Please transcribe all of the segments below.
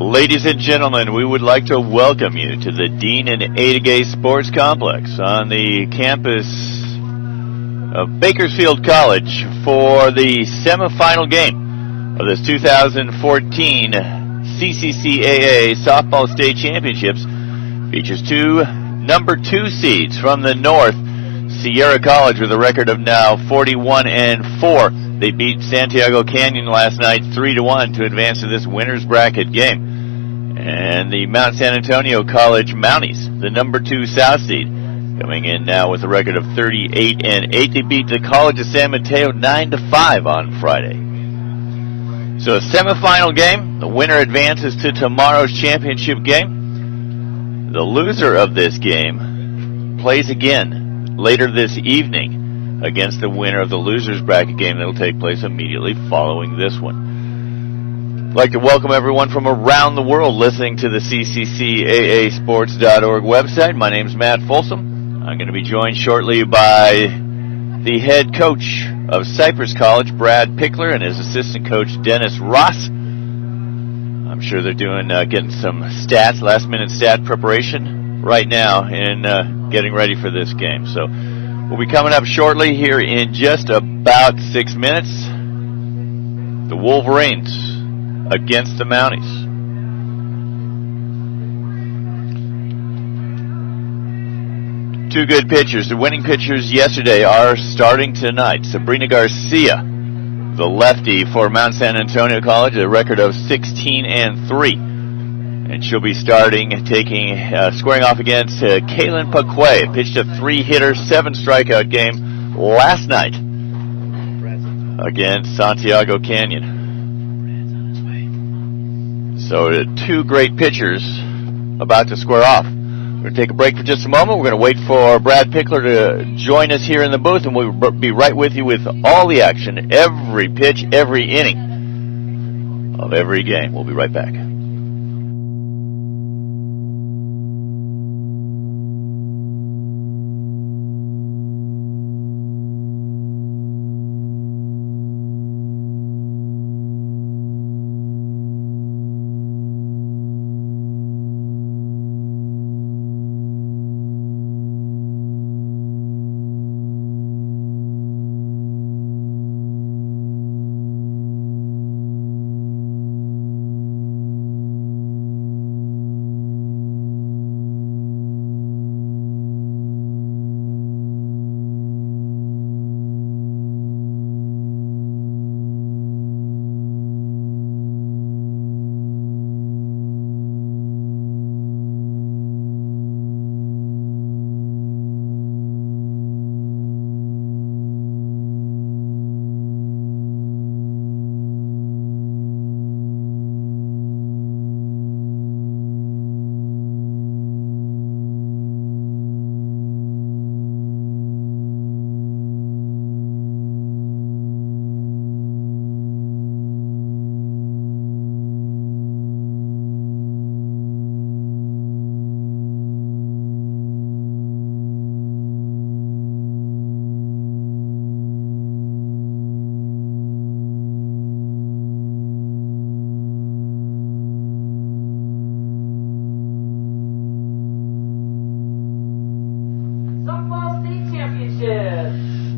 Ladies and gentlemen, we would like to welcome you to the Dean and Ada Gay Sports Complex on the campus of Bakersfield College for the semifinal game of this 2014 CCCAA Softball State Championships. Features two number 2 seeds from the north, Sierra College, with a record of now 41-4. They beat Santiago Canyon last night 3-1 to advance to this winner's bracket game. And the Mount San Antonio College Mounties, the number 2 South seed, coming in now with a record of 38-8. They beat the College of San Mateo 9-5 on Friday. So a semifinal game. The winner advances to tomorrow's championship game. The loser of this game plays again later this evening against the winner of the loser's bracket game that will take place immediately following this one. I'd like to welcome everyone from around the world listening to the CCCAAsports.org website. My name is Matt Folsom. I'm going to be joined shortly by the head coach of Cypress College, Brad Pickler, and his assistant coach, Dennis Ross. I'm sure they're getting some stats, last-minute stat preparation right now in getting ready for this game. So we'll be coming up shortly here in just about 6 minutes. The Wolverines against the Mounties. Two good pitchers. The winning pitchers yesterday are starting tonight. Sabrina Garcia, the lefty for Mount San Antonio College, a record of 16-3. And she'll be squaring off against Kaylin Paquet. Pitched a 3-hitter, 7-strikeout game last night against Santiago Canyon. So two great pitchers about to square off. We're going to take a break for just a moment. We're going to wait for Brad Pickler to join us here in the booth, and we'll be right with you with all the action, every pitch, every inning of every game. We'll be right back.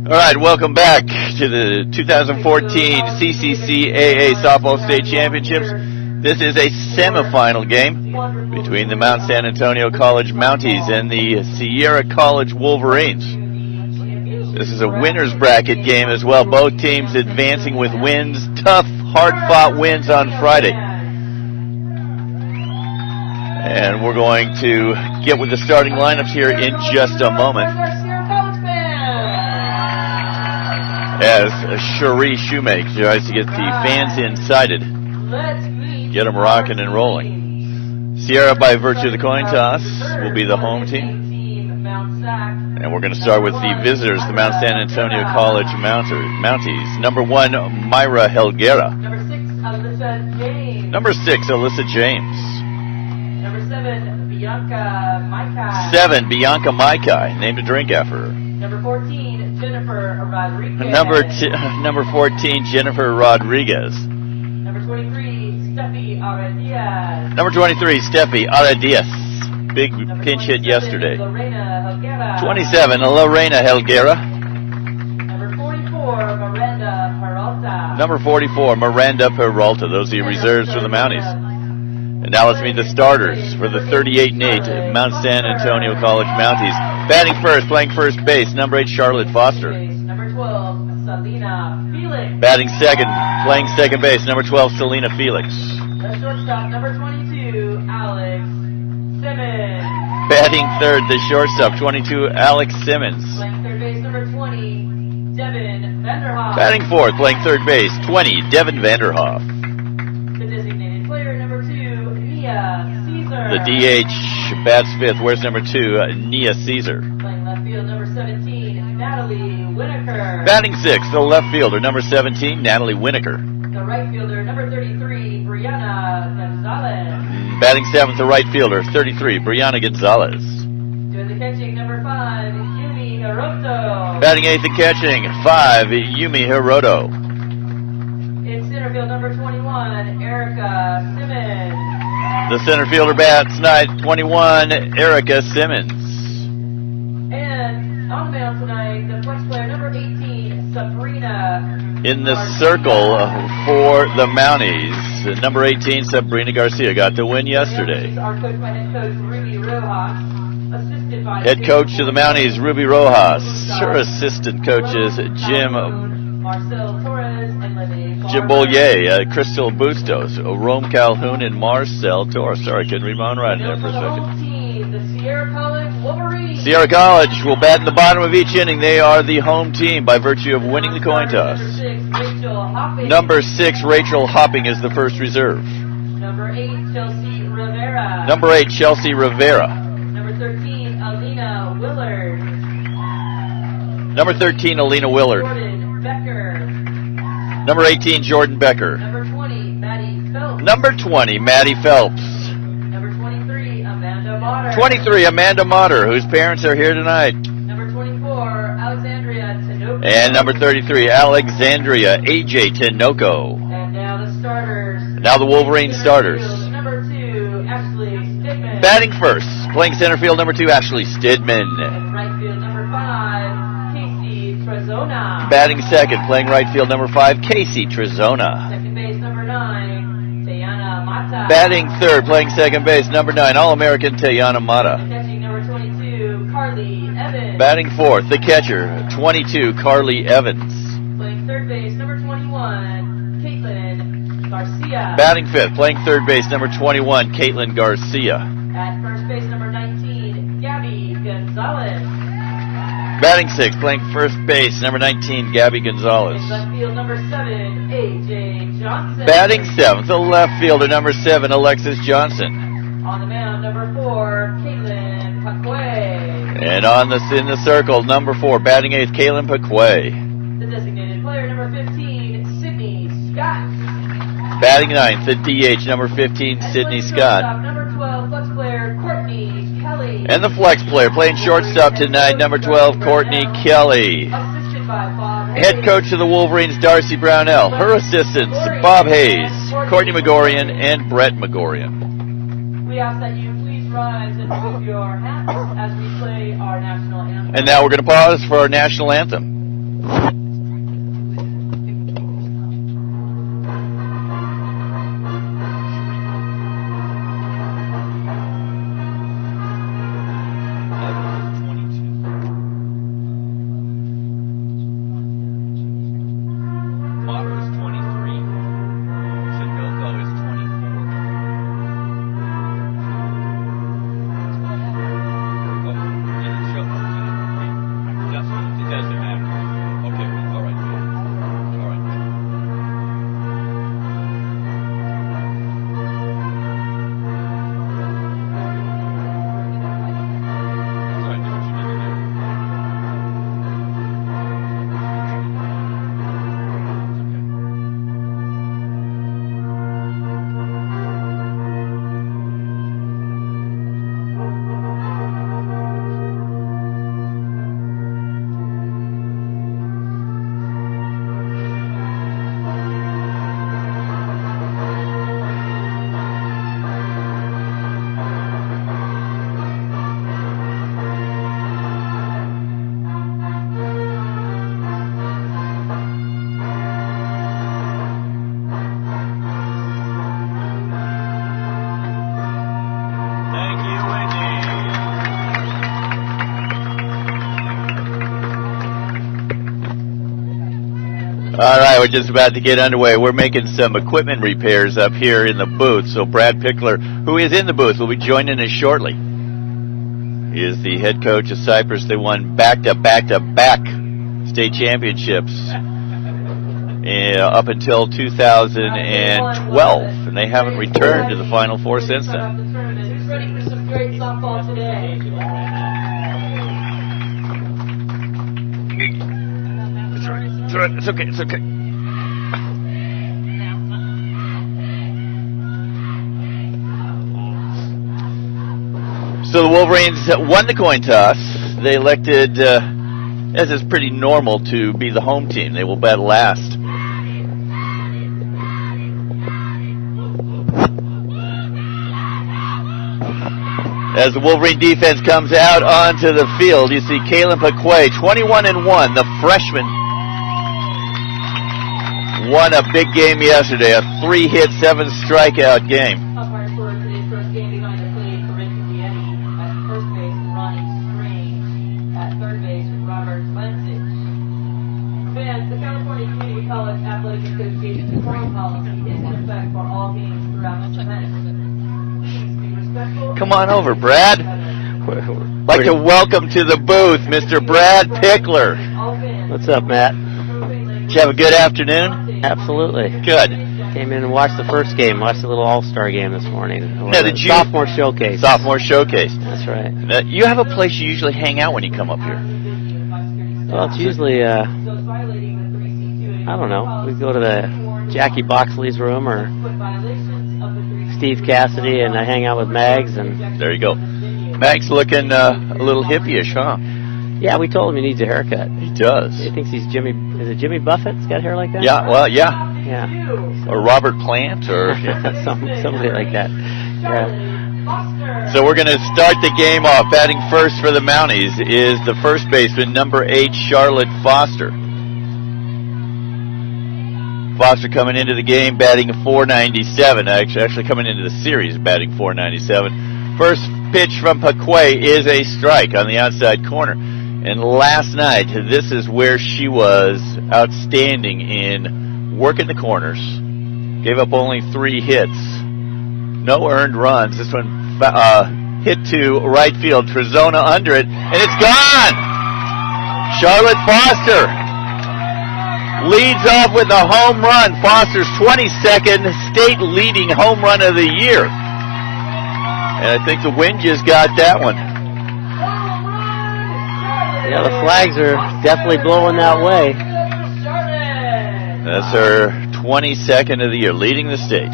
All right, welcome back to the 2014 CCCAA Softball State Championships. This is a semifinal game between the Mount San Antonio College Mounties and the Sierra College Wolverines. This is a winner's bracket game as well. Both teams advancing with wins, tough, hard-fought wins on Friday. And we're going to get with the starting lineups here in just a moment, as Cherie Shoemake tries to get the fans incited, get them rocking and rolling. Sierra, by virtue of the coin toss, will be the home team. And we're going to start with the visitors, the Mount San Antonio College Mounties. Number 1, Myra Helguera. Number 6, Alyssa James. Number 7, Bianca Maikai. 7, Bianca Maikai, named a drink after her. Number 14, Jennifer Rodriguez. Number 14, Jennifer Rodriguez. Number 23, Steffi Aradias. Number 23, Steffi Aradias. Big pinch hit yesterday. 27, Lorena Helguera. Number 44, Miranda Peralta. Those are your reserves for the Mounties. And now let's meet the starters for the 38-8 Mount San Antonio College Mounties. Batting first, playing first base, number 8, Charlotte Foster. Number 12, Selena Felix. Batting second, playing second base, number 12, Selena Felix. The shortstop, number 22, Alex Simmons. Batting third, the shortstop, 22, Alex Simmons. Playing third base, number 20, Devin Vanderhoff. Batting fourth, playing third base, 20, Devin Vanderhoff. The designated player, number 2, Nia Caesar. The DH bats fifth. Where's number 2, Nia Caesar? Playing left field, number 17, Natalie Winokur. Batting sixth, the left fielder, number 17, Natalie Winokur. The right fielder, number 33, Brianna Gonzalez. Batting seventh, the right fielder, 33, Brianna Gonzalez. Doing the catching, number 5, Yumi Hiroto. Batting eighth and catching, 5, Yumi Hiroto. In center field, number 21, Erica Simmons. The center fielder bats ninth, 21, Erica Simmons. And on the mound tonight, the flex player, number 18, Sabrina. In the circle for the Mounties, number 18, Sabrina Garcia, got the win yesterday. Our coach by head coach Ruby Rojas, assisted by Head coach to the Mounties, Ruby Rojas. Her assistant coaches, Jim Marcel Torres and Lene Jim Bollier, Crystal Bustos, Rome Calhoun, and Marcel Torres. Sorry, I couldn't read my own writing there for a second. Team, the Sierra College Wolverines. Sierra College will bat in the bottom of each inning. They are the home team by virtue of winning the coin toss. Number 6, Rachel Hopping is the first reserve. Number 8, Chelsea Rivera. Number 8, Chelsea Rivera. Number 13, Alina Willard. Number 13, Alina Willard. Jordan Becker. Number 18, Jordan Becker. Number 20, Maddie Phelps. Number 20, Maddie Phelps. Number 23, Amanda Motter. 23, Amanda Motter, whose parents are here tonight. Number 24, Alexandria Tinoco. And number 33, Alexandria AJ Tinoco. And now the starters. Now the Wolverine starters. Number 2, Ashley Stidman. Batting first, playing center field, number 2, Ashley Stidman. And right field, number 5, Casey Trezona. Batting second, playing right field, number 5, Casey Trezona. Second base, number 9, Tayana Mata. Batting third, playing second base, number 9, All-American Tayana Mata. Catching number 22, Carly Evans. Batting fourth, the catcher, 22, Carly Evans. Playing third base, number 21, Caitlin Garcia. Batting fifth, playing third base, number 21, Caitlin Garcia. At first base, number 19, Gabby Gonzalez. Batting sixth, playing first base, number 19, Gabby Gonzalez. In left field, number 7, A.J. Johnson. Batting seventh, the left fielder, number 7, Alexis Johnson. On the mound, number 4, Caitlin Paquet. And in the circle, number 4, batting eighth, Caitlin Paquet. The designated player, number 15, Sydney Scott. Batting ninth, the DH, number 15, Sydney Scott. Number 12, flex player, Courtney Kelly. And the flex player, playing shortstop tonight, number 12, Courtney Kelly. Assisted by Bob Head coach of the Wolverines, Darcy Brownell. Her assistants, Bob Hayes, Courtney Megorian, and Brett Megorian. We ask that you please rise and remove your hats as we play our national anthem. And now we're going to pause for our national anthem. Okay. All right, we're just about to get underway. We're making some equipment repairs up here in the booth. So Brad Pickler, who is in the booth, will be joining us shortly. He is the head coach of Cypress. They won back-to-back-to-back state championships up until 2012, and they haven't returned to the Final Four since then. Who's ready for some great softball today? It's okay, it's okay. So the Wolverines won the coin toss. They elected, as is pretty normal, to be the home team. They will bat last. As the Wolverine defense comes out onto the field, you see Kaylin Paquet, 21-1, the freshman. Won a big game yesterday, a 3-hit, 7-strikeout game. Umpire for today's first game behind the plate, Corinne Guglielmi at first base, and Ronnie Strange at third base with Robert Lensich. Fans, the California Community College Athletic Association's quorum policy is in effect for all games throughout the event. Please be respectful. Come on over, Brad. I'd like to welcome to the booth Mr. Brad Pickler. What's up, Matt? Did you have a good afternoon? Absolutely. Good. Came in and watched the first game, watched the little all-star game this morning. Now, did you? Sophomore showcase. Sophomore showcase. That's right. Now, you have a place you usually hang out when you come up here. Well, it's usually, I don't know, we go to the Jackie Boxley's room or Steve Cassidy, and I hang out with Mags. And there you go. Mags looking a little hippie-ish, huh? yeah, we told him he needs a haircut. He does. He thinks he's Jimmy. Is it Jimmy Buffett's got hair like that? Yeah, well, yeah. Yeah. Or Robert Plant, or somebody like that. Yeah. So we're going to start the game off. Batting first for the Mounties is the first baseman, number 8, Charlotte Foster. Foster coming into the game, batting .497. Actually coming into the series, batting .497. First pitch from Paquet is a strike on the outside corner. And last night, this is where she was outstanding in working the corners. Gave up only 3 hits. No earned runs. This one hit to right field. Trezona under it, and it's gone! Charlotte Foster leads off with a home run. Foster's 22nd state-leading home run of the year. And I think the wind just got that one. Yeah, the flags are definitely blowing that way. That's her 22nd of the year, leading the state.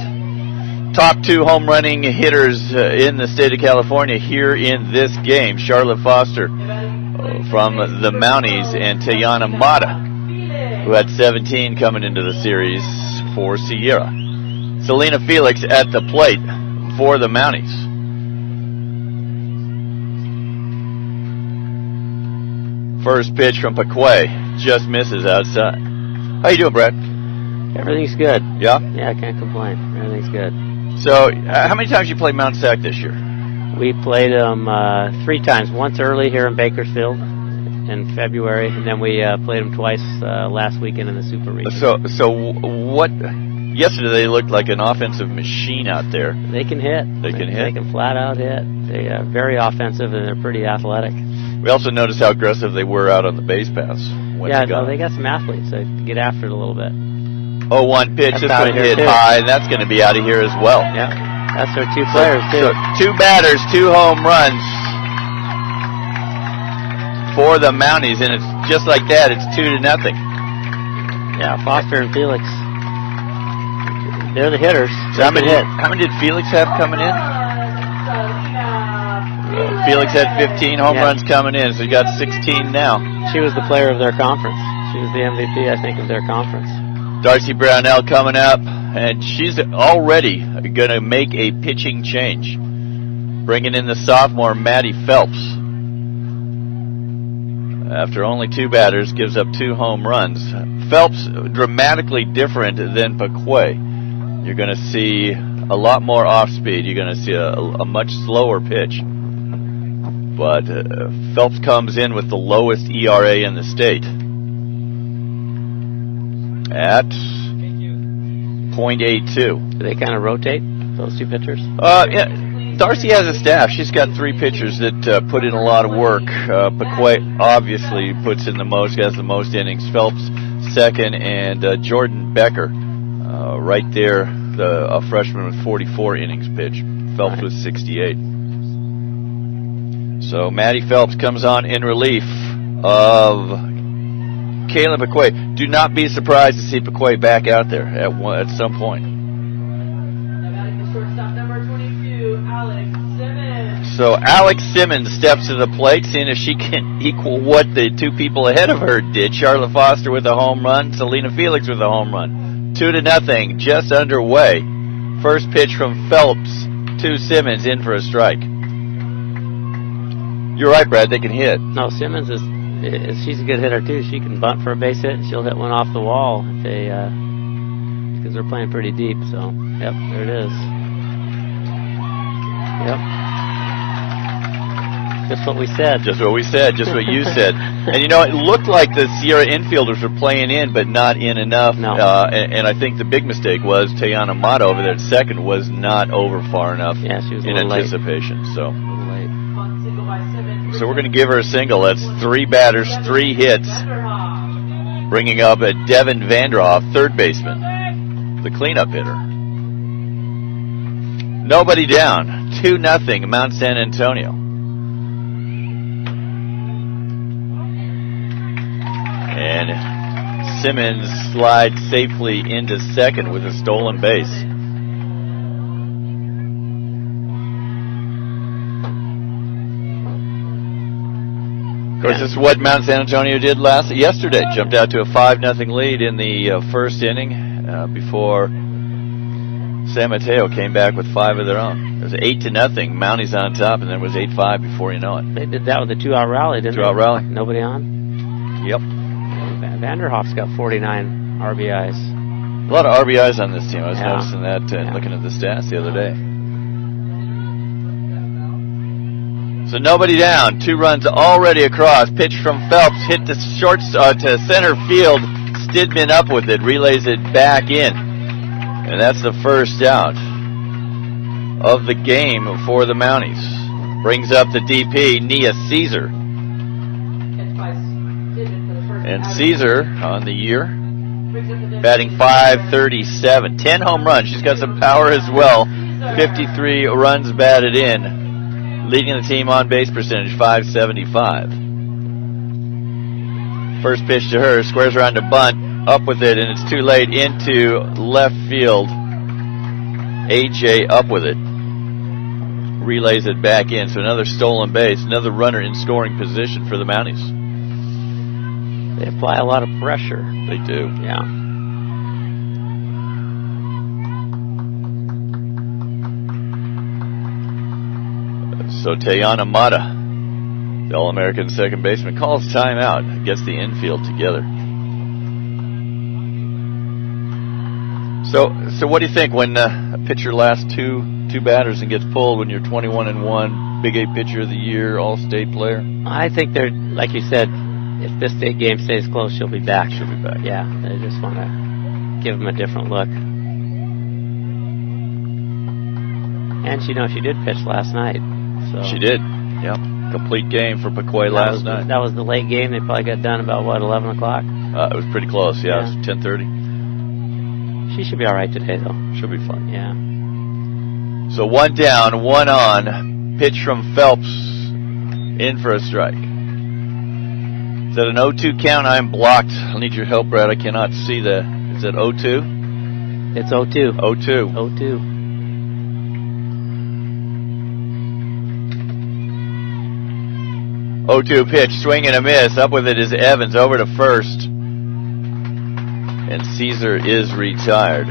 Top 2 home running hitters in the state of California here in this game. Charlotte Foster from the Mounties, and Tayana Mata, who had 17 coming into the series for Sierra. Selena Felix at the plate for the Mounties. First pitch from Paquet just misses outside. How you doing, Brad? Everything's good. Yeah? Yeah, I can't complain. Everything's good. So, how many times you played Mount SAC this year? We played them 3 times. Once early here in Bakersfield in February, and then we played them twice last weekend in the Super Region. So what? Yesterday they looked like an offensive machine out there. They can hit. They can hit. They can flat out hit. They are very offensive, and they're pretty athletic. We also noticed how aggressive they were out on the base paths. Yeah, no, they got some athletes that get after it a little bit. 0-1 pitch. That's this out one of here, hit too. high, and that's going to be out of here as well. Yeah, that's our 2 players, too. So 2 batters, 2 home runs for the Mounties, and it's just like that. It's 2-0. Yeah, Foster and Felix. They're the hitters. So how many did Felix have coming in? Felix had 15 home runs coming in, so you got 16 now. She was the player of their conference. She was the MVP, I think, of their conference. Darcy Brownell coming up, and she's already going to make a pitching change, bringing in the sophomore Maddie Phelps. After only 2 batters, gives up 2 home runs. Phelps dramatically different than Paquet. You're going to see a lot more off speed. You're going to see a much slower pitch. But Phelps comes in with the lowest ERA in the state. at .82. Do they kind of rotate, those two pitchers? Yeah. Darcy has a staff. She's got 3 pitchers that put in a lot of work. Paquet obviously puts in the most, has the most innings. Phelps second, and Jordan Becker right there, a freshman with 44 innings pitched. Phelps with 68. So Maddie Phelps comes on in relief of Caleb Paquet. Do not be surprised to see Paquet back out there at some point. So Alex Simmons steps to the plate, seeing if she can equal what the 2 people ahead of her did. Charlotte Foster with a home run, Selena Felix with a home run. 2-0, just underway. First pitch from Phelps to Simmons, in for a strike. You're right, Brad, they can hit. No, Simmons she's a good hitter too. She can bunt for a base hit, and she'll hit one off the wall if because they're playing pretty deep. So, yep, there it is. Yep. Just what we said. Just what we said, just what you said. And, you know, it looked like the Sierra infielders were playing in, but not in enough. No. And I think the big mistake was Tayana Mata over there at second was not over far enough Yeah, she was in a little anticipation. late. So. A little late. So we're going to give her a single. That's 3 batters, 3 hits. Bringing up a Devin Vanderhoff, third baseman, the cleanup hitter. Nobody down. 2-0, Mount San Antonio. And Simmons slides safely into second with a stolen base. Of course, this is what Mount San Antonio did yesterday. Jumped out to a 5-0 lead in the first inning before San Mateo came back with 5 of their own. It was 8-0. Mounties on top, and then it was 8-5 before you know it. They did that with a 2-out rally, didn't they? 2-out rally. Nobody on? Yep. Vanderhoff's got 49 RBIs. A lot of RBIs on this team. I was Yeah. noticing that and looking at the stats the other day. So nobody down. 2 runs already across. Pitch from Phelps hit to to center field. Stidman up with it, relays it back in, and that's the first out of the game for the Mounties. Brings up the DP, Nia Caesar. And Caesar on the year, batting .537, 10 home runs. She's got some power as well. 53 runs batted in. Leading the team on base percentage, .575. First pitch to her, squares around to bunt, up with it, and it's too late, into left field. AJ up with it, relays it back in. So another stolen base, another runner in scoring position for the Mounties. They apply a lot of pressure. They do. Yeah. So Tayana Mata, the All-American second baseman, calls timeout, gets the infield together. So what do you think when a pitcher lasts two batters and gets pulled when you're 21-1, Big 8 pitcher of the year, All-State player? I think they're, like you said, if this state game stays close, she'll be back. She'll be back. Yeah, they just want to give them a different look. And she did pitch last night. So She did. Yep. Complete game for Paquet last night. That was the late game. They probably got done about, 11 o'clock? It was pretty close. Yeah, it was 10:30. She should be all right today, though. She'll be fine. Yeah. So 1 down, 1 on. Pitch from Phelps, in for a strike. Is that an 0-2 count? I'm blocked. I'll need your help, Brad. I cannot see the. Is it 0-2? It's 0-2. 0-2. 0-2. 0-2 pitch, swing and a miss. Up with it is Evans, over to first. And Caesar is retired.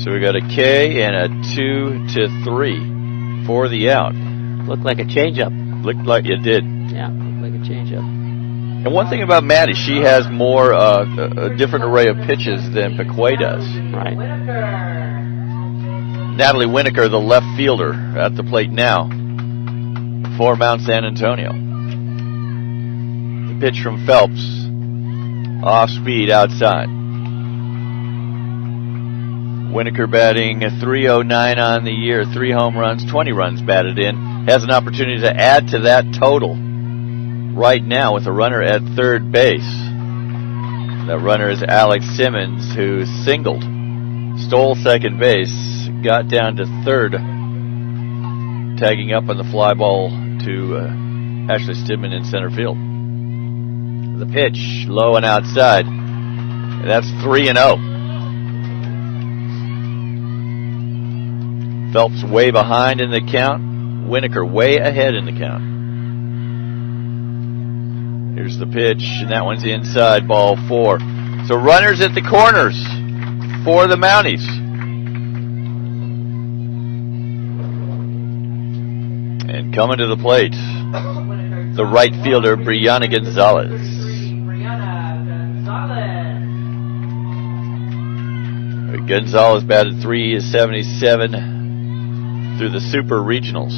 So we got a K and a 2-3 for the out. Looked like a changeup. Looked like it did. Yeah, looked like a changeup. And one thing about Maddie, she has more, a different array of pitches than Paquet does. Right. Natalie Winokur, the left fielder, at the plate now for Mount San Antonio. The pitch from Phelps, off speed outside. Winokur batting 309 on the year, 3 home runs, 20 runs batted in. Has an opportunity to add to that total right now with a runner at third base. That runner is Alex Simmons, who singled, stole second base, got down to third, tagging up on the fly ball to Ashley Stidman in center field. The pitch, low and outside. And that's 3-0. Phelps way behind in the count. Winokur way ahead in the count. Here's the pitch, and that one's inside, ball 4. So runners at the corners for the Mounties. And coming to the plate, the right fielder, Brianna Gonzalez. Gonzalez batted .377 through the Super Regionals.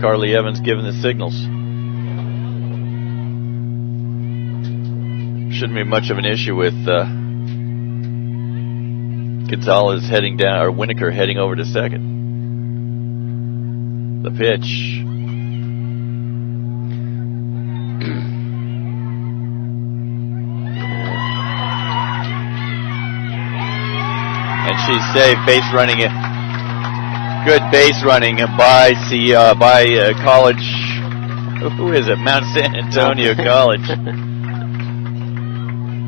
Carly Evans giving the signals. Shouldn't be much of an issue with Gonzalez heading down, or Winokur heading over to second. The pitch. And she's safe. Base running. Good base running by College. Who is it? Mount San Antonio College.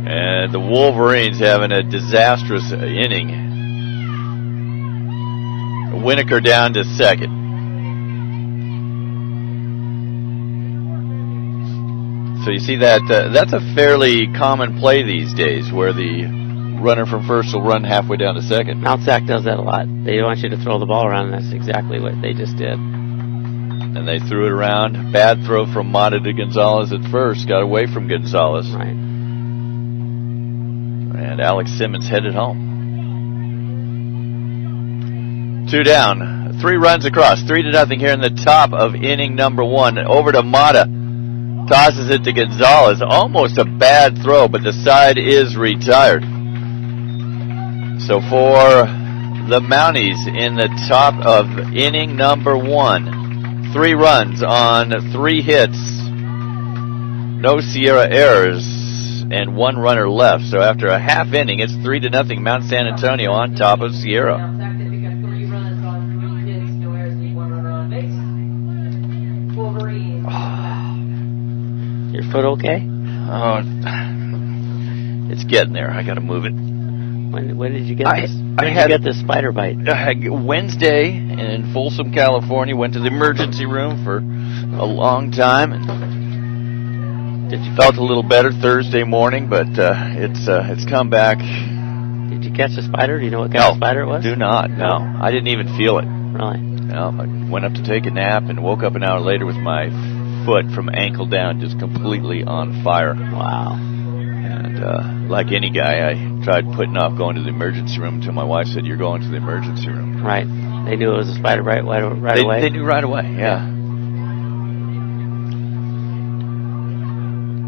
And the Wolverines having a disastrous inning. Winokur down to second. So you see that that's a fairly common play these days, where the runner from first will run halfway down to second. SierravMtSAC does that a lot. They want you to throw the ball around, and that's exactly what they just did. And they threw it around. Bad throw from Mata to Gonzalez at first. Got away from Gonzalez. Right. And Alex Simmons headed home. 2 down. 3 runs across. 3-0 here in the top of inning number 1. Over to Mata. Tosses it to Gonzalez. Almost a bad throw, but the side is retired. So for the Mounties in the top of inning number 1, 3 runs on 3 hits, no Sierra errors, and 1 runner left. So after a half inning, it's 3-0 Mount San Antonio on top of Sierra. Your foot okay? Oh, it's getting there. I got to move it. When did you get this? When did you get this spider bite? Wednesday in Folsom, California. Went to the emergency room for a long time. And felt a little better Thursday morning, but it's come back. Did you catch a spider? Do you know what kind of spider it was? Do not. No, I didn't even feel it. Really? No, I went up to take a nap and woke up an hour later with my foot from ankle down just completely on fire. Wow. And like any guy, I tried putting off going to the emergency room until my wife said, "You're going to the emergency room." Right. They knew it was a spider bite right away? They knew right away, yeah.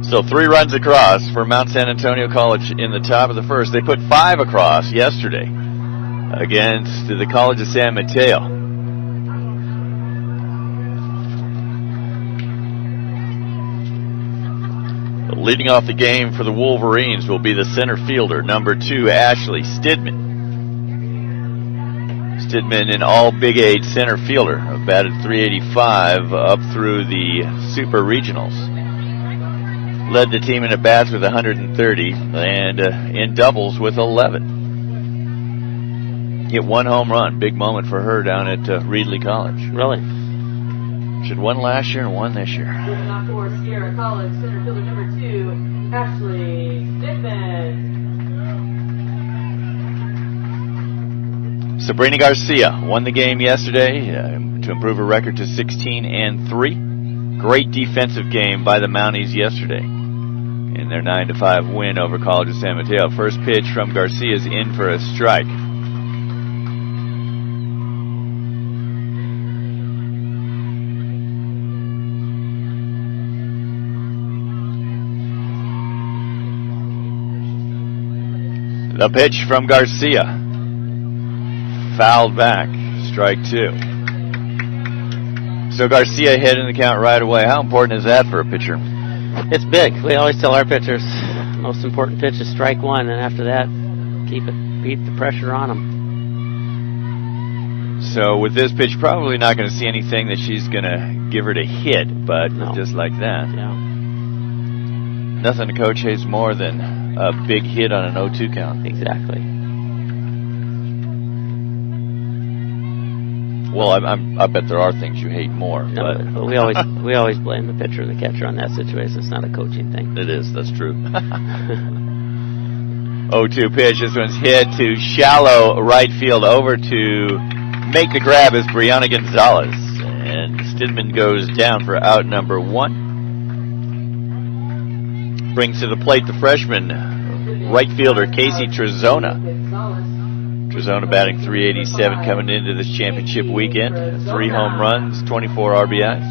So 3 runs across for Mount San Antonio College in the top of the first. They put 5 across yesterday against the College of San Mateo. Leading off the game for the Wolverines will be the center fielder, number 2, Ashley Stidman. Stidman, an all Big 8 center fielder, batted .385 up through the Super Regionals. Led the team in at-bats with 130 and in doubles with 11. Hit 1 home run. Big moment for her down at Reedley College. Really? She'd won last year and won this year. Moving on for Sierra College, center fielder number 2, Ashley Stidman. Sabrina Garcia won the game yesterday to improve her record to 16-3. Great defensive game by the Mounties yesterday in their 9-5 win over College of San Mateo. First pitch from Garcia is in for a strike. The pitch from Garcia. Fouled back. Strike 2. So Garcia hit in the count right away. How important is that for a pitcher? It's big. We always tell our pitchers, most important pitch is strike 1, and after that, keep the pressure on them. So with this pitch, probably not going to see anything that she's going to give her to hit, but No. just like that. Yeah. Nothing to Coach hates more than a big hit on an 0-2 count. Exactly. Well, I bet there are things you hate more, No, but we always blame the pitcher and the catcher on that situation. It's not a coaching thing. it is. That's true. 0-2 pitch. This one's hit to shallow right field. Over to make the grab is Brianna Gonzalez. And Stidman goes down for out number 1. Brings to the plate the freshman right fielder Casey Trezona. Trezona batting .387 coming into this championship weekend. 3 home runs, 24 RBIs.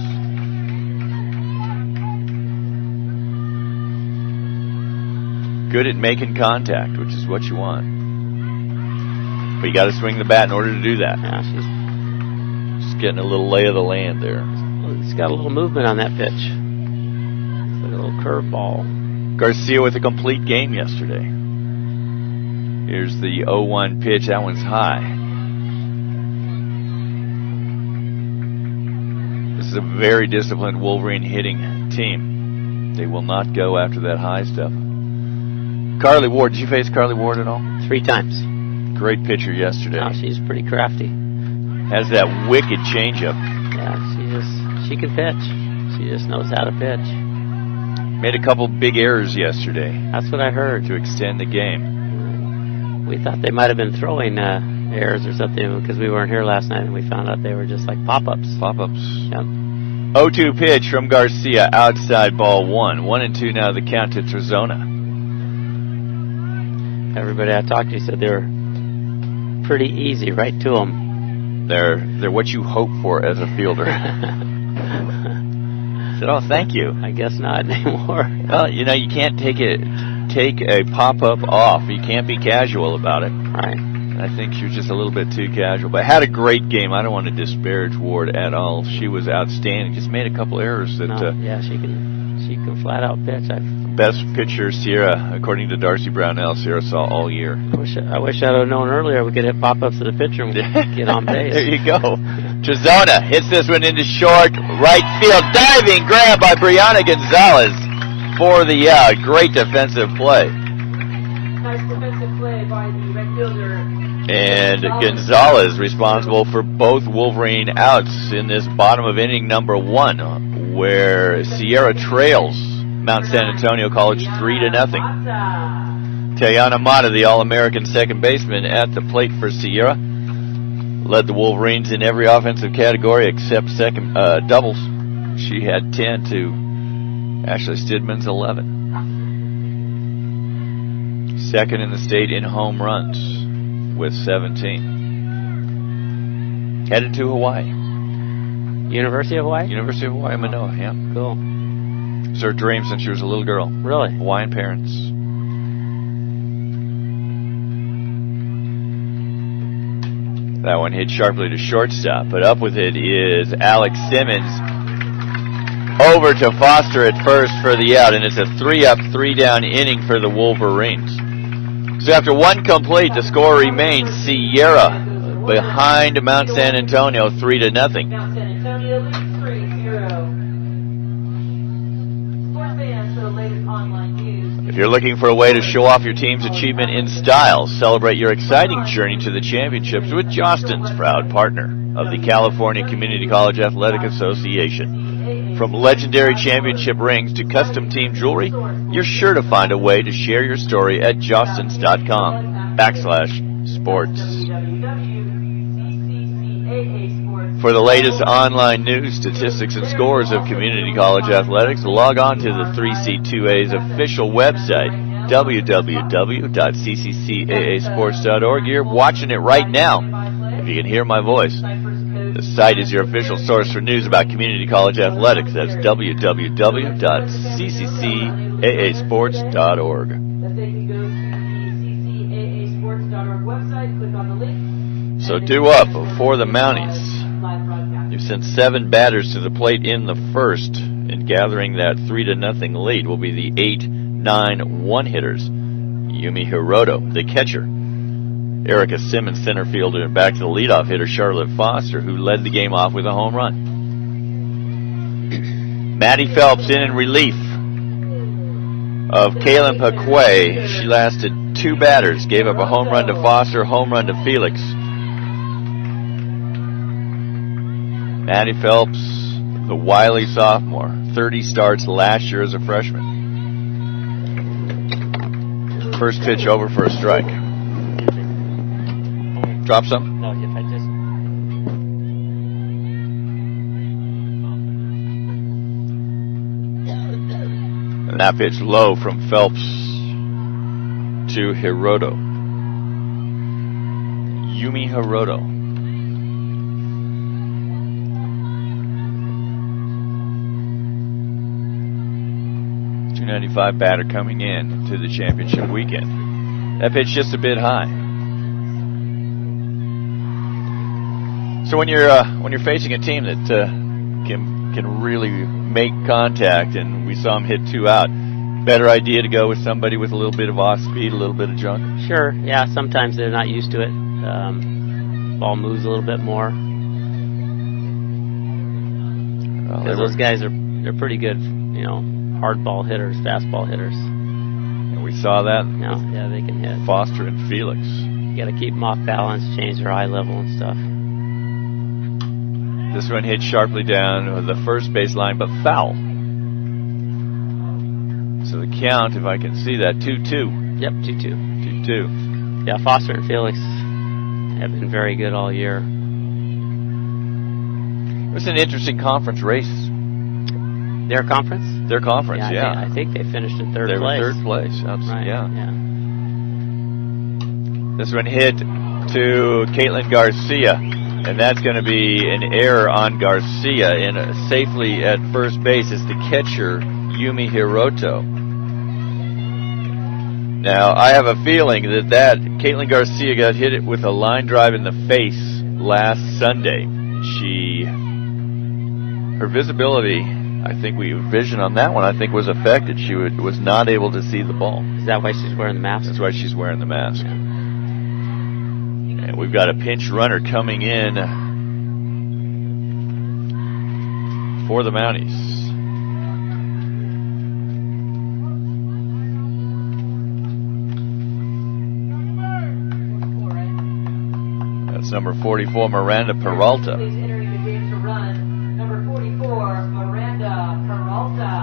Good at making contact, which is what you want. But you got to swing the bat in order to do that. Yeah, she's Just getting a little lay of the land there. It's got a little movement on that pitch. It's like a little curveball. Garcia with a complete game yesterday. Here's the 0-1 pitch. That one's high. This is a very disciplined Wolverine hitting team. They will not go after that high stuff. Carly Ward. Did you face Carly Ward at all? 3 times. Great pitcher yesterday. Now she's pretty crafty. Has that wicked changeup. Yeah, she can pitch. She just knows how to pitch. Made a couple big errors yesterday That's what I heard. to extend the game. We thought they might have been throwing errors or something because we weren't here last night, and we found out they were just like pop-ups. Pop-ups. Yep. 0-2 pitch from Garcia, outside ball 1. 1-2 now the count to Trezona. Everybody I talked to said they were pretty easy, right to them. They're what you hope for as a fielder. Said, oh, thank you. I guess not anymore. Well, you know, you can't take a pop-up off. You can't be casual about it. Right. I think she was just a little bit too casual, but had a great game. I don't want to disparage Ward at all. She was outstanding. Just made a couple errors that. Yeah, she can flat out pitch. Best pitcher Sierra, according to Darcy Brownell, Sierra saw all year. I wish I'd have known earlier we could hit pop-ups to the pitcher and get on base. There you go. Trezona hits this one into short right field. Diving grab by Brianna Gonzalez for the out. Great defensive play. Nice defensive play by the right fielder. And Gonzalez responsible for both Wolverine outs in this bottom of inning number 1, where Sierra trails Mount San Antonio College 3-0. Tayana Mata, the All-American second baseman, at the plate for Sierra. Led the Wolverines in every offensive category except doubles. She had 10 to Ashley Stidman's 11. Second in the state in home runs with 17. Headed to Hawaii. University of Hawaii? University of Hawaii, Manoa, yeah. Cool. It's her dream since she was a little girl. Really? Hawaiian parents. That one hit sharply to shortstop, but up with it is Alex Simmons. Over to Foster at first for the out, and it's a 3-up, 3-down inning for the Wolverines. So after 1 complete, the score remains Sierra behind Mount San Antonio 3-0. Mount San Antonio leads 3-0. Sports fans for the latest online news. If you're looking for a way to show off your team's achievement in style, celebrate your exciting journey to the championships with Jostens, proud partner of the California Community College Athletic Association. From legendary championship rings to custom team jewelry, you're sure to find a way to share your story at jostens.com/sports. For the latest online news, statistics, and scores of community college athletics, log on to the 3C2A's official website, www.cccaasports.org. You're watching it right now, if you can hear my voice. The site is your official source for news about community college athletics. That's www.cccaasports.org. So due up for the Mounties. You've sent 7 batters to the plate in the first, and gathering that 3-0 lead will be the 8-9 one-hitters. Yumi Hiroto, the catcher. Erica Simmons, center fielder, and back to the leadoff hitter, Charlotte Foster, who led the game off with a home run. Maddie Phelps in relief of Kaylin Paquet. She lasted 2 batters, gave up a home run to Foster, home run to Felix. Maddie Phelps, the wily sophomore, 30 starts last year as a freshman. First pitch over for a strike. Drop some? No, if I just... And that pitch low from Phelps to Hiroto. Yumi Hiroto. .295 batter coming in to the championship weekend. That pitch just a bit high. So when you're facing a team that can really make contact, and we saw him hit 2 out, better idea to go with somebody with a little bit of off speed, a little bit of junk? Sure, yeah, sometimes they're not used to it. Ball moves a little bit more. Well, Those guys they're pretty good, you know, hard ball hitters, fastball hitters. And we saw that. Yeah, they can hit. Foster and Felix. You got to keep them off balance, change their eye level and stuff. This one hit sharply down the first base line, but foul. So the count, if I can see that, 2-2. Yep, 2-2. 2-2. Yeah, Foster and Felix have been very good all year. It was an interesting conference race. Their conference? Their conference, yeah. I think they finished in third they place. They were third place. Right, yeah. This one hit to Caitlin Garcia, and that's going to be an error on Garcia. Safely at first base is the catcher, Yumi Hiroto. Now, I have a feeling that Caitlin Garcia got hit it with a line drive in the face last Sunday. Her visibility, I think vision on that one, I think, was affected. She was not able to see the ball. Is that why she's wearing the mask? That's why she's wearing the mask. Yeah. And we've got a pinch runner coming in for the Mounties. That's number 44, Miranda Peralta. Please entering the game to run, number 44, Miranda Peralta.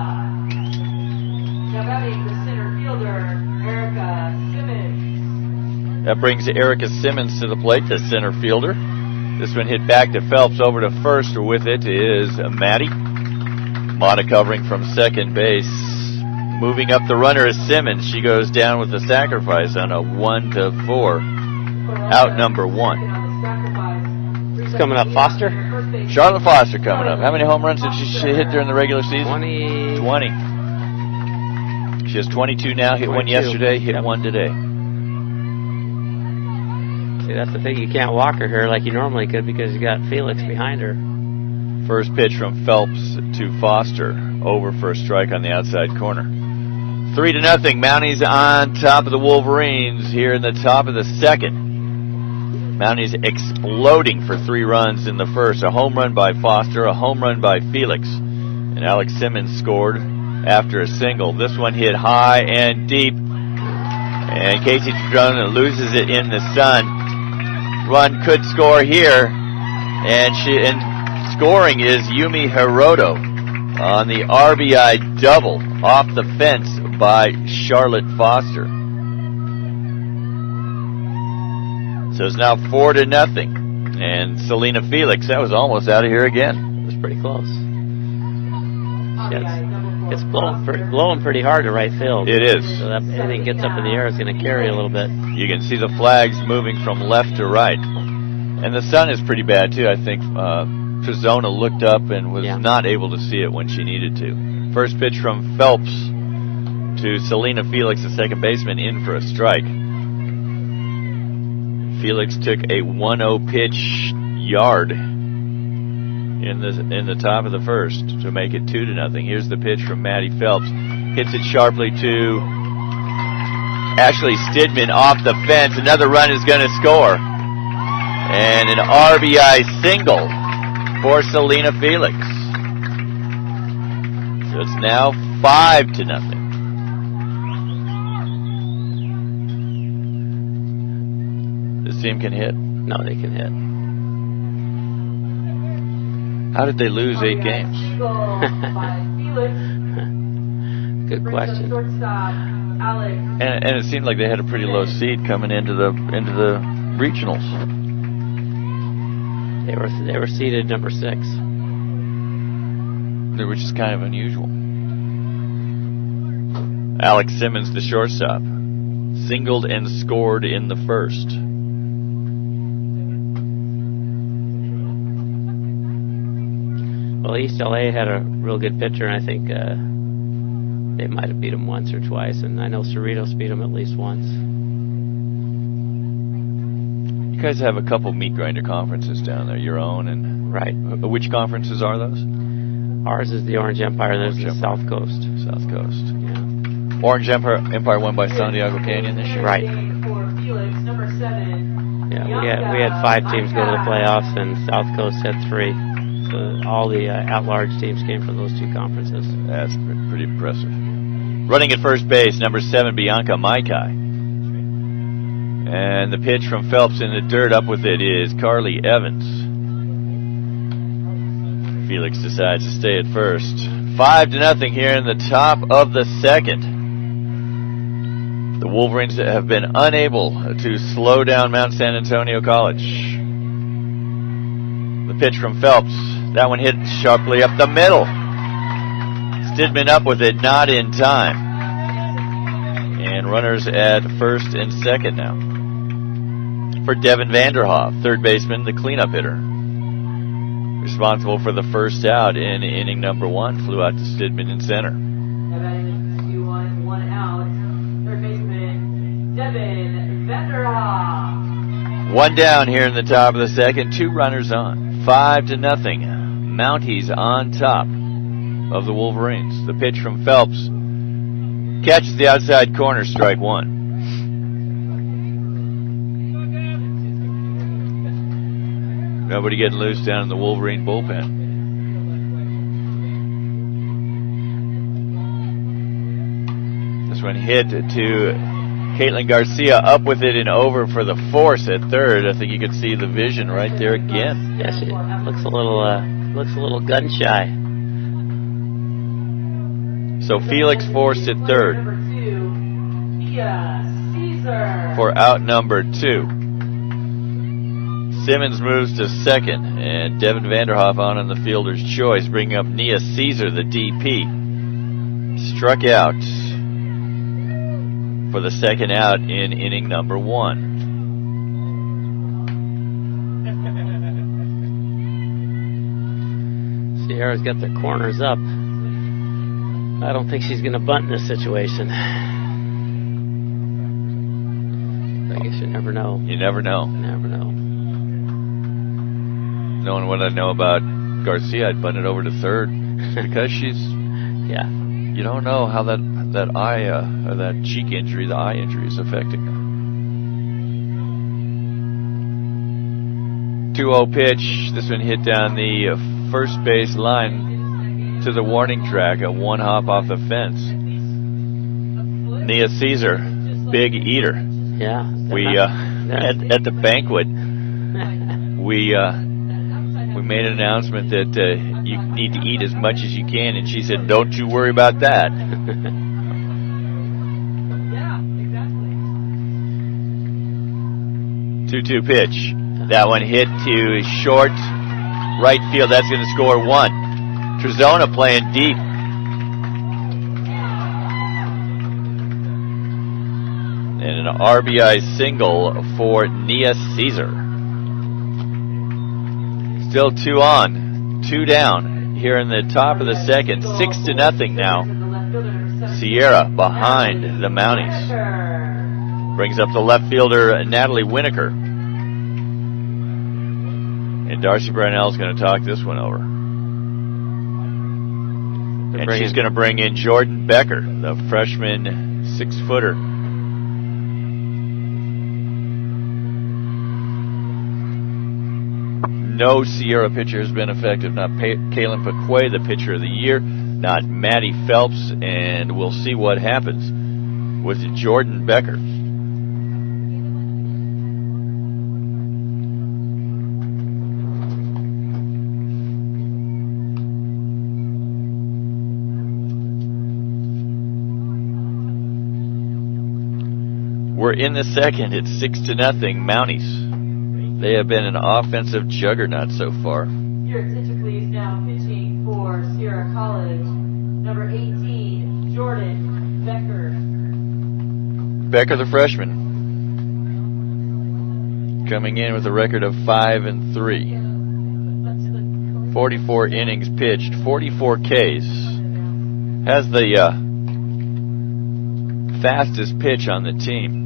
Now batting the center fielder, Erica Simmons. That brings Erica Simmons to the plate, the center fielder. This one hit back to Phelps, over to first. With it is Maddie. Mata covering from second base. Moving up the runner is Simmons. She goes down with the sacrifice on a 1-4. Out number 1. Who's coming up, Foster? Charlotte Foster coming up. How many home runs did she hit during the regular season? 20. She has 22 now. Hit 1 yesterday. Hit 1 today. See, that's the thing. You can't walk her here like you normally could because you got Felix behind her. First pitch from Phelps to Foster. Over for a strike on the outside corner. 3-0. Mounties on top of the Wolverines here in the top of the second. Mounties exploding for 3 runs in the first. A home run by Foster, a home run by Felix. And Alex Simmons scored after a single. This one hit high and deep. And Casey Trudon loses it in the sun. Run could score here. And scoring is Yumi Hiroto on the RBI double off the fence by Charlotte Foster. So it's now 4-0. And Selena Felix, that was almost out of here again. It was pretty close. It's blowing pretty hard to right field. It is. So that anything gets up in the air is going to carry a little bit. You can see the flags moving from left to right. And the sun is pretty bad, too. I think Trezona looked up and was not able to see it when she needed to. First pitch from Phelps to Selena Felix, the second baseman, in for a strike. Felix took a 1-0 pitch yard in the top of the first to make it 2-0. Here's the pitch from Maddie Phelps. Hits it sharply to Ashley Stidman off the fence. Another run is going to score. And an RBI single for Selena Felix. So it's now 5-0. This team can hit. No, they can hit. How did they lose 8 games? Good question. And it seemed like they had a pretty low seed coming into the regionals. They were seeded number 6. Which is kind of unusual. Alex Simmons, the shortstop, singled and scored in the first. Well, East LA had a real good pitcher, and I think they might have beat him once or twice, and I know Cerritos beat him at least once. You guys have a couple meat grinder conferences down there, your own and... Right. Which conferences are those? Ours is the Orange Empire, there's the South Coast. South Coast. Yeah. Orange Empire won by San Diego Canyon this year? Right. Yeah, we had 5 teams go to the playoffs, and South Coast had 3. So all the at-large teams came from those 2 conferences. That's pretty impressive. Running at first base, number 7, Bianca Maikai. And the pitch from Phelps in the dirt, up with it is Carly Evans. Felix decides to stay at first. 5-0 here in the top of the second. The Wolverines have been unable to slow down Mount San Antonio College. The pitch from Phelps. That one hit sharply up the middle. Stidman up with it, not in time. And runners at first and second now. For Devin Vanderhoff, third baseman, the cleanup hitter. Responsible for the first out in inning number 1. Flew out to Stidman in center. 1 out. Third baseman, Devin Vanderhoff. 1 down here in the top of the second. 2 runners on. 5-0. Mounties on top of the Wolverines. The pitch from Phelps catches the outside corner, strike 1. Nobody getting loose down in the Wolverine bullpen. This one hit to Caitlin Garcia, up with it and over for the force at third. I think you can see the vision right there again. Yeah, she looks a little gun shy. So Felix forced at third for out number 2. Simmons moves to second, and Devin Vanderhoff on the fielder's choice, bringing up Nia Caesar, the DP. Struck out for the second out in inning number 1. Sierra's got the corners up. I don't think she's going to bunt in this situation. I guess you never know. You never know. Never know. Knowing what I know about Garcia, I'd bunt it over to third because she's. Yeah. You don't know how that eye or that cheek injury, the eye injury, is affecting her. 2-0 pitch. This one hit down the first base line to the warning track. A 1 hop off the fence. Nia Caesar, big eater. Yeah. We at the banquet, we made an announcement that you need to eat as much as you can, and she said, "Don't you worry about that." Yeah, exactly. 2-2 pitch. That one hit to short right field. That's going to score 1. Trezona playing deep. And an RBI single for Nia Caesar. Still 2 on, 2 down here in the top of the second. 6-0 now. Sierra behind the Mounties. Brings up the left fielder, Natalie Winokur. And Darcy Brownell's going to talk this one over. And she's going to bring in Jordan Becker, the freshman 6-footer. No Sierra pitcher has been effective. Not Kaylin Paquet, the pitcher of the year. Not Maddie Phelps. And we'll see what happens with Jordan Becker. We're in the second. It's 6-0 Mounties. They have been an offensive juggernaut so far. Here typically is now pitching for Sierra College, number 18, Jordan Becker. Becker, the freshman, coming in with a record of 5-3. 44 innings pitched, 44 Ks. Has the fastest pitch on the team.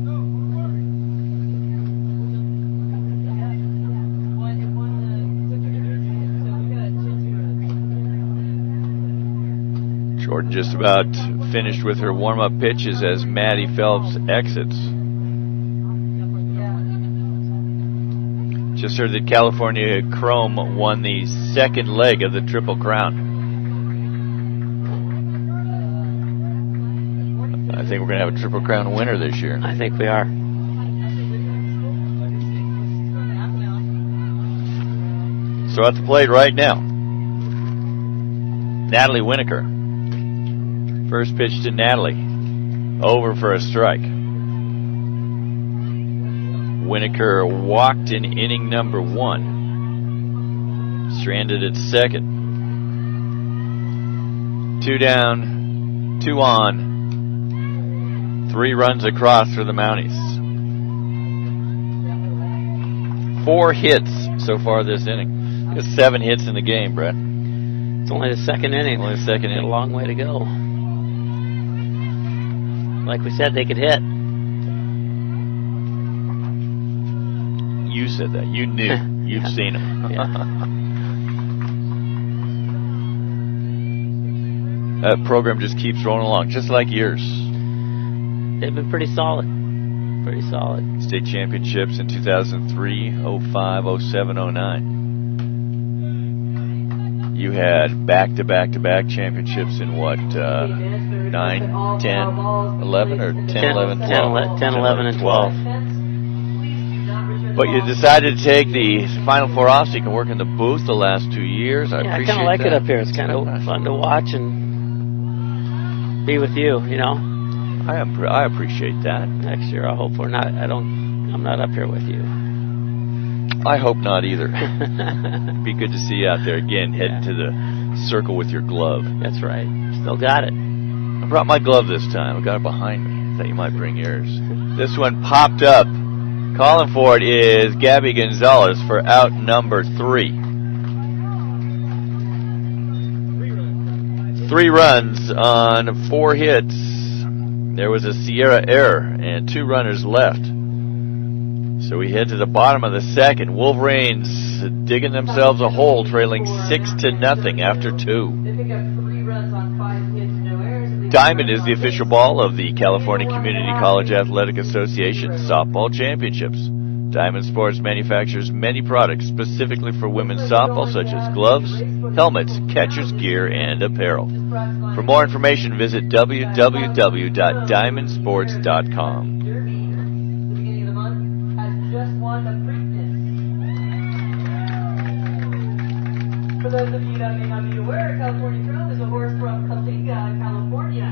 Jordan just about finished with her warm-up pitches as Maddie Phelps exits. Just heard that California Chrome won the second leg of the Triple Crown. I think we're going to have a Triple Crown winner this year. I think we are. So at the plate right now, Natalie Winokur. First pitch to Natalie. Over for a strike. Winokur walked in inning number 1. Stranded at second. 2 down, 2 on. 3 runs across for the Mounties. 4 hits so far this inning. There's 7 hits in the game, Brett. It's only the second inning. Only the second inning. A long way to go. Like we said, they could hit. You said that. You knew. You've seen them. That program just keeps rolling along, just like yours. They've been pretty solid. Pretty solid. State championships in 2003, 05, 07, 09. You had back-to-back-to-back championships in what, 9, 10, 11, or 10, 11, 12? 10, 11, and 12. But you decided to take the Final Four off so you can work in the booth the last 2 years. I appreciate kind of like that. it up here. It's kind of fun to watch and be with you, you know. I appreciate that. Next year, I hope we're not. I'm not up here with you. I hope not either. Be good to see you out there again, heading to the circle with your glove. That's right. Still got it. I brought my glove this time. I got it behind me. I thought you might bring yours. This one popped up. Calling for it is Gabby Gonzalez for out number 3. 3 runs on 4 hits. There was a Sierra error and 2 runners left. So we head to the bottom of the second. Wolverines digging themselves a hole, trailing 6-0 after 2. Diamond is the official ball of the California Community College Athletic Association Softball Championships. Diamond Sports manufactures many products specifically for women's softball, such as gloves, helmets, catcher's gear, and apparel. For more information, visit www.diamondsports.com. For those of you that may not be aware, California Chrome is a horse from Coalinga, California.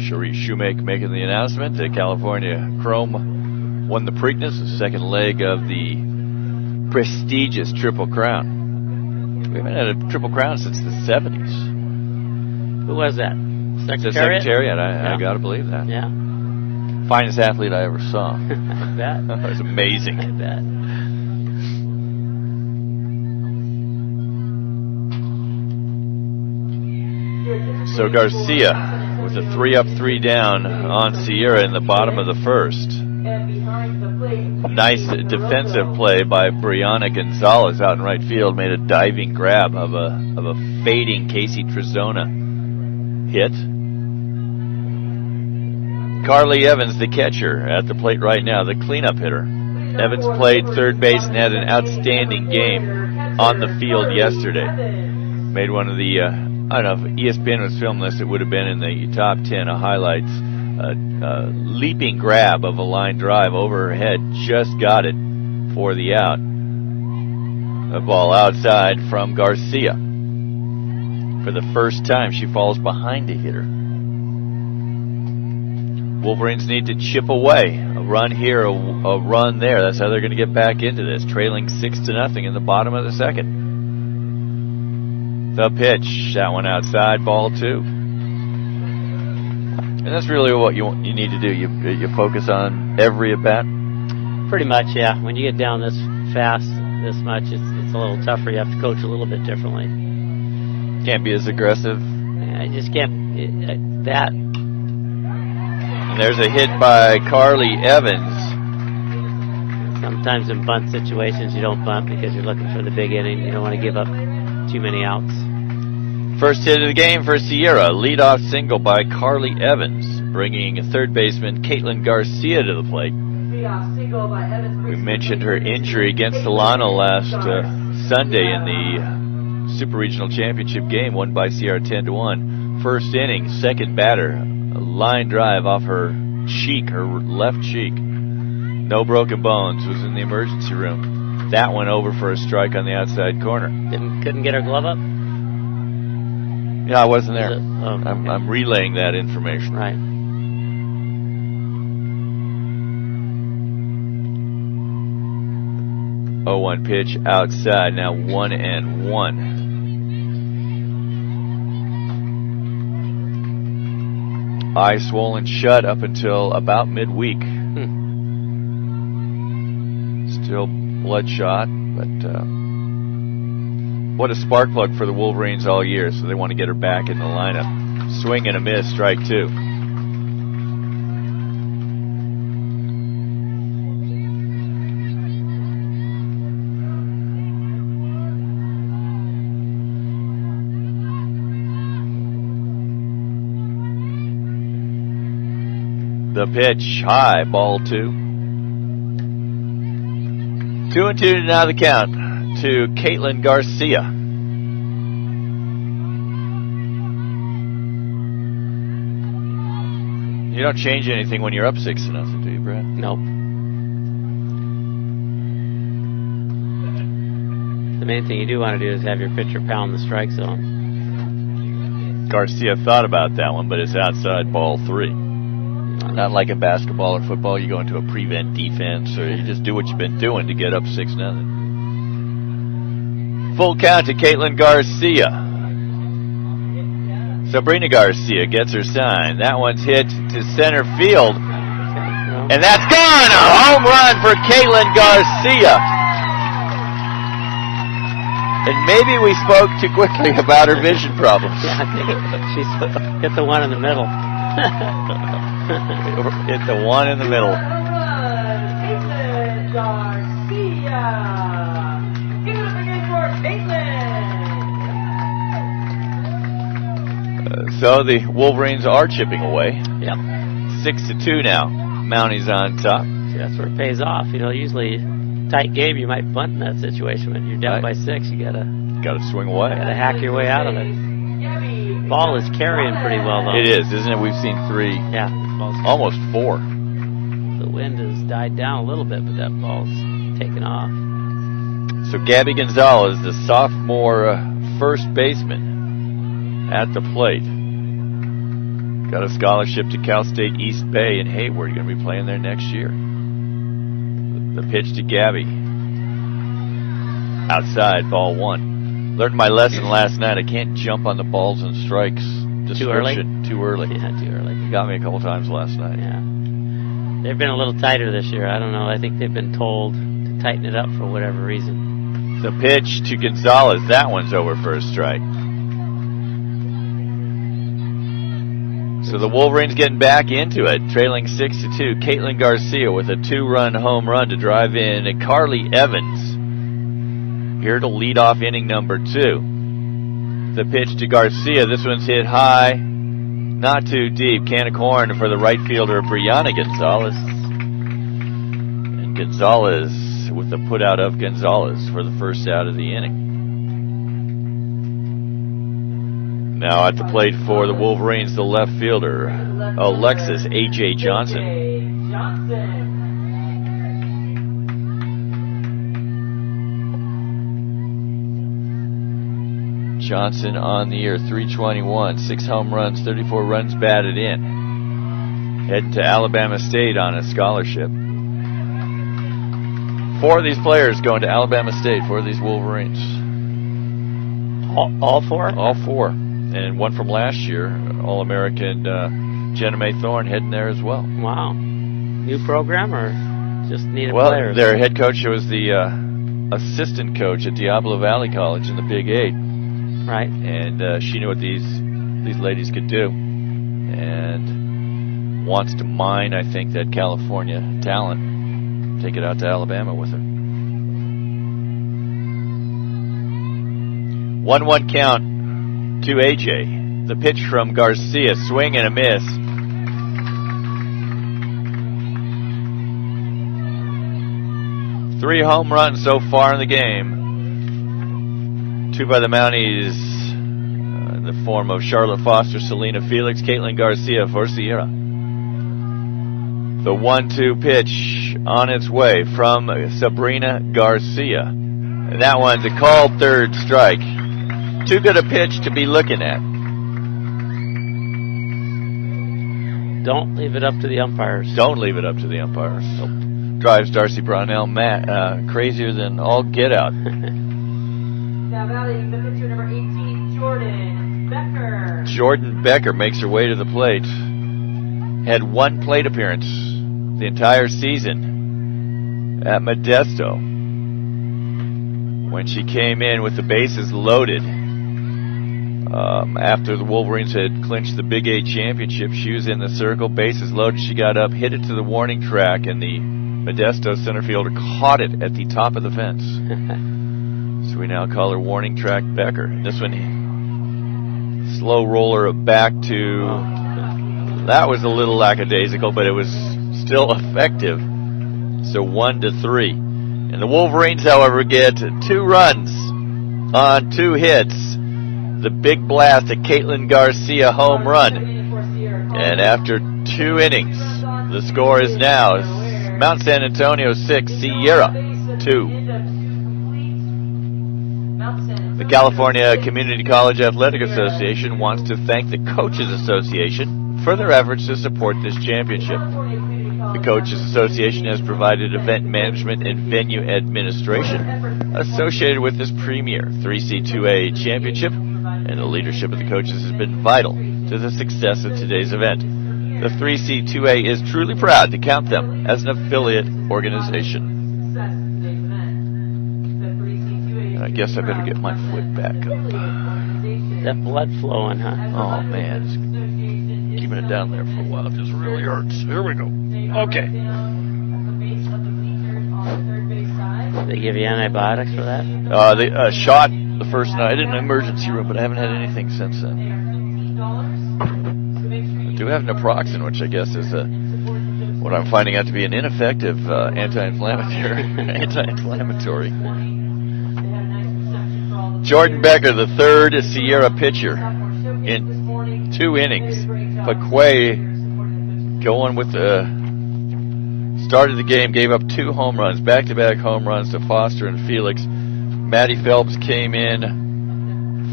Cherie Shoemake making the announcement that California Chrome won the Preakness, the second leg of the prestigious Triple Crown. We haven't had a Triple Crown since the 70s. Who was that? The Secretariat, I gotta believe that. Yeah. Finest athlete I ever saw. I bet. That was amazing. I bet. So Garcia with a 3 up, 3 down on Sierra in the bottom of the first. And behind the plate, Nice defensive play by Brianna Gonzalez out in right field. Made a diving grab of a fading Casey Trezona hit. Carly Evans, the catcher, at the plate right now, the cleanup hitter. Evans played third base and had an outstanding game on the field yesterday. Made one of the, I don't know, if ESPN was filming this, it would have been in the top 10 of highlights. Leaping grab of a line drive over her head, just got it for the out. A ball outside from Garcia. For the first time, she falls behind a hitter. Wolverines need to chip away. A run here, a run there. That's how they're going to get back into this. Trailing 6-0 in the bottom of the second. The pitch, that one outside, ball 2. And that's really what you need to do. You focus on every at bat. Pretty much, yeah. When you get down this fast, this much, it's a little tougher. You have to coach a little bit differently. Can't be as aggressive. I just can't. That. And there's a hit by Carly Evans. Sometimes in bunt situations you don't bunt because you're looking for the big inning. You don't want to give up too many outs. First hit of the game for Sierra. Leadoff single by Carly Evans, bringing third baseman Caitlin Garcia to the plate. We mentioned her injury against Solano last Sunday in the Super Regional Championship game, won by Sierra 10-1. First inning, second batter, a line drive off her cheek, her left cheek. No broken bones, was in the emergency room. That went over for a strike on the outside corner. Couldn't get her glove up? Yeah, I wasn't there. Oh, okay. I'm relaying that information. Right. 0-1 pitch outside, now 1-1. Eye swollen shut up until about midweek. Still bloodshot, but what a spark plug for the Wolverines all year, so they want to get her back in the lineup. Swing and a miss, strike 2. The pitch, high, ball 2. 2-2 now the count to Caitlin Garcia. You don't change anything when you're up 6-0, do you, Brad? Nope. The main thing you do want to do is have your pitcher pound the strike zone. Garcia thought about that one, but it's outside, ball 3. Not like in basketball or football, you go into a prevent defense, or you just do what you've been doing to get up 6-0. Full count to Caitlin Garcia. Sabrina Garcia gets her sign. That one's hit to center field. And that's gone! A home run for Caitlin Garcia. And maybe we spoke too quickly about her vision problems. Yeah, I think she hit the one in the middle. Hit the one in the middle. Caitlin Garcia. Give it up again for Caitlin. So the Wolverines are chipping away. Yep. 6-2 now. Mounties on top. See, that's where it pays off. You know, usually tight game you might bunt in that situation. When you're down by 6, you gotta swing away. Gotta hack your way out of it. Ball is carrying pretty well though. It is, isn't it? We've seen 3. Yeah. Almost 4. The wind has died down a little bit, but that ball's taken off. So Gabby Gonzalez, the sophomore first baseman at the plate. Got a scholarship to Cal State East Bay in Hayward. Going to be playing there next year. The pitch to Gabby. Outside, ball 1. Learned my lesson last night. I can't jump on the balls and strikes. Too early? Too early. Yeah, too early. Got me a couple times last night. Yeah. They've been a little tighter this year. I don't know. I think they've been told to tighten it up for whatever reason. The pitch to Gonzalez. That one's over for a strike. So the Wolverines getting back into it, trailing 6-2. Caitlin Garcia with a 2-run home run to drive in Carly Evans. Here to lead off inning number 2. The pitch to Garcia. This one's hit high, not too deep. Can of corn for the right fielder, Brianna Gonzalez. And Gonzalez with the put out of Gonzalez for the first out of the inning. Now at the plate for the Wolverines, the left fielder, Alexis A.J. Johnson. Johnson on the year, 321, 6 home runs, 34 runs batted in. Heading to Alabama State on a scholarship. 4 of these players going to Alabama State, 4 of these Wolverines. All 4? All 4. And one from last year, All-American Jenna Mae Thorne heading there as well. Wow. New program or just needed Well, players? their head coach was the assistant coach at Diablo Valley College in the Big 8. Right. And she knew what these ladies could do. And wants to mine, I think, that California talent. Take it out to Alabama with her. 1-1 count to AJ. The pitch from Garcia, swing and a miss. Three home runs so far in the game. 2 by the Mounties in the form of Charlotte Foster, Selena Felix, Caitlin Garcia for Sierra. The 1-2 pitch on its way from Sabrina Garcia. And that one's a called third strike. Too good a pitch to be looking at. Don't leave it up to the umpires. Don't leave it up to the umpires. Drives Darcy Brownell crazier than all get out. Now batting the pitcher number 18, Jordan Becker. Jordan Becker makes her way to the plate. Had 1 plate appearance the entire season at Modesto. When she came in with the bases loaded, after the Wolverines had clinched the Big 8 championship, she was in the circle, bases loaded. She got up, hit it to the warning track, and the Modesto center fielder caught it at the top of the fence. So we now call her Warning Track Becker. This one, slow roller back to, that was a little lackadaisical, but it was still effective. So 1-3. And the Wolverines, however, get 2 runs on 2 hits. The big blast, a Caitlin Garcia home run. And after 2 innings, the score is now Mount San Antonio 6, Sierra 2. The California Community College Athletic Association wants to thank the Coaches Association for their efforts to support this championship. The Coaches Association has provided event management and venue administration associated with this premier 3C2A championship, and the leadership of the coaches has been vital to the success of today's event. The 3C2A is truly proud to count them as an affiliate organization. I guess I better get my foot back up. That blood flowing, huh? Oh, man. It's keeping it down there for a while. It just really hurts. Here we go. Okay. They give you antibiotics for that? They shot the first night in an emergency room, but I haven't had anything since then. I do have naproxen, which I guess is what I'm finding out to be an ineffective anti-inflammatory. Jordan Becker, the third Sierra pitcher in 2 innings. Paquet going with the start of the game, gave up 2 home runs, back-to-back home runs to Foster and Felix. Maddie Phelps came in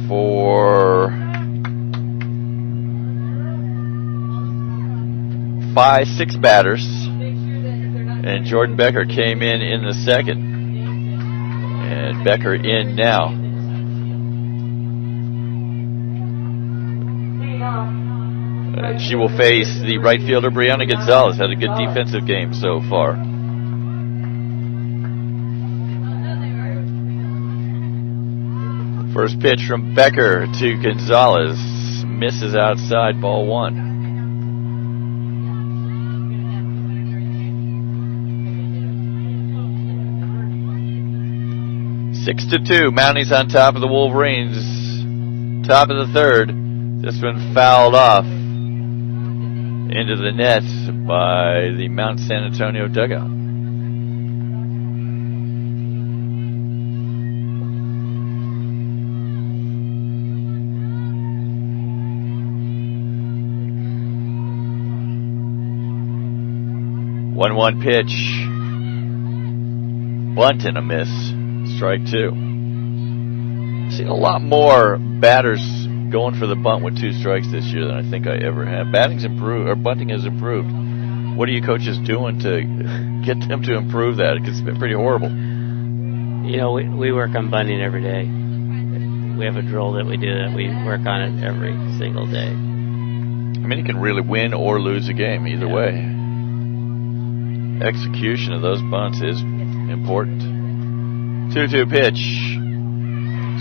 for 6 batters, and Jordan Becker came in the second. And Becker in now. She will face the right fielder, Brianna Gonzalez. Had a good defensive game so far. First pitch from Becker to Gonzalez. Misses outside, ball 1. 6-2. Mounties on top of the Wolverines. Top of the third. This one fouled off into the net by the Mount San Antonio dugout. One pitch. Bunt and a miss. Strike two. Seen a lot more batters going for the bunt with 2 strikes this year than I think I ever have. Batting's improved, or bunting has improved. What are you coaches doing to get them to improve that? It's been pretty horrible. You know, we work on bunting every day. We have a drill that we do that we work on it every single day. I mean, you can really win or lose a game either way. Execution of those bunts is important. 2-2 pitch.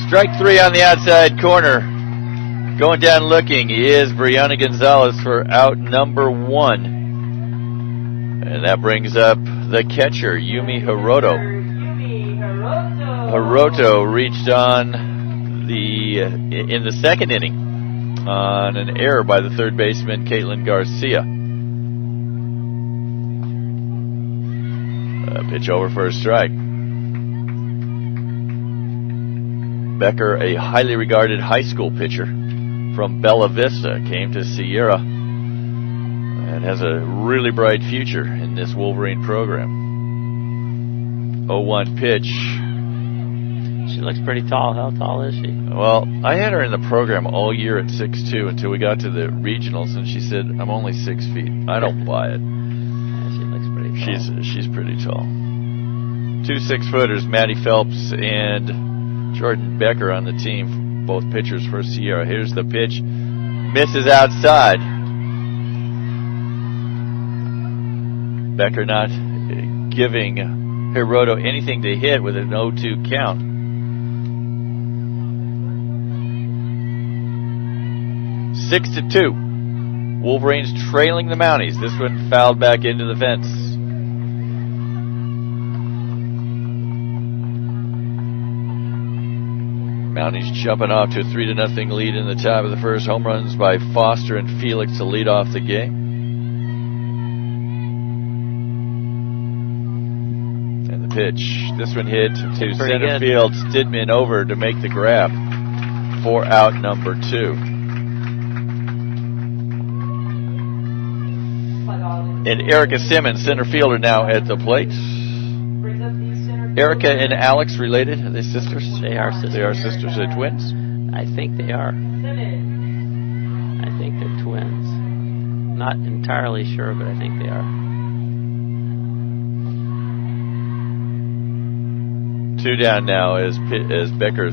Strike 3 on the outside corner. Going down looking is Brianna Gonzalez for out number 1. And that brings up the catcher, Yumi Hiroto. Hiroto reached on in the second inning on an error by the third baseman, Caitlin Garcia. Pitch over for a strike. Becker, a highly regarded high school pitcher from Bella Vista, came to Sierra and has a really bright future in this Wolverine program. 0-1 pitch. She looks pretty tall. How tall is she? Well, I had her in the program all year at 6'2" until we got to the regionals, and she said, I'm only 6 feet. I don't buy it. Yeah, she looks pretty tall. She's pretty tall. 2 6-footers, Maddie Phelps and Jordan Becker on the team, both pitchers for Sierra. Here's the pitch. Misses outside. Becker not giving Hiroto anything to hit with an 0-2 count. Six to 2. Wolverines trailing the Mounties. This one fouled back into the fence. Mounties jumping off to a 3-0 lead in the top of the first. Home runs by Foster and Felix to lead off the game. And the pitch. This one hit to center field. Stidman over to make the grab for out number 2. And Erica Simmons, center fielder, now at the plate. Erica and Alex related? Are they sisters? They are sisters. They are sisters. They're twins? I think they are. I think they're twins. Not entirely sure, but I think they are. 2 down now as Becker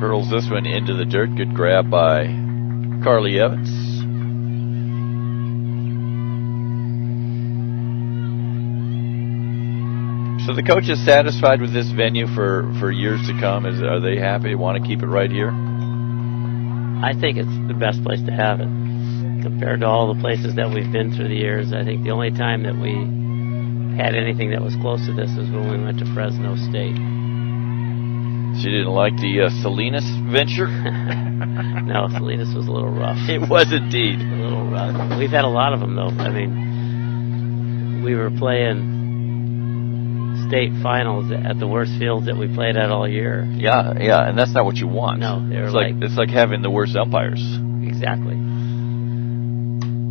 hurls this one into the dirt. Good grab by Carly Evans. So the coach is satisfied with this venue for years to come? Are they happy? Want to keep it right here? I think it's the best place to have it. Compared to all the places that we've been through the years, I think the only time that we had anything that was close to this was when we went to Fresno State. She didn't like the Salinas venture? No, Salinas was a little rough. It was indeed. A little rough. We've had a lot of them, though. I mean, we were playing state finals at the worst fields that we played at all year. Yeah, and that's not what you want. No, it's like having the worst umpires. Exactly.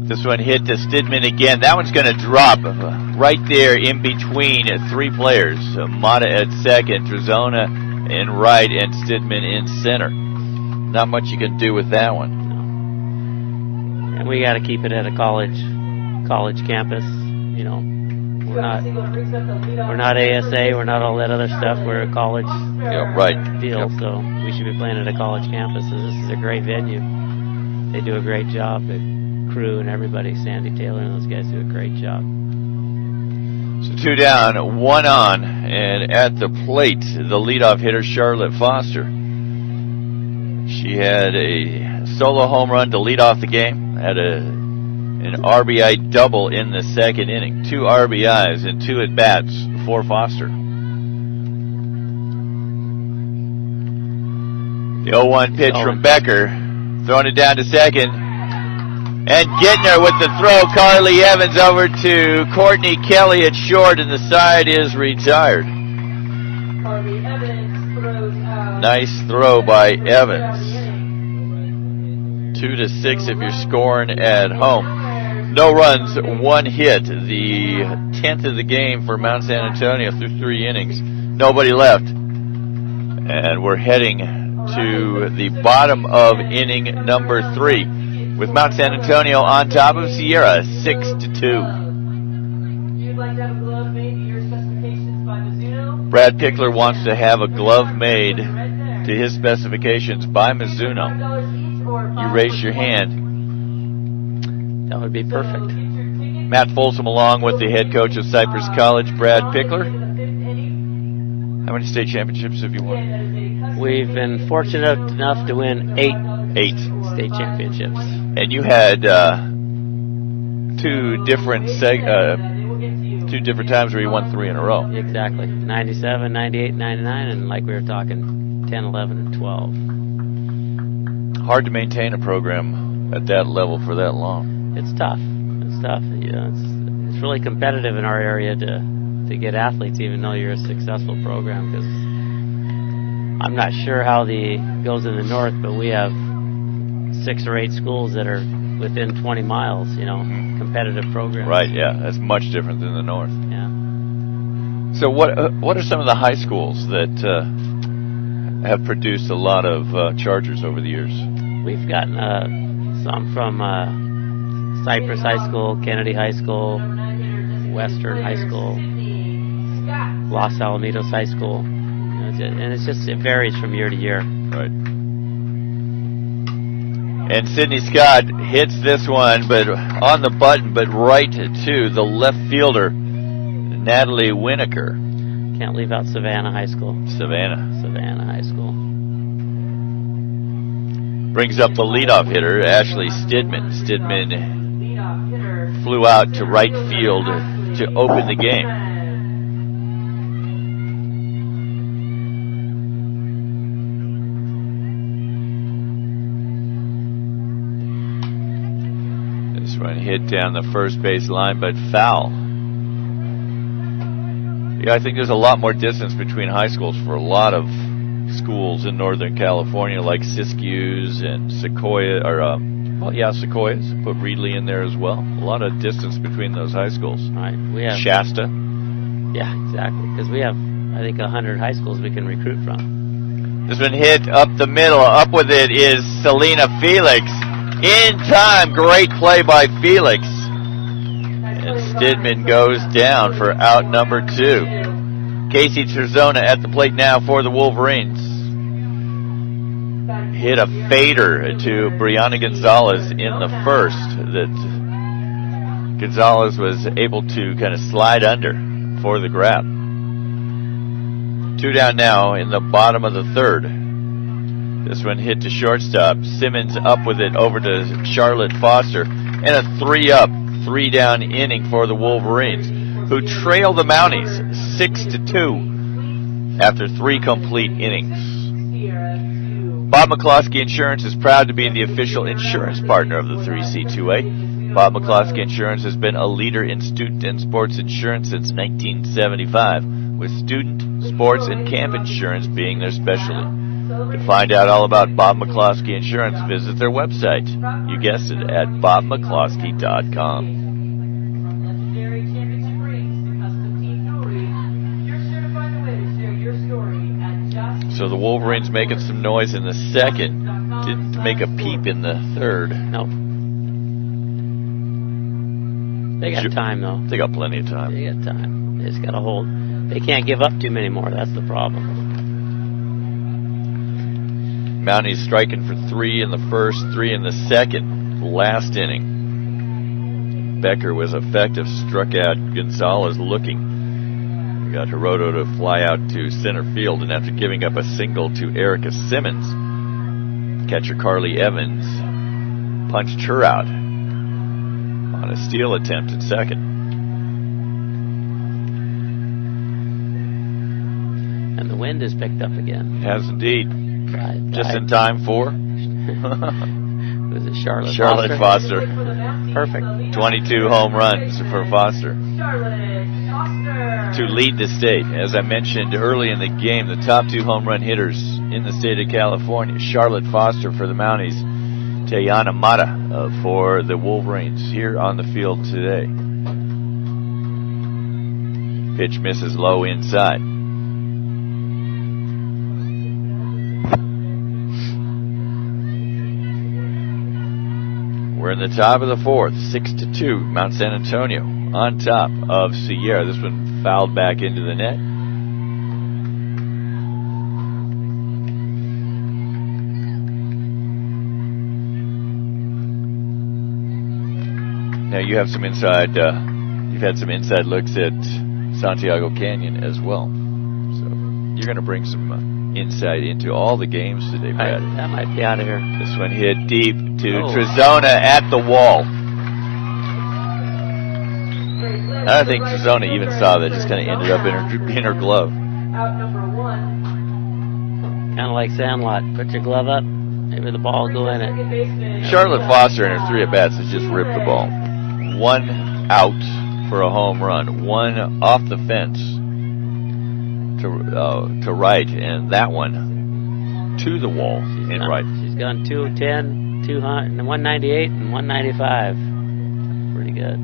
This one hit to Stidman again. That one's going to drop right there in between 3 players. Mata at second, Trezona in right, and Stidman in center. Not much you can do with that one. No. And we got to keep it at a college campus. You know, we're not ASA. We're not all that other stuff. We're a college deal. Yep. So we should be playing at a college campus. So this is a great venue. They do a great job. The crew and everybody, Sandy Taylor and those guys do a great job. So 2 down, 1 on, and at the plate, the leadoff hitter, Charlotte Foster. She had a solo home run to lead off the game, had an RBI double in the second inning. 2 RBIs and 2 at-bats for Foster. The 0-1 pitch from Becker. Throwing it down to second. And Gittner with the throw. Carly Evans over to Courtney Kelly at short, and the side is retired. Carly Evans throws out. Nice throw by Evans. 2-6 if you're scoring at home. No runs, 1 hit. The 10th of the game for Mount San Antonio through 3 innings. Nobody left. And we're heading to the bottom of inning number 3 with Mount San Antonio on top of Sierra, 6-2. You'd like to have a glove made to your specifications by Mizuno? Brad Pickler wants to have a glove made to his specifications by Mizuno. You raise your hand. That would be perfect. Matt Folsom along with the head coach of Cypress College, Brad Pickler. How many state championships have you won? We've been fortunate enough to win 8 state championships. And you had two different times where you won 3 in a row. Exactly. 97, 98, 99, and like we were talking, 10, 11, and 12. Hard to maintain a program at that level for that long. It's tough. It's tough. You know, it's really competitive in our area to get athletes, even though you're a successful program. Because I'm not sure how goes in the north, but we have 6 or 8 schools that are within 20 miles. You know, competitive programs. Right. Yeah, that's much different than the north. Yeah. So what are some of the high schools that have produced a lot of Chargers over the years? We've gotten some from Cypress High School, Kennedy High School, Western High School, Los Alamitos High School, and it varies from year to year. Right. And Sydney Scott hits this one, but on the button, but right to the left fielder, Natalie Winokur. Can't leave out Savannah High School. Savannah High School. Brings up the leadoff hitter, Ashley Stidman. Stidman flew out to right field to open the game. This one hit down the first base line, but foul. Yeah, I think there's a lot more distance between high schools for a lot of schools in Northern California, like Siskiyous and Sequoia, Sequoias. Put Reedley in there as well. A lot of distance between those high schools. Right. We have Shasta. Yeah, exactly. Because we have, I think, 100 high schools we can recruit from. This one hit up the middle. Up with it is Selena Felix. In time. Great play by Felix. And Stidman goes down for out number 2. Casey Terzona at the plate now for the Wolverines. Hit a fader to Brianna Gonzalez in the first that Gonzalez was able to kind of slide under for the grab. 2 down now in the bottom of the 3rd. This one hit to shortstop. Simmons up with it over to Charlotte Foster. And a 3 down inning for the Wolverines, who trail the Mounties 6-2 after 3 complete innings. Bob McCloskey Insurance is proud to be the official insurance partner of the 3C2A. Bob McCloskey Insurance has been a leader in student and sports insurance since 1975, with student, sports, and camp insurance being their specialty. To find out all about Bob McCloskey Insurance, visit their website. You guessed it, at bobmccloskey.com. So the Wolverines making some noise in the 2nd. Didn't make a peep in the 3rd. Nope. They got time, though. They got plenty of time. They got time. They just got to hold. They can't give up too many more. That's the problem. Mounties striking for 3 in the first, 3 in the 2nd. Last inning. Becker was effective. Struck out Gonzalez looking. Got Hiroto to fly out to center field, and after giving up a single to Erica Simmons, catcher Carly Evans punched her out on a steal attempt at second. And the wind has picked up again. It has indeed. Just in time for was it Charlotte Foster. Perfect. 22 home runs for Foster to lead the state. As I mentioned early in the game, the top 2 home run hitters in the state of California. Charlotte Foster for the Mounties, Tayana Mata for the Wolverines here on the field today. Pitch misses low inside. We're in the top of the 4th, 6-2. Mount San Antonio on top of Sierra. This one fouled back into the net. Now you have some inside. You've had some inside looks at Santiago Canyon as well. So you're going to bring some insight into all the games today, Brad. That might be out of here. This one hit deep to Trezona at the wall. I don't think Trezona even saw that. Just kind of ended up in her glove. Kind of like Sandlot. Put your glove up. Maybe the ball will go in it. Charlotte Foster in her 3 at-bats has just ripped the ball. 1 out for a home run. 1 off the fence to right, and that one to the wall in right. She's gone 210, 200, 198, and 195. Pretty good.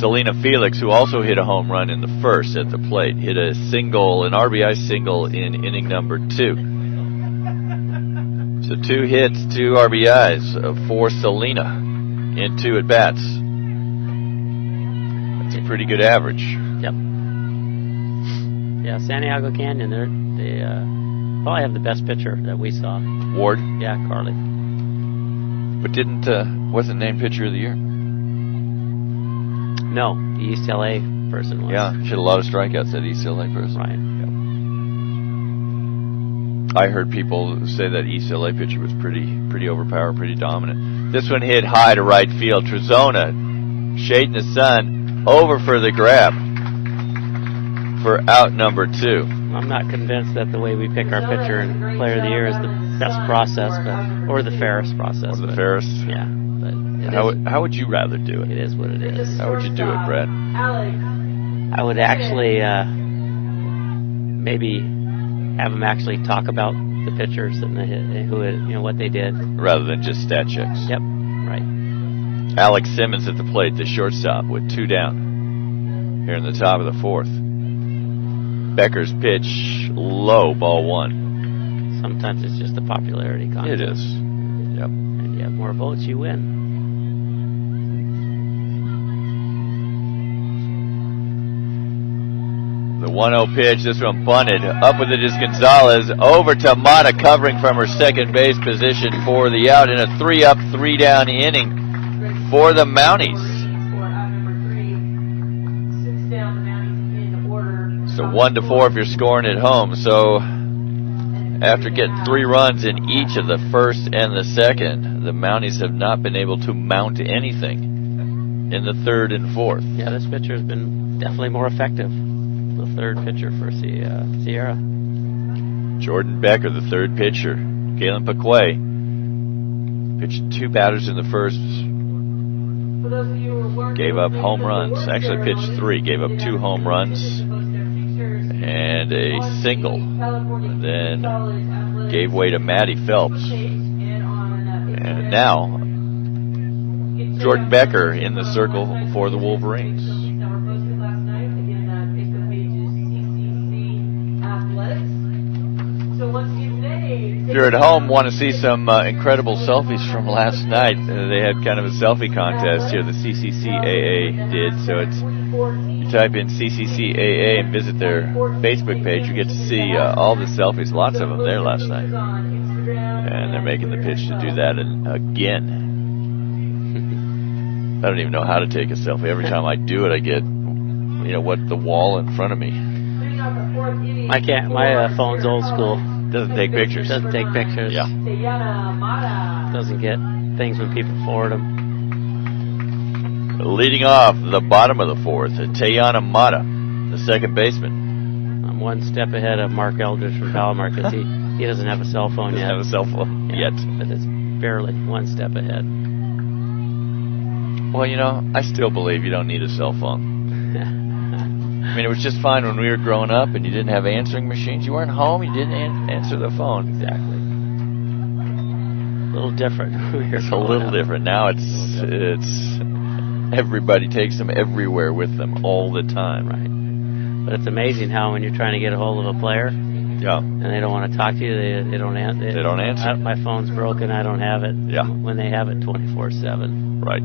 Selena Felix, who also hit a home run in the 1st at the plate, hit a single, an RBI single in inning number 2. So 2 hits, 2 RBIs for Selena in 2 at-bats. That's a pretty good average. Yep. Yeah, Santiago Canyon, they probably have the best pitcher that we saw. Ward? Yeah, Carly. But wasn't named pitcher of the year? No, the East LA person was. Yeah, she had a lot of strikeouts, that East LA person. Right. Yep. I heard people say that East LA pitcher was pretty overpowered, pretty dominant. This one hit high to right field. Trezona, shading the sun, over for the grab for out number 2. I'm not convinced that the way we pick our pitcher and player of the year is the best process, or the fairest process. Or the fairest? Yeah. But how would you rather do it? It is what it is. How would you do it, Brad? I would actually maybe have them actually talk about the pitchers and what they did, rather than just stat checks. Yep, right. Alex Simmons at the plate, the shortstop, with 2 down here in the top of the 4th. Becker's pitch low, ball 1. Sometimes it's just a popularity contest. It is. Yep. And you have more votes, you win. The 1-0 pitch, this one bunted. Up with it is Gonzalez. Over to Mata, covering from her second base position for the out in a 3-up, 3-down inning for the Mounties. So 1-4 if you're scoring at home. So after getting 3 runs in each of the first and the second, the Mounties have not been able to mount anything in the 3rd and 4th. Yeah, this pitcher has been definitely more effective. The 3rd pitcher for Sierra. Jordan Becker, the 3rd pitcher. Galen Paquet pitched 2 batters in the 1st. Gave up home runs. Actually pitched 3. Gave up 2 home runs and a single. And then gave way to Maddie Phelps. And now Jordan Becker in the circle for the Wolverines. If you're at home, want to see some incredible selfies from last night. They had kind of a selfie contest here. The CCCAA did. So you type in CCCAA and visit their Facebook page. You get to see all the selfies. Lots of them there last night. And they're making the pitch to do that again. I don't even know how to take a selfie. Every time I do it, I get, the wall in front of me. My phone's old school. Doesn't take pictures. Doesn't take pictures. Yeah. Doesn't get things when people forward them. Leading off the bottom of the 4th, Tayana Mata, the 2nd baseman. I'm 1 step ahead of Mark Eldridge from Palomar because He doesn't have a cell phone Doesn't yet. have a cell phone yet. But it's barely one step ahead. Well, you know, I still believe you don't need a cell phone. I mean, it was just fine when we were growing up and you didn't have answering machines. You weren't home, you didn't answer the phone. Exactly. A little different. It's a little different. Now it's everybody takes them everywhere with them all the time. Right. But it's amazing how when you're trying to get a hold of a player, Yeah. and they don't want to talk to you, they don't answer. They don't answer. My phone's broken, I don't have it. Yeah. When they have it 24/7. Right.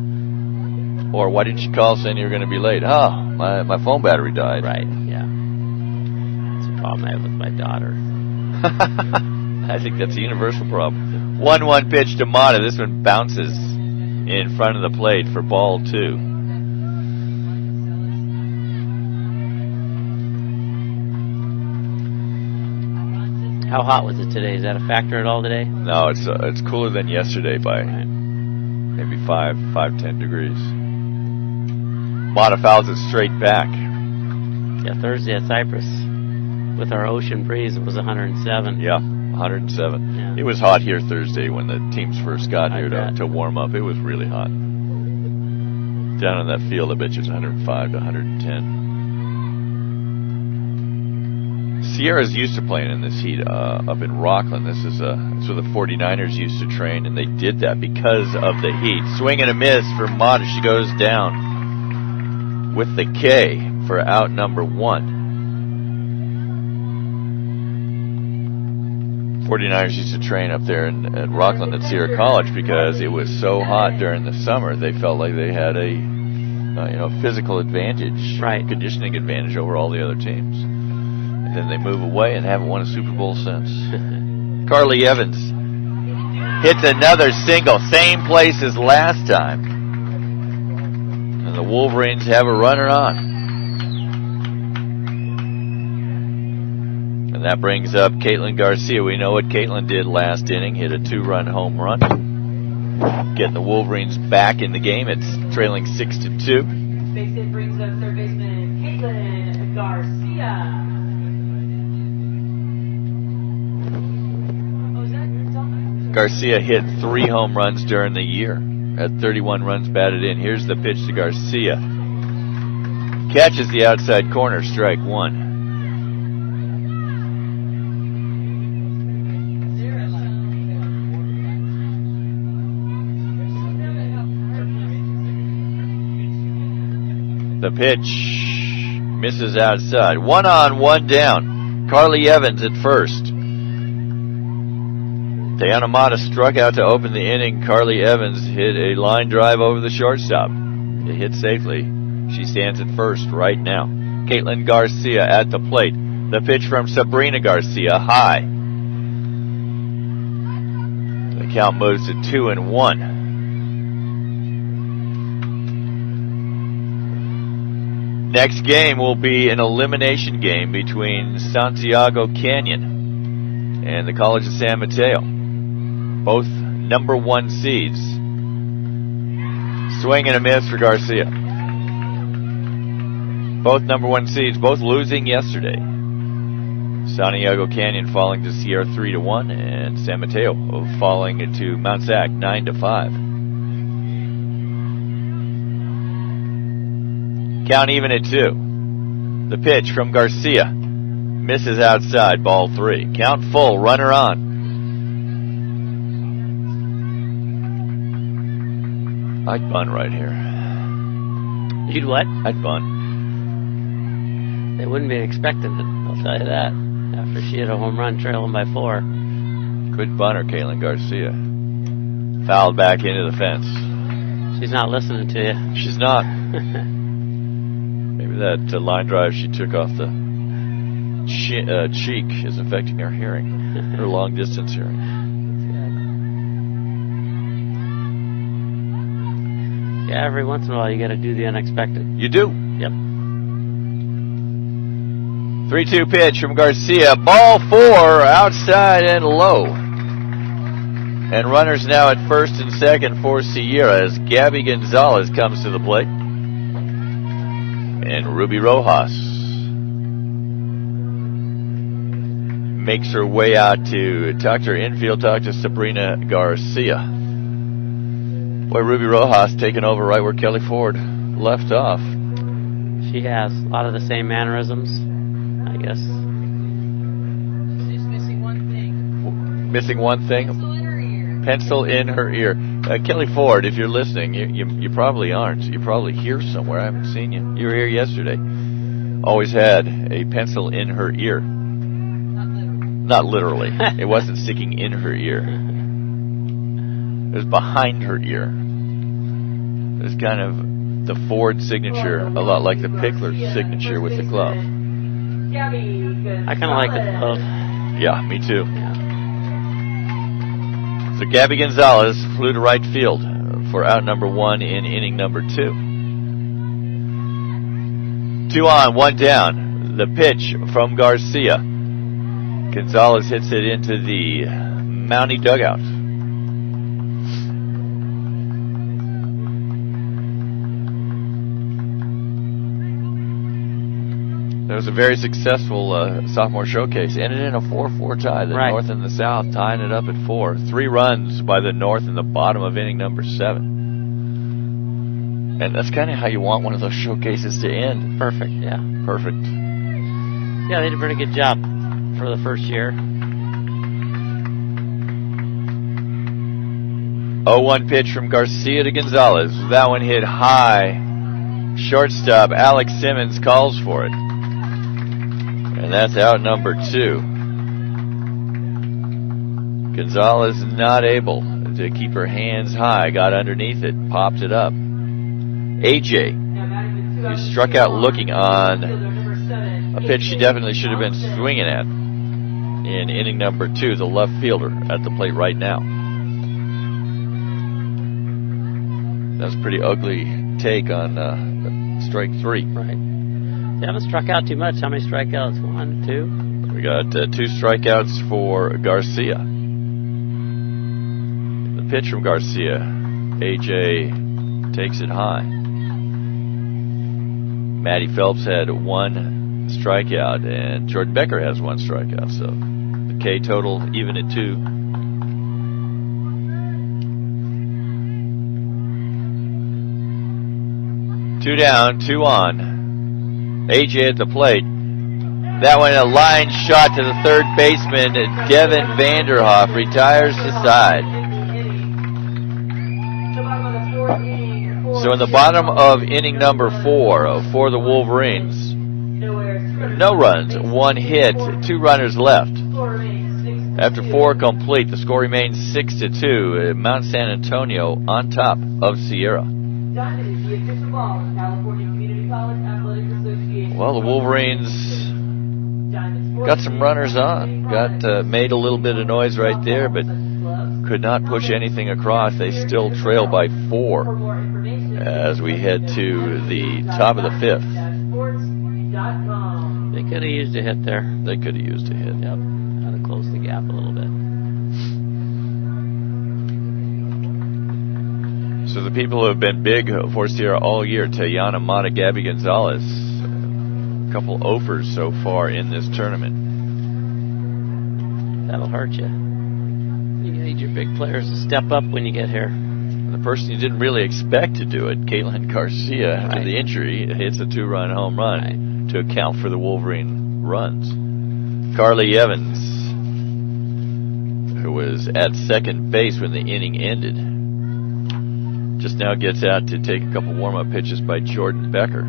Or why didn't you call saying you were going to be late? Oh, my phone battery died. Right, yeah. That's a problem I have with my daughter. I think that's a universal problem. 1-1 pitch to Mata. This one bounces in front of the plate for ball 2. How hot was it today? Is that a factor at all today? No, it's cooler than yesterday by maybe 10 degrees. Mata fouls it straight back. Yeah, Thursday at Cypress, with our ocean breeze, it was 107. Yeah, 107. Yeah. It was hot here Thursday when the teams first got here bet. to warm up. It was really hot. Down in that field, I bet you it's 105 to 110. Sierra's used to playing in this heat up in Rockland. This is that's where the 49ers used to train, and they did that because of the heat. Swing and a miss for Mata. She goes down with the K for out number 1. 49ers used to train up there at Rockland at Sierra College because it was so hot during the summer. They felt like they had a physical advantage, right, conditioning advantage over all the other teams. And then they move away and haven't won a Super Bowl since. Carly Evans hits another single, same place as last time. And the Wolverines have a runner on. And that brings up Caitlin Garcia. We know what Caitlin did last inning, hit a 2-run home run. Getting the Wolverines back in the game. It's trailing 6-2. Base hit brings up third baseman Caitlin Garcia. Garcia hit 3 home runs during the year. Had 31 runs batted in. Here's the pitch to Garcia. Catches the outside corner, strike 1. The pitch misses outside. 1 on, 1 down. Carly Evans at first. Diana Mata struck out to open the inning. Carly Evans hit a line drive over the shortstop. It hit safely. She stands at first right now. Caitlin Garcia at the plate. The pitch from Sabrina Garcia, high. The count moves to 2-1. Next game will be an elimination game between Santiago Canyon and the College of San Mateo. Both number 1 seeds. Swing and a miss for Garcia. Both number 1 seeds, both losing yesterday. Santiago Canyon falling to Sierra 3-1, and San Mateo falling to Mount SAC 9-5. Count even at 2. The pitch from Garcia misses outside, ball 3. Count full, runner on. I'd bunt right here. You'd what? I'd bunt. They wouldn't be expecting it, I'll tell you that. After she hit a home run trailing by 4. Good bunter, Caitlin Garcia. Fouled back into the fence. She's not listening to you. She's not. Maybe that line drive she took off the cheek is affecting her hearing, her long distance hearing. Yeah, every once in a while you got to do the unexpected. You do. Yep. 3-2 pitch from Garcia. Ball 4, outside and low. And runners now at first and second for Sierra as Gabby Gonzalez comes to the plate. And Ruby Rojas makes her way out to talk to her infield, talk to Sabrina Garcia. Boy, Ruby Rojas taking over right where Kelly Ford left off. She has a lot of the same mannerisms, I guess. She's missing one thing. Missing one thing? Pencil in her ear. Kelly Ford, if you're listening, you probably aren't. You're probably here somewhere. I haven't seen you. You were here yesterday. Always had a pencil in her ear. Not literally. It wasn't sticking in her ear. It was behind her ear. It was kind of the Ford signature, a lot like the Pickler signature with the glove. I kind of like the glove. Yeah, me too. Yeah. So Gabby Gonzalez flew to right field for out number 1 in inning number 2. 2 on, 1 down. The pitch from Garcia. Gonzalez hits it into the Mountie dugout. It was a very successful sophomore showcase. Ended in a 4-4 tie. The North and the South tying it up at 4. 3 runs by the North in the bottom of inning number 7. And that's kind of how you want one of those showcases to end. Perfect, yeah. Perfect. Yeah, they did a pretty good job for the first year. 0-1 pitch from Garcia to Gonzalez. That one hit high. Shortstop Alex Simmons calls for it. And that's out number 2. Gonzalez not able to keep her hands high. Got underneath it. Popped it up. AJ, who struck out looking on a pitch she definitely should have been swinging at in inning number 2, the left fielder at the plate right now. That's a pretty ugly take on strike 3. Right. They haven't struck out too much. How many strikeouts? 1, 2? We got 2 strikeouts for Garcia. The pitch from Garcia. AJ takes it high. Maddie Phelps had 1 strikeout, and Jordan Becker has 1 strikeout. So the K total even at 2. Two down, 2 on. AJ at the plate. That one a line shot to the third baseman. Devin Vanderhoff retires the side. So in the bottom of inning number 4 for the Wolverines, no runs, 1 hit, 2 runners left. After 4 complete, the score remains 6-2. Mount San Antonio on top of Sierra. Well, the Wolverines got some runners on. Made a little bit of noise right there, but could not push anything across. They still trail by 4 as we head to the top of the 5th. They could have used a hit there. They could have used a hit. Yep. Had to close the gap a little bit. So the people who have been big for Sierra all year, Tayana Mata, Gabby Gonzalez, a couple offers so far in this tournament. That'll hurt you. You need your big players to step up when you get here. And the person you didn't really expect to do it, Caitlin Garcia, after the injury, hits a 2-run home run to account for the Wolverine runs. Carly Evans, who was at second base when the inning ended, just now gets out to take a couple warm-up pitches by Jordan Becker.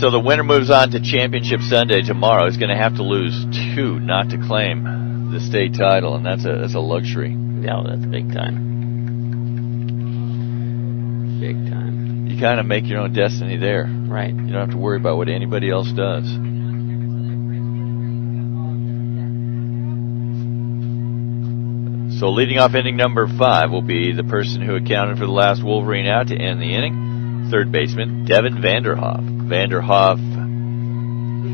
So the winner moves on to Championship Sunday tomorrow. Is going to have to lose 2 not to claim the state title, and that's a luxury. Yeah, well, that's big time. Big time. You kind of make your own destiny there. Right. You don't have to worry about what anybody else does. So leading off inning number 5 will be the person who accounted for the last Wolverine out to end the inning, third baseman Devin Vanderhoff. Vanderhoff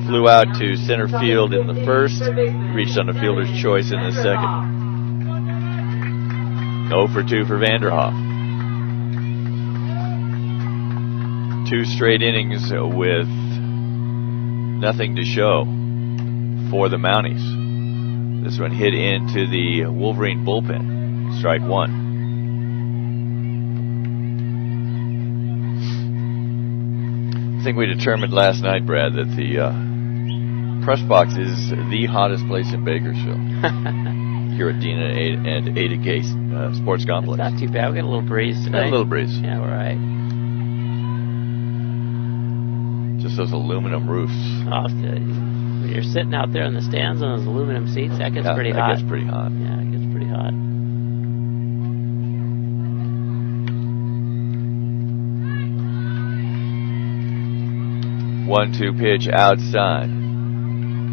flew out to center field in the first, reached on the fielder's choice in the second. 0 for 2 for Vanderhoff. 2 straight innings with nothing to show for the Mounties. This one hit into the Wolverine bullpen. Strike 1. I think we determined last night, Brad, that the press box is the hottest place in Bakersfield. Here at Dean and Ada Gay Sports Complex. It's not too bad. We got a little breeze today. A little breeze. Yeah, we're right. Just those aluminum roofs. Oh, when you're sitting out there in the stands on those aluminum seats, that gets pretty hot. That gets pretty hot. Yeah, it gets pretty hot. 1-2 pitch outside.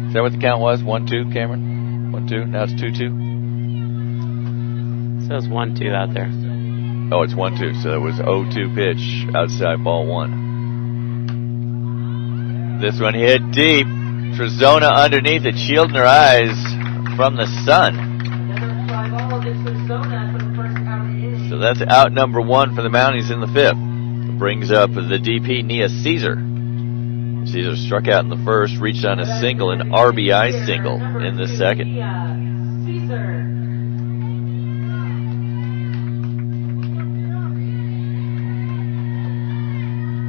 Is that what the count was? 1-2, Cameron? 1-2. Now it's 2-2. So it's 1-2 out there. Oh, it's 1-2. So it was 0-2 pitch outside, ball 1. This one hit deep. Trezona underneath it, shielding her eyes from the sun. So that's out number 1 for the Mounties in the 5th. Brings up the DP, Nia Caesar. Caesar struck out in the 1st, reached on a single, an RBI single in the 2nd.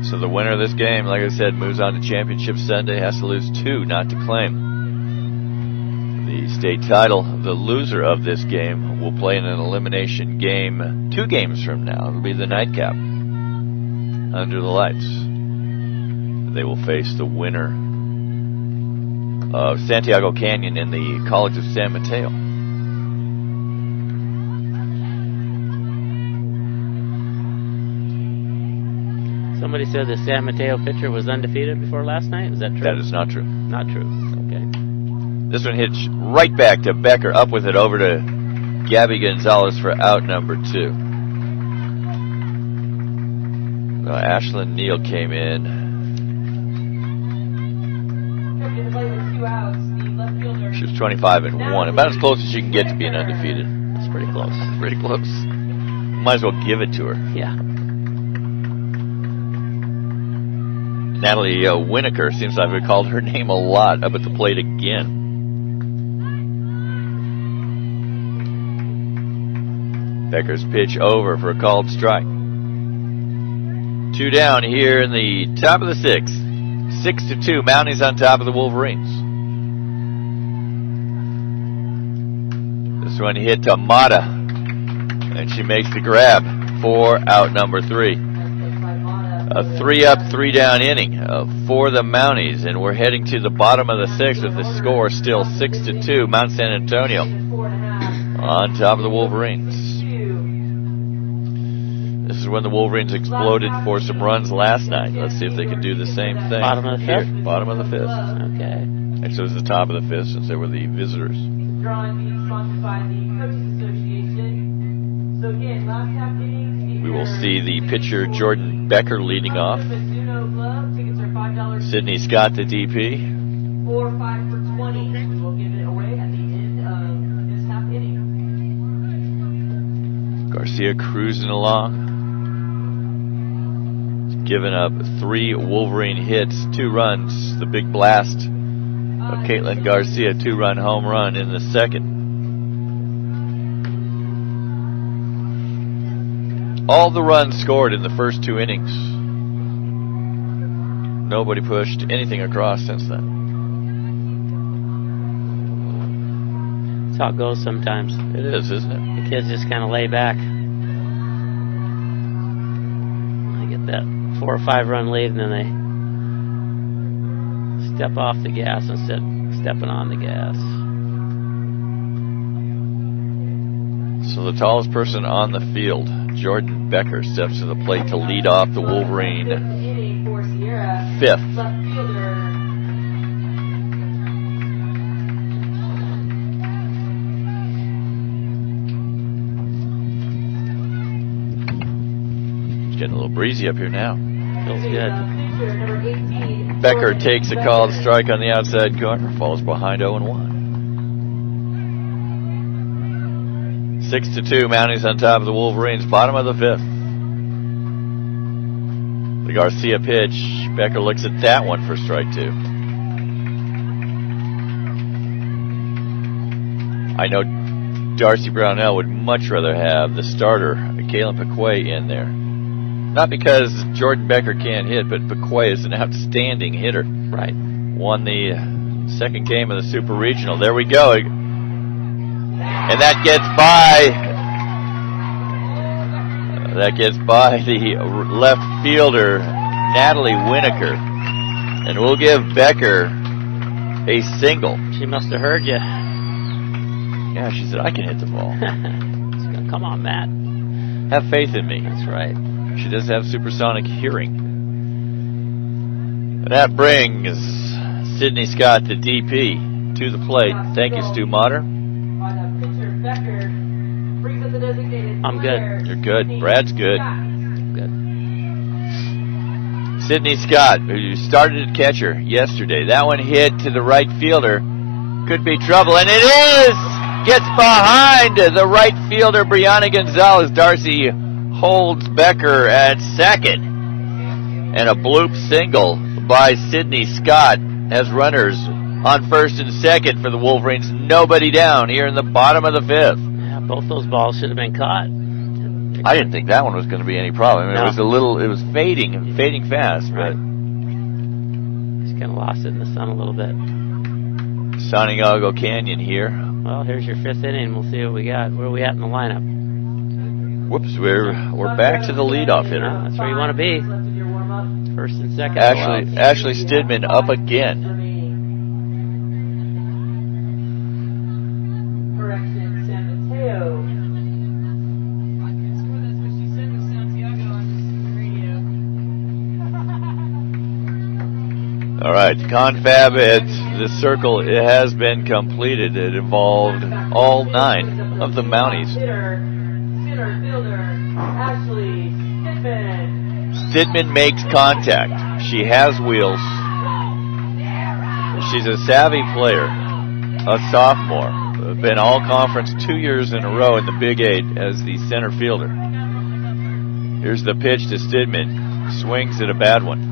So the winner of this game, like I said, moves on to Championship Sunday, has to lose 2 not to claim the state title. The loser of this game will play in an elimination game 2 games from now. It'll be the nightcap under the lights. They will face the winner of Santiago Canyon in the College of San Mateo. Somebody said the San Mateo pitcher was undefeated before last night. Is that true? That is not true. Not true. Okay. This one hits right back to Becker, up with it over to Gabby Gonzalez for out number 2. Ashlyn Neal came in. She was 25-1, about as close as you can get to being undefeated. That's pretty close. Pretty close. Might as well give it to her. Yeah. Natalie Winokur, seems like we called her name a lot, up at the plate again. Becker's pitch over for a called strike. 2 down here in the top of the 6th. 6-2, Mounties on top of the Wolverines. This one hit to Mata, and she makes the grab for out number 3. A 3-up, 3-down inning for the Mounties, and we're heading to the bottom of the 6th with the score still 6-2. Mount San Antonio on top of the Wolverines. This is when the Wolverines exploded for some runs last night. Let's see if they can do the same thing. Bottom of the 5th? Here, bottom of the 5th. Okay. Actually, it was the top of the 5th since they were the visitors. We will see the pitcher Jordan Becker leading off. Sydney Scott, the DP. 4 5 for 20. We will give it away at the end of this half inning. Garcia cruising along. Given up 3 Wolverine hits, 2 runs. The big blast of Caitlin Garcia, 2-run home run in the 2nd. All the runs scored in the first 2 innings. Nobody pushed anything across since then. That's how it goes sometimes. It is, isn't it? The kids just kind of lay back. They get that 4 or 5 run lead, and then they step off the gas instead of stepping on the gas. So the tallest person on the field, Jordan Becker, steps to the plate to lead off the Wolverine 5th. It's getting a little breezy up here now. Feels good. Becker takes a called strike on the outside corner, falls behind 0-1. 6-2, Mounties on top of the Wolverines, bottom of the 5th. The Garcia pitch. Becker looks at that one for strike 2. I know Darcy Brownell would much rather have the starter, Kalen Pequet, in there. Not because Jordan Becker can't hit, but Pequet is an outstanding hitter. Right. Won the second game of the Super Regional. There we go. And that gets by. That gets by the left fielder, Natalie Winokur. And we'll give Becker a single. She must have heard you. Yeah, she said, I can hit the ball. Come on, Matt. Have faith in me. That's right. She does have supersonic hearing. And that brings Sydney Scott, the DP, to the plate. Thank you, Stu Motter. I'm good. You're good. Brad's good. Good. Sydney Scott, who started at catcher yesterday. That one hit to the right fielder. Could be trouble, and it is! Gets behind the right fielder, Brianna Gonzalez. Darcy holds Becker at second. And a bloop single by Sydney Scott has runners on first and second for the Wolverines. Nobody down here in the bottom of the 5th. Yeah, both those balls should have been caught. I didn't think that one was going to be any problem. I mean, No. it was fading fast, Right. but Just kind of lost it in the sun a little bit. Santiago Canyon here. Well, here's your 5th inning. We'll see what we got. Where are we at in the lineup? Whoops, we're back to the leadoff hitter. Yeah, that's where you want to be. First and second. Ashley Stidman up again. Correction, San Mateo. All right, confab at the circle, it has been completed. It involved all 9 of the Mounties. Center fielder, Ashley Stidman. Stidman makes contact. She has wheels. She's a savvy player, a sophomore. Been all conference 2 years in a row in the Big 8 as the center fielder. Here's the pitch to Stidman. Swings at a bad one.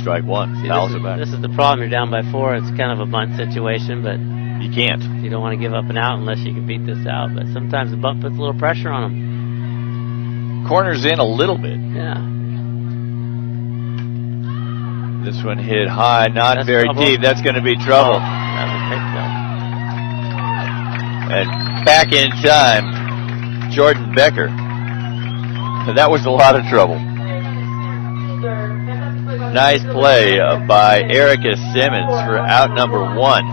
Strike 1. See, Fouls it back. this is the problem. You're down by 4. It's kind of a bunt situation, but You can't. you don't want to give up an out unless you can beat this out. But sometimes the bunt puts a little pressure on them. Corners in a little bit. Yeah. This one hit high, not That's very trouble. deep. That's going to be trouble. That was picked up. And back in time, Jordan Becker. That was a lot of trouble. Nice play by Erica Simmons for out number 1.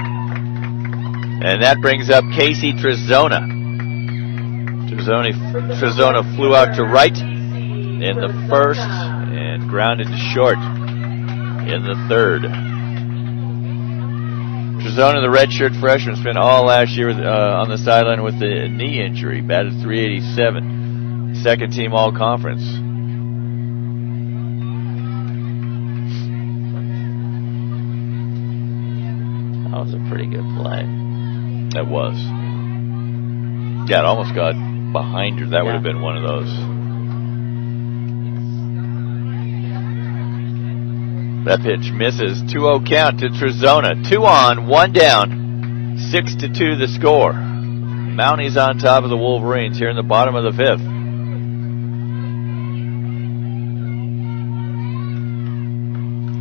And that brings up Casey Trezona. Trezona flew out to right in the first and grounded to short in the third. Trezona, the redshirt freshman, spent all last year on the sideline with a knee injury. Batted .387. Second team all-conference. That was a pretty good play. That was. Yeah, it almost got behind her. That would have been one of those. That pitch misses. 2-0 count to Trezona. 2 on, 1 down. 6-2 the score. Mounties on top of the Wolverines here in the bottom of the 5th.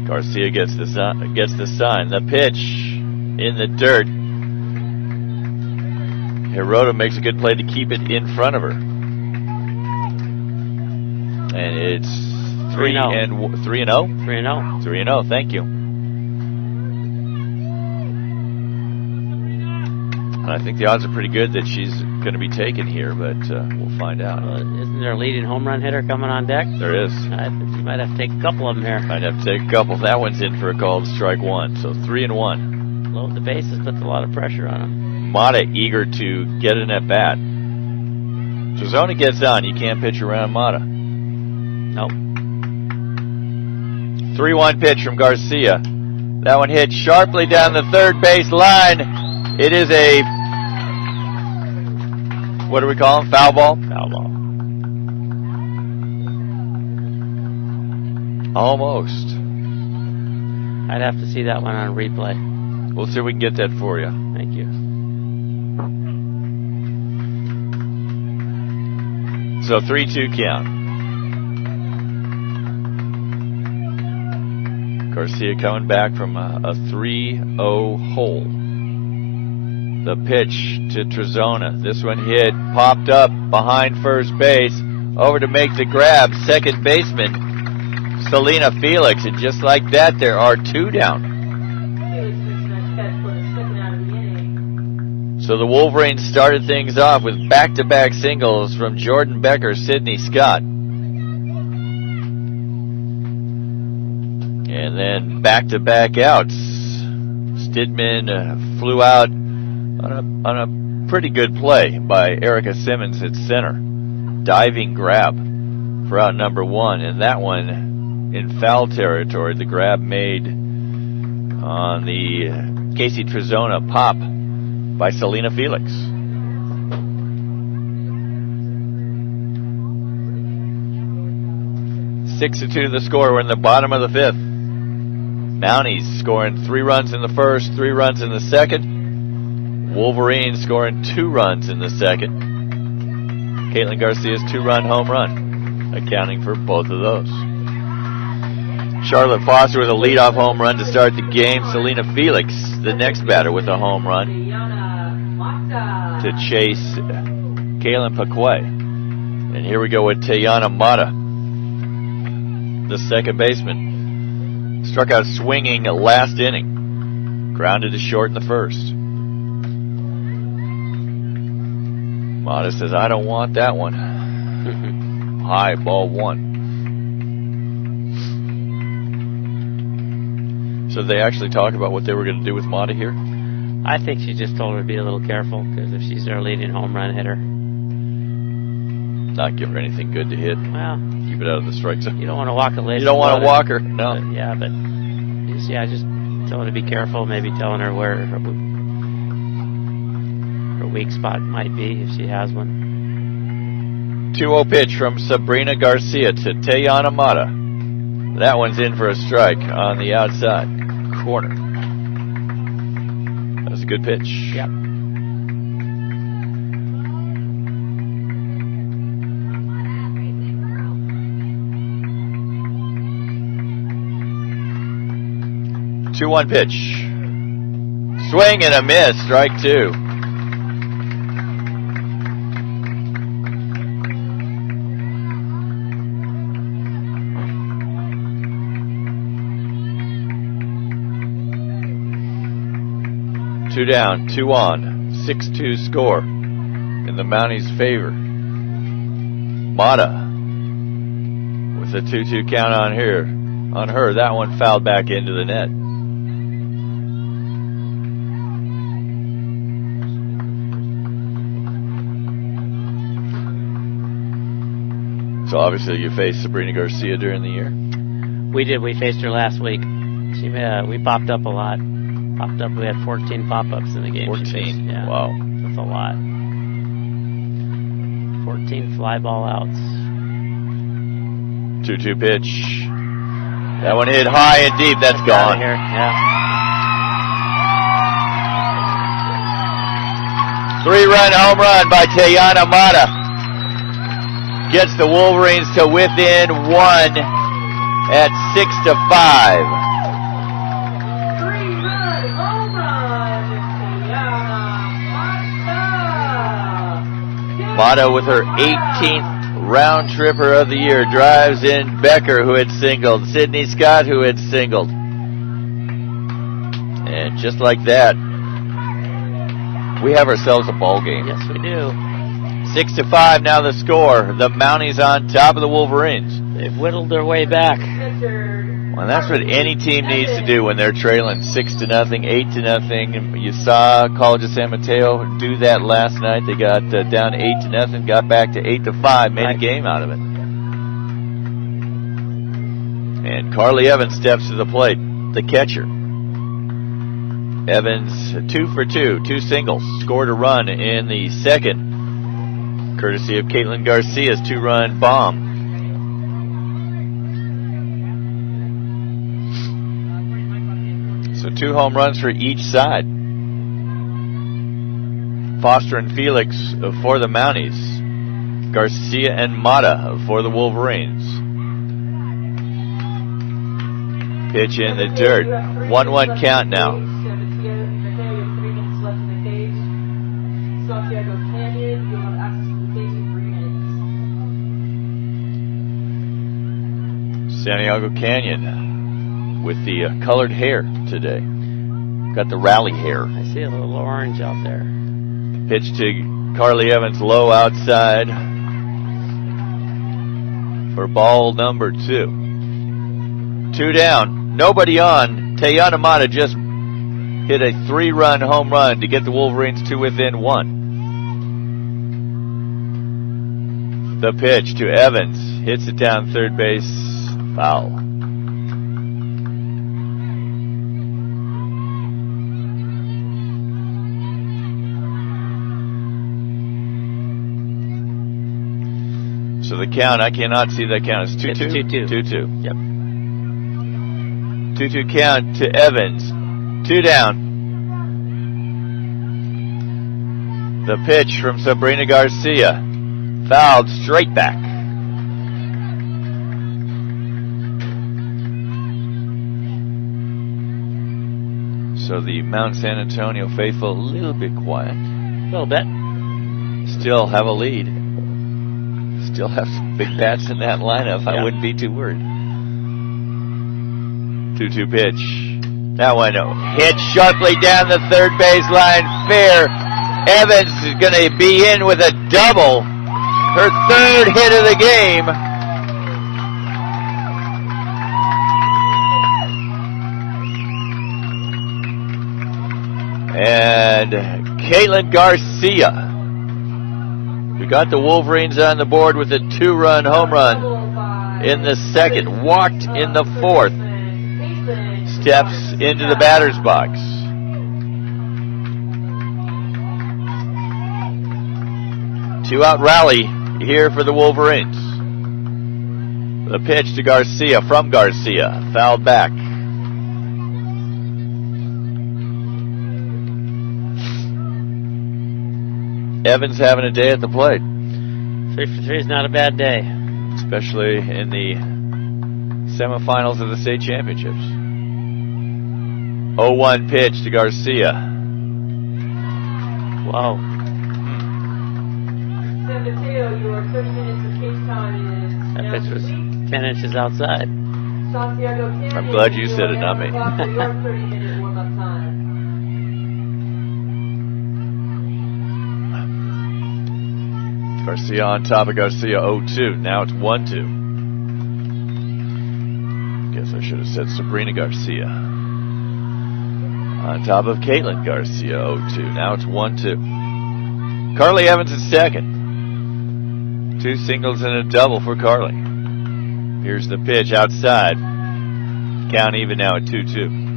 Garcia gets the sign. The pitch in the dirt. Hirota makes a good play to keep it in front of her. And it's 3-0. 3-0? 3-0. 3-0, thank you. And I think the odds are pretty good that she's going to be taken here, but we'll find out. Isn't there a leading home run hitter coming on deck? There is. You might have to take a couple of them here. Might have to take a couple. That one's in for a called strike 1, so 3-1. Load the bases, puts a lot of pressure on them. Mata eager to get an at bat. Trezona gets on. You can't pitch around Mata. Nope. 3-1 pitch from Garcia. That one hit sharply down the third base line. It is a, what do we call them? Foul ball? Foul ball. Almost. I'd have to see that one on replay. We'll see if we can get that for you. Thank you. So 3-2 count. Garcia coming back from a 3-0 hole. The pitch to Trezona. This one hit, popped up behind first base. Over to make the grab, second baseman, Selena Felix. And just like that, there are 2 down. So the Wolverines started things off with back-to-back singles from Jordan Becker, Sidney Scott. And then back-to-back outs. Stidman flew out on a pretty good play by Erica Simmons at center. Diving grab for out number 1, and that one in foul territory. The grab made on the Casey Trezona pop by Selena Felix. 6-2 the score. We're in the bottom of the 5th. Mounties scoring 3 runs in the first, 3 runs in the second. Wolverines scoring 2 runs in the second. Caitlin Garcia's 2-run home run, accounting for both of those. Charlotte Foster with a leadoff home run to start the game. Selena Felix, the next batter, with a home run to chase Kaylin Paquet. And here we go with Tayana Mata, the second baseman. Struck out swinging last inning. Grounded to short in the first. Mata says, I don't want that one. High, ball 1. So they actually talk about what they were going to do with Mata here? I think she just told her to be a little careful, because if she's their leading home run hitter. Not give her anything good to hit. Well, keep it out of the strike zone. You don't want to walk a lady. You don't want to walk her, no. But, yeah, just tell her to be careful, maybe telling her where her weak spot might be, if she has one. 2-0 pitch from Sabrina Garcia to Tayana Mata. That one's in for a strike on the outside corner. That was a good pitch. Yep. Two-one pitch. Swing and a miss. Strike 2. Two down, 2 on, 6-2 score in the Mounties' favor. Mata with a 2-2 count on her. That one fouled back into the net. So obviously you faced Sabrina Garcia during the year? We did. We faced her last week. We popped up a lot. We had 14 pop-ups in the game. 14? Yeah. Wow. That's a lot. 14 fly ball outs. 2-2 pitch. That one hit high and deep. That's gone. Here. Yeah. 3-run home run by Tayana Mata. Gets the Wolverines to within 1 at 6-5. Mata with her 18th round tripper of the year. Drives in Becker, who had singled. Sidney Scott, who had singled. And just like that, we have ourselves a ball game. Yes, we do. 6-5 now the score. The Mounties on top of the Wolverines. They've whittled their way back. Well, that's what any team needs to do when they're trailing 6-0, 8-0. You saw College of San Mateo do that last night. They got down 8-0, got back to 8-5, made a game out of it. And Carly Evans steps to the plate, the catcher. Evans 2 for 2, 2 singles, scored a run in the second, courtesy of Caitlin Garcia's 2-run bomb. So 2 home runs for each side. Foster and Felix for the Mounties. Garcia and Mata for the Wolverines. Pitch in the dirt. 1-1 count now. Santiago Canyon with the colored hair today. Got the rally hair. I see a little orange out there. Pitch to Carly Evans, low outside for ball number 2. 2 down, nobody on. Tayana Mata just hit a 3-run home run to get the Wolverines to within 1. The pitch to Evans, hits it down third base, foul. So the count, I cannot see that count. It's 2-2? It's 2-2. 2-2. Yep. 2-2 count to Evans. 2 down. The pitch from Sabrina Garcia. Fouled straight back. So the Mount San Antonio faithful a little bit quiet. A little bit. Still have a lead. Still have some big bats in that lineup. I wouldn't be too worried. 2-2 pitch. That one hit sharply down the third baseline. Fair. Evans is going to be in with a double. Her 3rd hit of the game. And Caitlin Garcia, we got the Wolverines on the board with a 2-run home run in the 2nd. Walked in the 4th. Steps into the batter's box. Two-out rally here for the Wolverines. The pitch to Garcia from Garcia. Fouled back. Evans having a day at the plate. 3 for 3 is not a bad day. Especially in the semifinals of the state championships. 0-1 pitch to Garcia. Wow. San Mateo, your 30 minutes of case time is That now pitch was complete. 10 inches outside. Santiago Canyon, I'm glad you said it, are not me. now on the clock for your 30-minute warm-up time. Garcia on top of Garcia, 0-2. Now it's 1-2. Guess I should have said Sabrina Garcia. On top of Caitlin Garcia, 0-2. Now it's 1-2. Carly Evans is second. 2 singles and a double for Carly. Here's the pitch outside. Count even now at 2-2.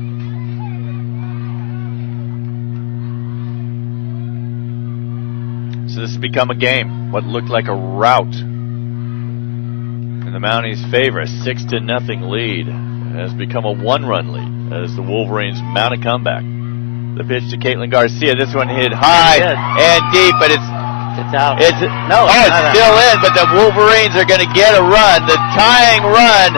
So this has become a game. What looked like a rout in the Mounties' favor. A 6-0 lead has become a 1-run lead as the Wolverines mount a comeback. The pitch to Caitlin Garcia. This one hit high and deep, but it's out. It's still in, but the Wolverines are going to get a run. The tying run.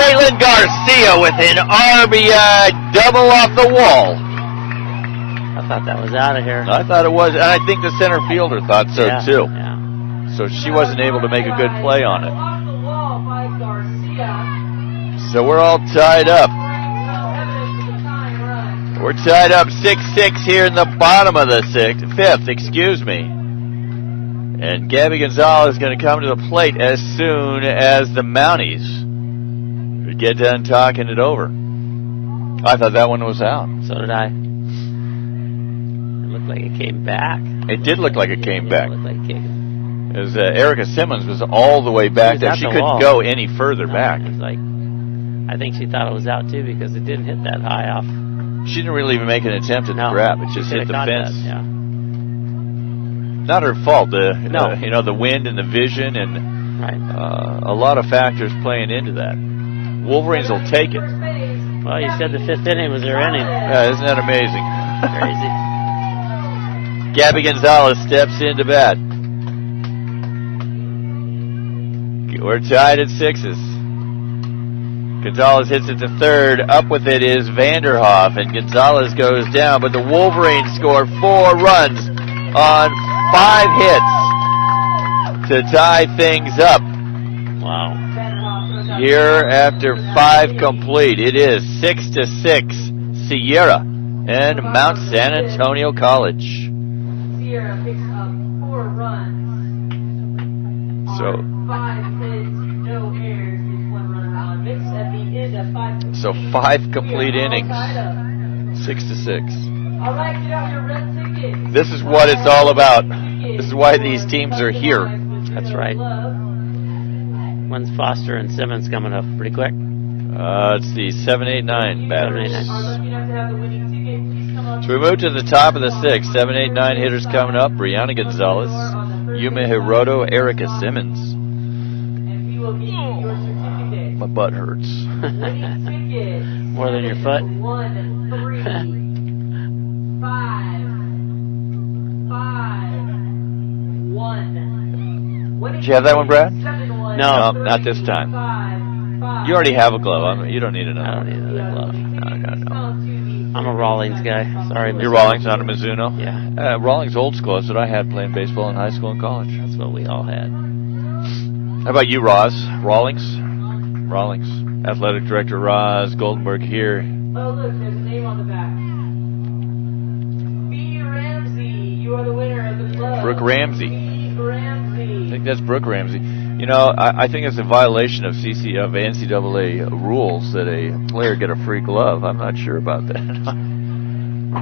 Caitlin Garcia with an RBI double off the wall. I thought that was out of here. I thought it was, and I think the center fielder thought so too. Yeah. So she wasn't able to make a good play on it. So we're all tied up. We're tied up 6-6 here in the bottom of the 5th, excuse me. And Gabby Gonzalez is going to come to the plate as soon as the Mounties get done talking it over. I thought that one was out. So did I. It looked like it came back. It did look like it came back. It looked like it came. As Erica Simmons was all the way back there. She couldn't go any further back. It's like, I think she thought it was out too because it didn't hit that high off. She didn't really even make an attempt at the grab. It just hit the fence. Yeah. Not her fault. The wind and the vision and a lot of factors playing into that. Wolverines will take it. Well, you said the 5th inning was their inning. Yeah, isn't that amazing? Crazy. Gabby Gonzalez steps into bat. We're tied at 6s. Gonzalez hits it to third. Up with it is Vanderhoff, and Gonzalez goes down, but the Wolverines score 4 runs on 5 hits to tie things up. Wow. Here after 5 complete, it is 6-6, Sierra and Mount San Antonio College. Sierra picks up 4 runs. So 5 hits, no errors, with 1 run allowed. Mix at the end of 5. So 5 complete innings, 6-6. All right, get out your red tickets. This is what it's all about. This is why these teams are here. That's right. When's Foster and Simmons coming up? Pretty quick. It's the 7-8-9 batters. 7-8-9. So we move to the top of the 6th. 7-8-9 hitters coming up. Brianna Gonzalez, Yuma Hiroto, Erica Simmons. My butt hurts. More than your foot? 1, 3, 5, 1. Did you have that one, Brad? No. No, not this time. You already have a glove. You don't need I another. don't need another glove. No. I'm a Rawlings guy. Sorry, Mizuno. You're Rawlings, not a Mizuno? Yeah. Rawlings old school. That's what I had playing baseball in high school and college. That's what we all had. How about you, Roz? Rawlings? Rawlings. Athletic Director Roz Goldenberg here. Oh, look, there's a name on the back. B. Ramsey, you are the winner of the glove. Brooke Ramsey. B. Ramsey. I think that's Brooke Ramsey. You know, I think it's a violation of NCAA rules that a player get a free glove. I'm not sure about that.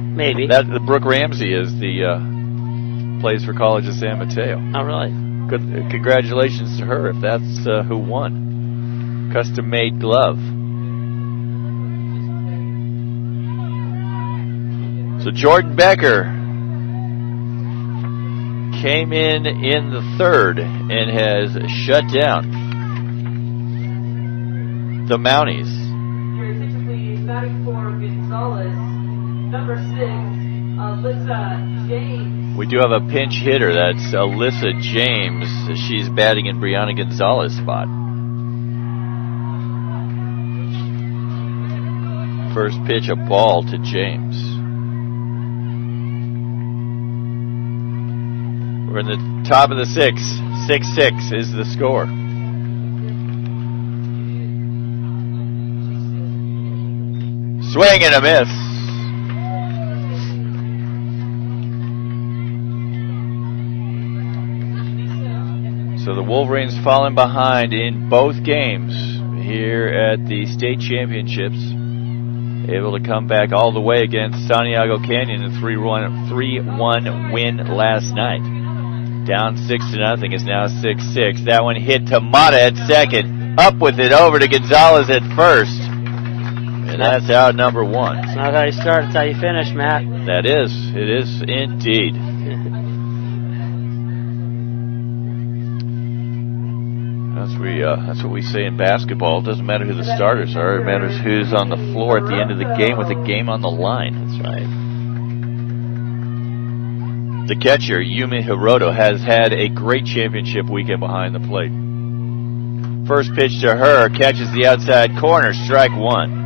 Maybe. The Brooke Ramsey is the plays for College of San Mateo. Oh, really? Good, congratulations to her if that's who won. Custom-made glove. So Jordan Becker came in the 3rd and has shut down the Mounties. Your attention please, batting for Gonzalez, number 6, Alyssa James. We do have a pinch hitter. That's Alyssa James. She's batting in Brianna Gonzalez's spot. First pitch, a ball to James. We're in the top of the 6th. 6-6 is the score. Swing and a miss. So the Wolverines falling behind in both games here at the state championships. Able to come back all the way against Santiago Canyon in a 3-1 win last night. Down 6-0. It's now 6-6. That one hit to Mata at second. Up with it over to Gonzalez at first. And that's out number 1. It's not how you start, it's how you finish, Matt. That is. It is indeed. That's what we say in basketball. It doesn't matter who the starters are. It matters who's on the floor at the end of the game with the game on the line. That's right. The catcher, Yumi Hiroto, has had a great championship weekend behind the plate. First pitch to her, catches the outside corner, strike 1.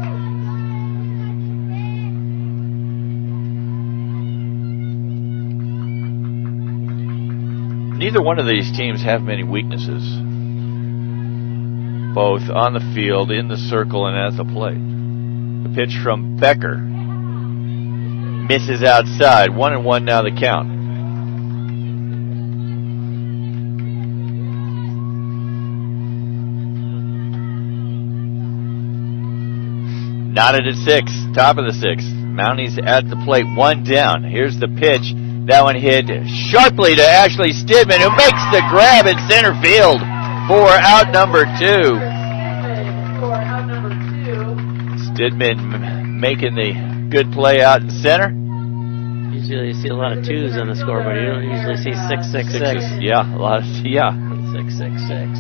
Neither one of these teams have many weaknesses, both on the field, in the circle, and at the plate. The pitch from Becker misses outside. 1-1 now the count. Knotted at 6, top of the 6th. Mounties at the plate, 1 down. Here's the pitch. That one hit sharply to Ashley Stidman, who makes the grab in center field for out number 2. Stidman making the good play out in center. Usually you see a lot of 2s on the scoreboard. You don't usually see 666. Yeah, a lot of, yeah. 666.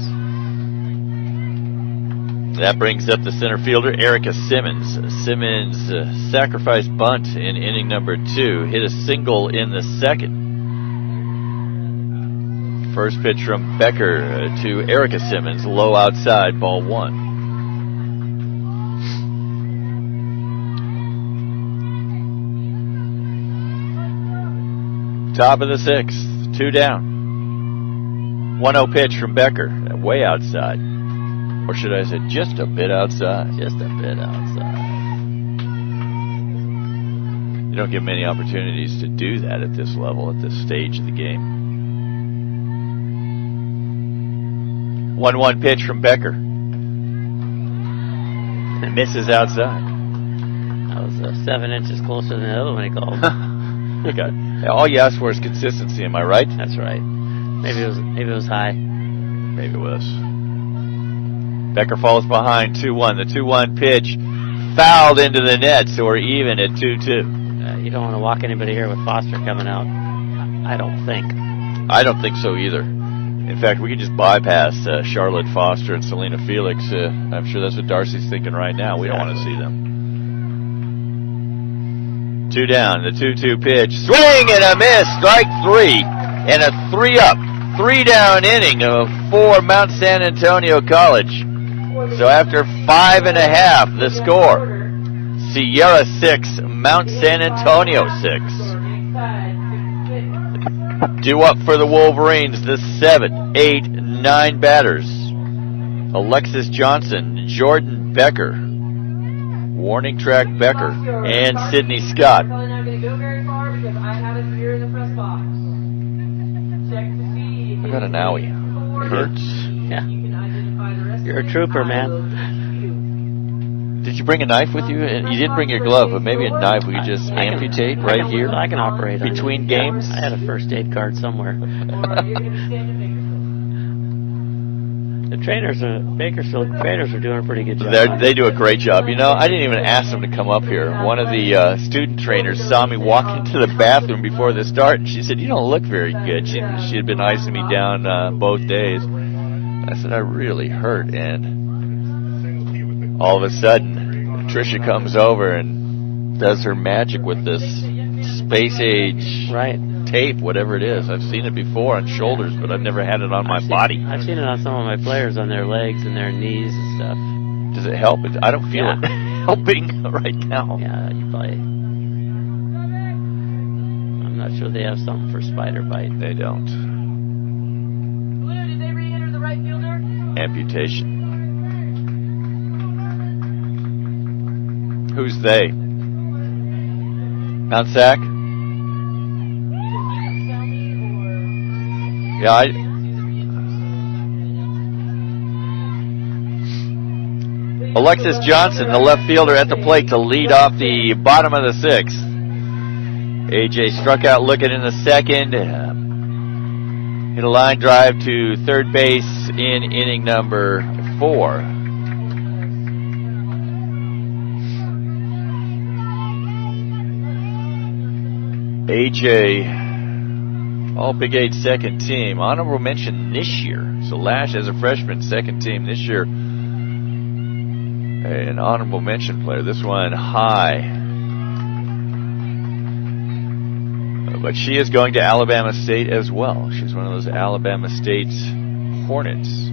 That brings up the center fielder, Erica Simmons. Simmons sacrificed bunt in inning number 2. Hit a single in the second. First pitch from Becker to Erica Simmons. Low outside, ball 1. Top of the 6th, 2 down. 1-0 pitch from Becker, way outside. Or should I say just a bit outside? Just a bit outside. You don't get many opportunities to do that at this level, at this stage of the game. 1-1 pitch from Becker. And misses outside. That was 7 inches closer than the other one he called. Okay. All you ask for is consistency, am I right? That's right. Maybe it was high. Maybe it was. Becker falls behind 2-1. The 2-1 pitch fouled into the net, so we're even at 2-2. You don't want to walk anybody here with Foster coming out. I don't think. I don't think so either. In fact, we could just bypass Charlotte Foster and Selena Felix. I'm sure that's what Darcy's thinking right now. We don't want to see them. 2 down, the 2-2 pitch. Swing and a miss, strike 3. And a 3-up, 3-down inning for Mount San Antonio College. So after 5.5, the score. Sierra 6, Mount San Antonio 6. Due up for the Wolverines, the 7, 8, 9 batters. Alexis Johnson, Jordan Becker, Warning Track Becker, and Sydney Scott. Probably not going to go very far because I have it here in the press box. Check to see. I got an owie. It hurts. Yeah. You can identify the rest. You're a trooper, man. Did you bring a knife with you? And you didn't bring your glove, but maybe a knife we could just amputate right here I can operate on it. between games. I had a first aid card somewhere. The trainers, Bakersfield trainers are doing a pretty good job. They do a great job. You know, I didn't even ask them to come up here. One of the student trainers saw me walk into the bathroom before the start, and she said, "You don't look very good." She had been icing me down both days. I said, "I really hurt," and all of a sudden, Tricia comes over and does her magic with this space age tape, whatever it is. I've seen it before on shoulders, but I've never had it on my body. I've seen it on some of my players on their legs and their knees and stuff. Does it help? I don't feel it helping right now. Yeah, you probably. I'm not sure they have something for spider bite. They don't. Blue, did they re-enter the right fielder? Amputation. Who's they? Mount SAC? Yeah, Alexis Johnson, the left fielder, at the plate to lead off the bottom of the 6th. AJ struck out looking in the second. Hit a line drive to third base in inning number 4. AJ, all Big 8 second team. Honorable mention this year. So Lash as a freshman, second team this year. An honorable mention player. This one high. But she is going to Alabama State as well. She's one of those Alabama State Hornets.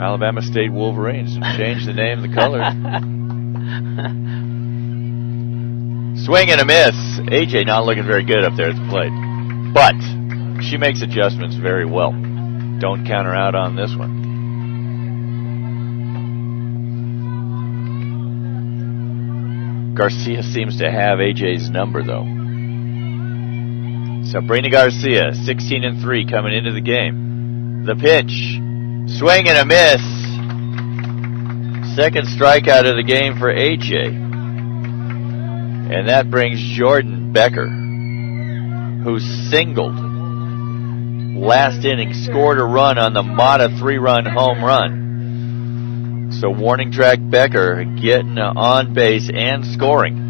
Alabama State Wolverines. Change the name, the color. Swing and a miss. AJ not looking very good up there at the plate. But she makes adjustments very well. Don't count her out on this one. Garcia seems to have AJ's number, though. Sabrina Garcia, 16-3, coming into the game. The pitch. Swing and a miss. Second strikeout of the game for AJ. And that brings Jordan Becker, who singled last inning, scored a run on the Mata 3-run home run. So Warning Track Becker getting on base and scoring.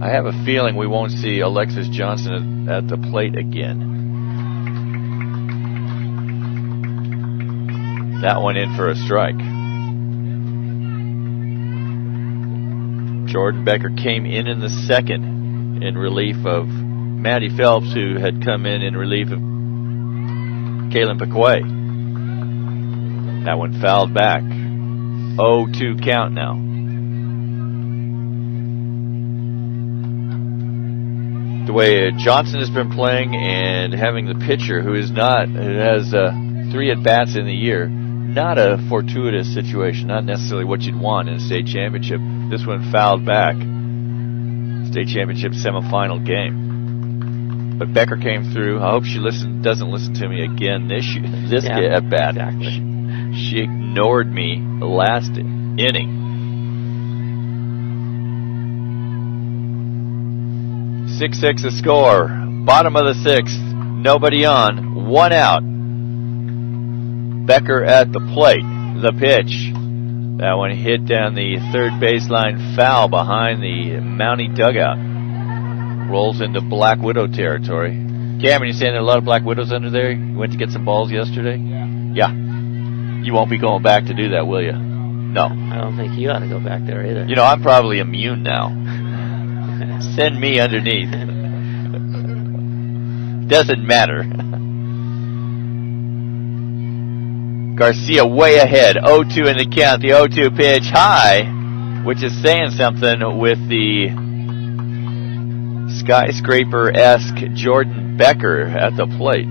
I have a feeling we won't see Alexis Johnson at the plate again. That one in for a strike. Jordan Becker came in the second in relief of Maddie Phelps, who had come in relief of Kaylin Paquet. That one fouled back. 0-2 count now. The way Johnson has been playing and having the pitcher who has 3 at-bats in the year, not a fortuitous situation, not necessarily what you'd want in a state championship. This one fouled back. State championship semifinal game. But Becker came through. I hope she doesn't listen to me again this at-bat. Exactly. She ignored me the last inning. 6-6 the score. Bottom of the 6th. Nobody on. 1 out. Becker at the plate. The pitch. That one hit down the third baseline, foul behind the Mountie dugout. Rolls into Black Widow territory. Cameron, you saying there are a lot of Black Widows under there? You went to get some balls yesterday? Yeah. You won't be going back to do that, will you? No. I don't think you ought to go back there either. You know, I'm probably immune now. Send me underneath. Doesn't matter. Garcia way ahead. 0-2 in the count. The 0-2 pitch high, which is saying something with the skyscraper-esque Jordan Becker at the plate.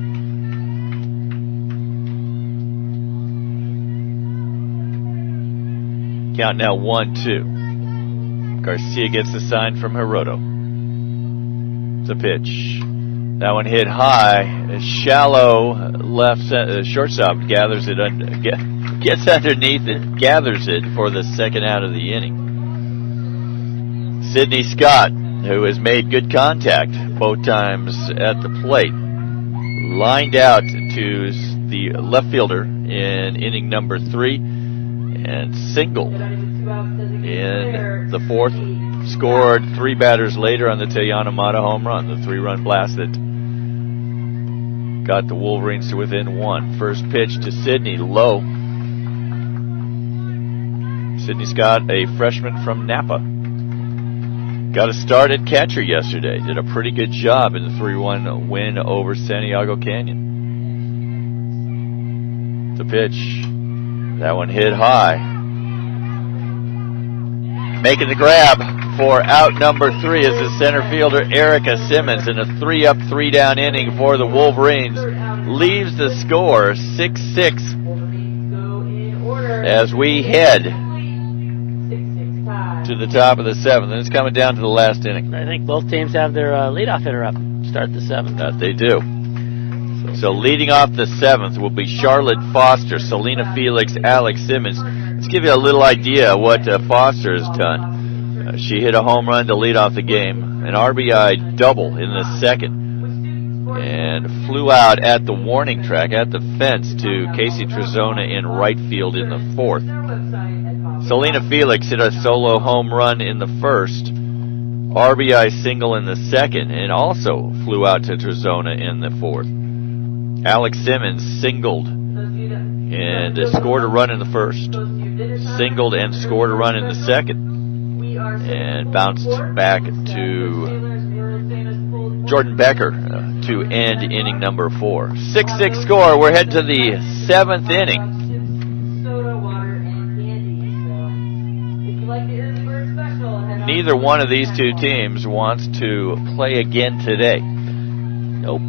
Count now 1-2. Garcia gets the sign from Hiroto. The pitch. That one hit high. A shallow left shortstop gathers it, gets underneath it, gathers it for the second out of the inning. Sidney Scott, who has made good contact both times at the plate, lined out to the left fielder in inning number 3 and singled in the 4th. Scored 3 batters later on the Tayana Mata home run, the 3-run blast that got the Wolverines to within 1. First pitch to Sidney, low. Sidney Scott, a freshman from Napa. Got a start at catcher yesterday. Did a pretty good job in the 3-1 win over Santiago Canyon. The pitch. That one hit high. Making the grab for out number 3 is the center fielder Erica Simmons in a 3-up, 3-down inning for the Wolverines. Leaves the score 6-6 as we head to the top of the 7th. And it's coming down to the last inning. I think both teams have their leadoff hitter up to start the 7th. That they do. So leading off the 7th will be Charlotte Foster, Selena Felix, Alex Simmons. Let's give you a little idea of what Foster has done. She hit a home run to lead off the game, an RBI double in the 2nd, and flew out at the warning track, at the fence, to Casey Trezona in right field in the 4th. Selena Felix hit a solo home run in the 1st, RBI single in the 2nd, and also flew out to Trezona in the 4th. Alex Simmons singled and scored a run in the 1st, singled and scored a run in the 2nd, and bounced back to Jordan Becker to end inning number 4. 6-6 score. We're heading to the 7th inning. Neither one of these two teams wants to play again today. Nope.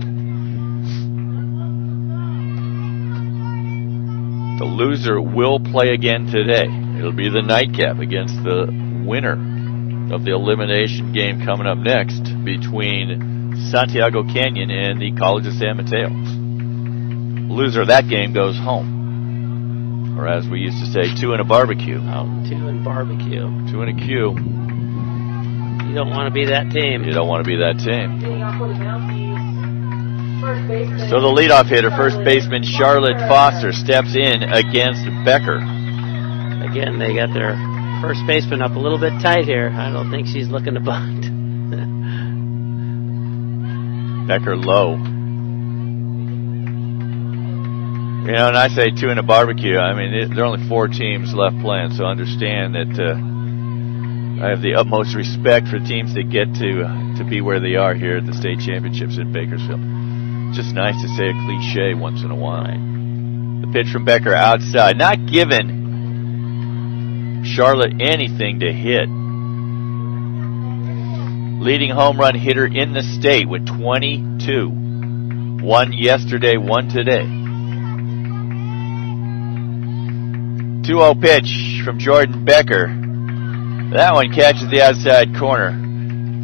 The loser will play again today. It'll be the nightcap against the winner of the elimination game coming up next between Santiago Canyon and the College of San Mateo. Loser of that game goes home. Or as we used to say, 2 in a barbecue. Oh, 2 in barbecue. 2 in a queue. You don't want to be that team. You don't want to be that team. So the leadoff hitter, first baseman Charlotte Foster, steps in against Becker. Again, they got their first baseman up a little bit tight here. I don't think she's looking to bunt. Becker low. You know, and I say 2 in a barbecue. I mean, there are only 4 teams left playing, so understand that I have the utmost respect for teams that get to be where they are here at the state championships in Bakersfield. It's just nice to say a cliche once in a while. The pitch from Becker outside, not giving Charlotte anything to hit. Leading home run hitter in the state with 22. 1 yesterday, 1 today. 2-0 pitch from Jordan Becker. That one catches the outside corner.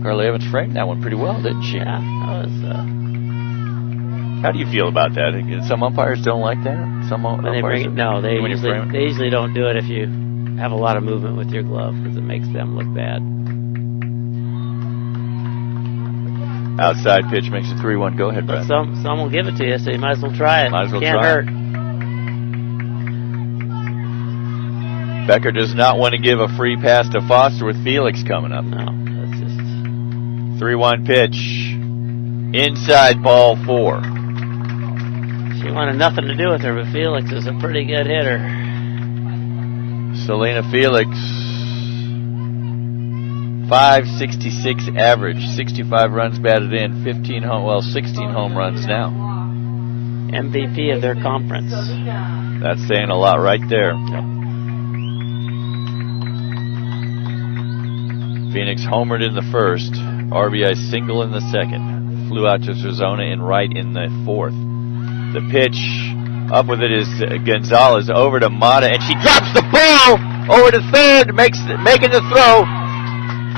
Carly Evans framed that one pretty well, didn't she? Yeah, that was. How do you feel about that? Some umpires don't like that. Some umpires they usually don't do it if you have a lot of movement with your glove because it makes them look bad. Outside pitch makes it 3-1. Go ahead, Brad. Some will give it to you, so you might as well try it. Might as well Can't try hurt. it. Becker does not want to give a free pass to Foster with Felix coming up. No, that's just 3-1 pitch. Inside, ball 4. She wanted nothing to do with her, but Felix is a pretty good hitter. Selena Felix, 566 average, 65 runs batted in, 16 home runs now. MVP of their conference. That's saying a lot right there. Yep. Phoenix homered in the first, RBI single in the second. Flew out to Arizona in right in the 4th. The pitch up with it is Gonzalez over to Mata, and she drops the ball over to third, making the throw.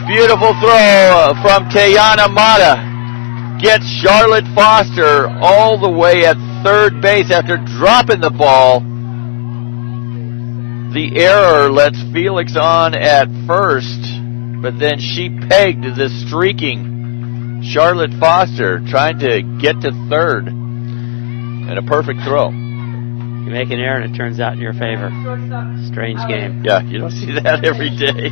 Beautiful throw from Tayana Mata. Gets Charlotte Foster all the way at third base after dropping the ball. The error lets Felix on at first, but then she pegged the streaking Charlotte Foster, trying to get to third. And a perfect throw. You make an error and it turns out in your favor. Strange game. Yeah, you don't see that every day.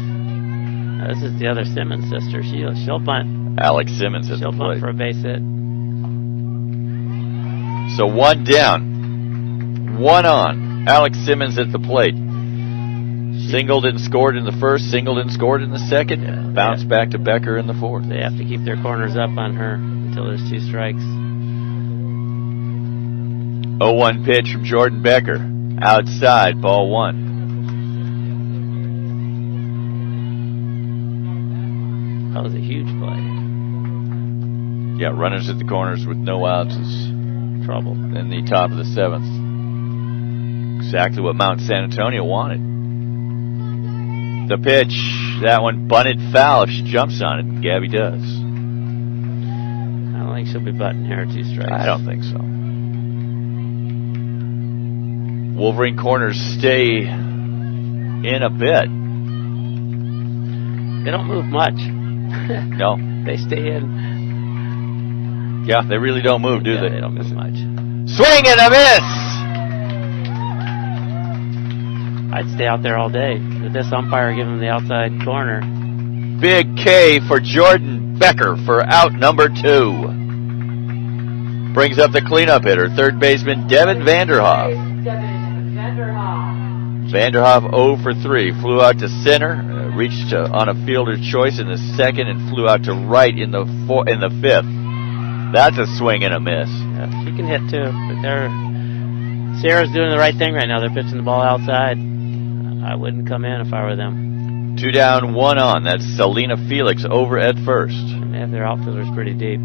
This is the other Simmons sister. She'll bunt. Alex Simmons at the She'll plate. bunt for a base hit. So 1 down. 1 on. Alex Simmons at the plate. Singled and scored in the first, singled and scored in the second. Bounced back to Becker in the 4th. They have to keep their corners up on her until there's 2 strikes. 0-1 pitch from Jordan Becker. Outside, ball 1. That was a huge play. Yeah, runners at the corners with no outs is Trouble. in the top of the 7th. Exactly what Mount San Antonio wanted. The pitch, that one bunted foul if she jumps on it. Gabby does. I don't think she'll be butting here 2 strikes. I don't think so. Wolverine corners stay in a bit. They don't move much. No. They stay in. Yeah, they really don't move, do they? They don't move much. Swing and a miss! I'd stay out there all day. With this umpire giving the outside corner. Big K for Jordan Becker for out number 2. Brings up the cleanup hitter, third baseman Devin Vanderhoff. Vanderhoff 0 for 3. Flew out to center, reached on a fielder's choice in the second, and flew out to right in the 5th. That's a swing and a miss. Yeah, she can hit too, but Sierra's doing the right thing right now. They're pitching the ball outside. I wouldn't come in if I were them. 2 down, 1 on. That's Selena Felix over at first. And they have their outfielders pretty deep.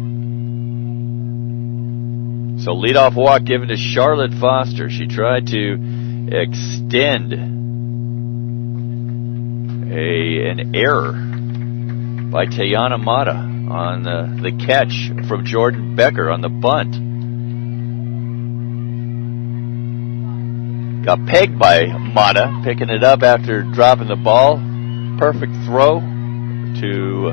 So leadoff walk given to Charlotte Foster. She tried to extend an error by Tayana Mata on the catch from Jordan Becker on the bunt. Got pegged by Mata, picking it up after dropping the ball. Perfect throw to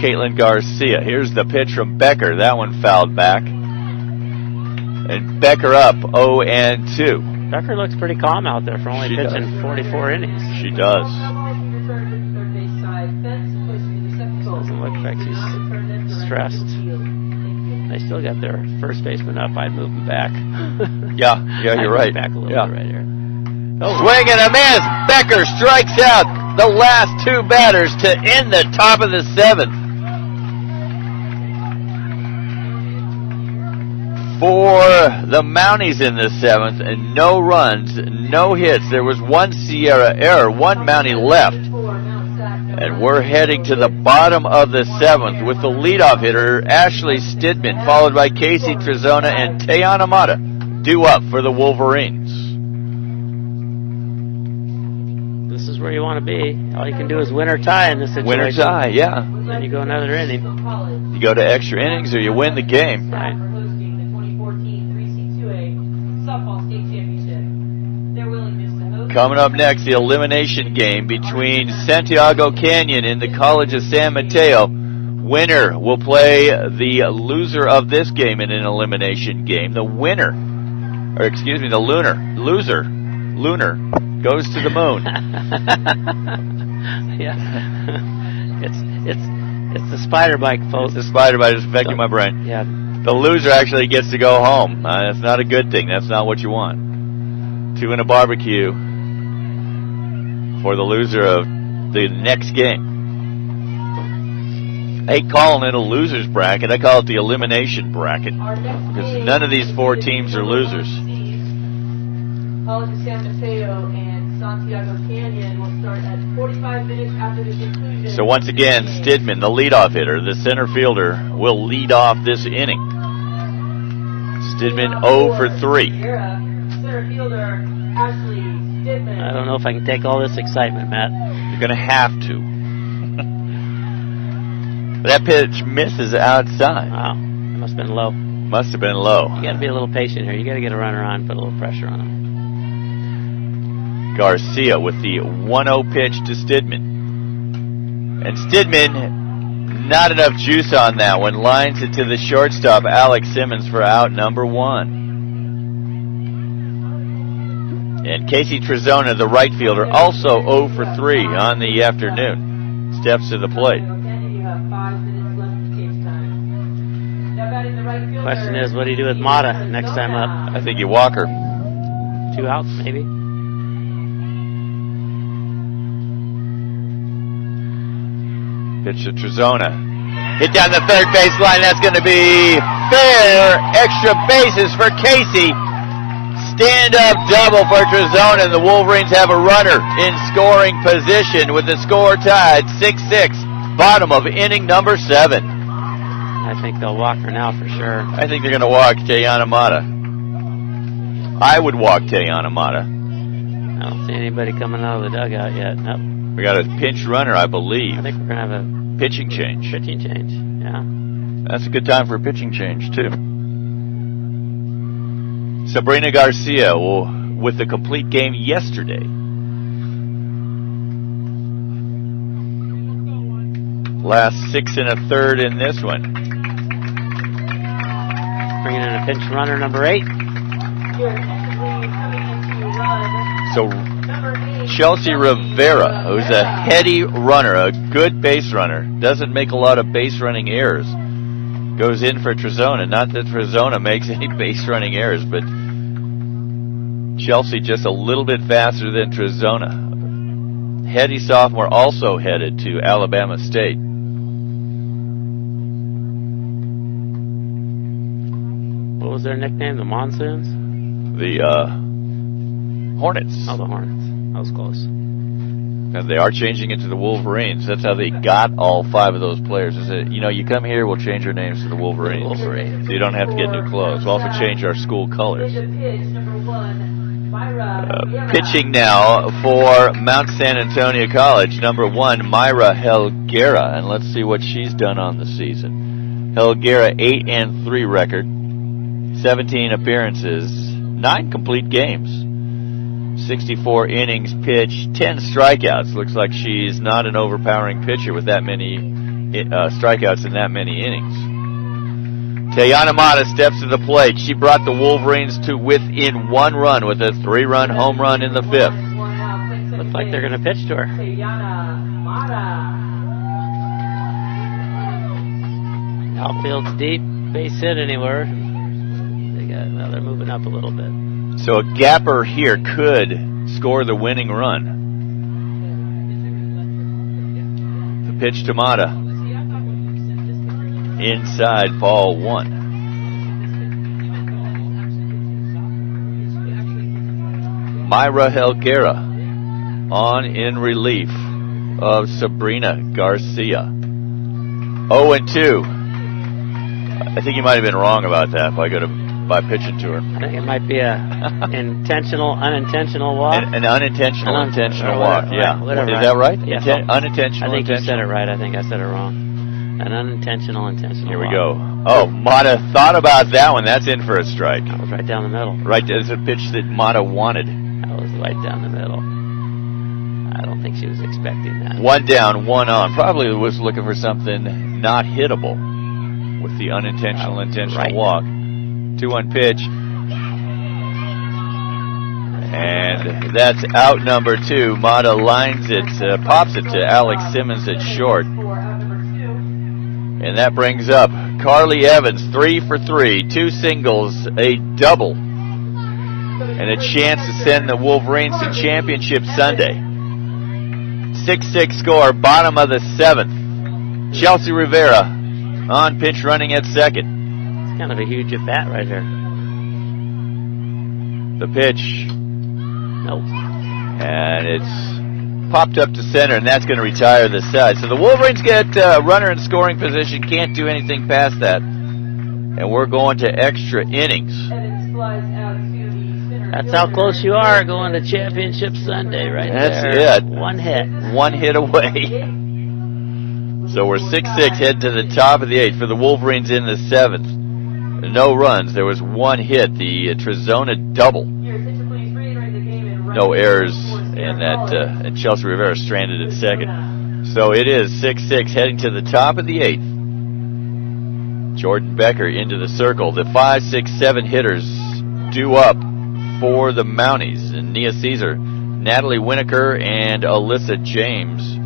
Caitlin Garcia. Here's the pitch from Becker. That one fouled back. And Becker up 0-2. Becker looks pretty calm out there for only pitching 44 innings. She does. Doesn't look like she's stressed. They still got their first baseman up. I'd move him back. Yeah, you're right. Back a little Yeah. bit right here. Swing and a miss. Becker strikes out the last two batters to end the top of the seventh. For the Mounties in the seventh, and no runs, no hits. There was one Sierra error, one Mountie left. And we're heading to the bottom of the seventh with the leadoff hitter, Ashley Stidman, followed by Casey Trezona and Tayana Mata, due up for the Wolverines. This is where you want to be. All you can do is win or tie in this situation. Win or tie, yeah. Then you go another inning. You go to extra innings or you win the game. Right. Coming up next, the elimination game between Santiago Canyon and the College of San Mateo. Winner will play the loser of this game in an elimination game. The winner, or excuse me, the loser goes to the moon. Yeah. It's the spider bike, folks. The spider bite is affecting my brain. Yeah. The loser actually gets to go home. That's not a good thing. That's not what you want. 2 and a barbecue for the loser of the next game. I hate calling it a loser's bracket. I call it the elimination bracket because none of these 4 teams are losers. College of San Mateo and Santiago Canyon will start at 45 minutes after the conclusion. So once again, Stidman, the leadoff hitter, the center fielder, will lead off this inning. Stidman 0 for 3. Center fielder Ashley Stidman. I don't know if I can take all this excitement, Matt. You're going to have to. That pitch misses outside. Wow. It must have been low. Must have been low. You got to be a little patient here. You got to get a runner on, put a little pressure on him. Garcia with the 1-0 pitch to Stidman. And Stidman, not enough juice on that one. Lines it to the shortstop, Alex Simmons, for out number 1. And Casey Trezona, the right fielder, also 0 for 3 on the afternoon. Steps to the plate. Question is, what do you do with Mata next time up? I think you walk her. 2 outs, maybe. Pitch to Trezona. Hit down the third baseline. That's going to be fair. Extra bases for Casey. Stand-up double for Trezona, and the Wolverines have a runner in scoring position with the score tied 6-6. Bottom of inning number 7. I think they'll walk her now for sure. I think they're going to walk Tayana Mata. I would walk Tayana Mata. I don't see anybody coming out of the dugout yet. Nope. We got a pinch runner, I believe. I think we're going to have a pitching change. pitching change, yeah. That's a good time for a pitching change, too. Sabrina Garcia with the complete game yesterday. Last 6 1/3 in this one. Bringing in a pinch runner, number 8. So Chelsea Rivera, who's a heady runner, a good base runner, doesn't make a lot of base running errors, goes in for Trezona. Not that Trezona makes any base running errors, but Chelsea just a little bit faster than Trezona. Heady sophomore, also headed to Alabama State. What was their nickname? The Monsoons? The Hornets. Oh, the Hornets. That was close. And they are changing it to the Wolverines. That's how they got all 5 of those players. Is that, you come here, we'll change our names to the Wolverines. Wolverines. So you don't have to get new clothes. We'll also change our school colors. Pitching now for Mount San Antonio College, number 1, Myra Helguera. And let's see what she's done on the season. Helguera, 8-3 record, 17 appearances, 9 complete games. 64 innings pitched, 10 strikeouts. Looks like she's not an overpowering pitcher with that many strikeouts in that many innings. Tayana Mata steps to the plate. She brought the Wolverines to within 1 run with a 3-run home run in the 5th. Looks like they're going to pitch to her. Outfield's deep, base hit anywhere. They're moving up a little bit. So a gapper here could score the winning run. The pitch to Mata. Inside, ball 1. Myra Helguera on in relief of Sabrina Garcia. 0-2. I think you might have been wrong about that by pitching to her. I think it might be a unintentional walk. An unintentional, intentional walk, yeah. Whatever, is that right? Yeah. Unintentional, I think you said it intentional. right. I think I said it wrong. An unintentional, intentional Here we walk. go. Oh, Mata thought about that one. That's in for a strike. That was right down the middle. Right, that's a pitch that Mata wanted. That was right down the middle. I don't think she was expecting that. 1 down, 1 on. Probably was looking for something not hittable with the unintentional, intentional walk. 2-1 pitch. And that's out number 2. Mata lines it, pops it to Alex Simmons at short. And that brings up Carly Evans, 3 for 3, 2 singles, a double, and a chance to send the Wolverines to Championship Sunday. 6-6 score, bottom of the 7th. Chelsea Rivera on pitch running at second. It's kind of a huge at bat right here. The pitch. Nope. And it's popped up to center, and that's going to retire the side. So the Wolverines get a runner in scoring position, can't do anything past that. And we're going to extra innings. That's how close you are going to Championship Sunday right That's there. it. 1 hit. 1 hit away. So we're 6-6 heading to the top of the 8th for the Wolverines in the 7th. No runs. There was 1 hit, the Trezona double. No errors, and that and Chelsea Rivera stranded at second. So it is 6-6 heading to the top of the 8th. Jordan Becker into the circle. The 5, 6, 7 hitters due up for the Mounties. And Nia Caesar, Natalie Winokur, and Alyssa James.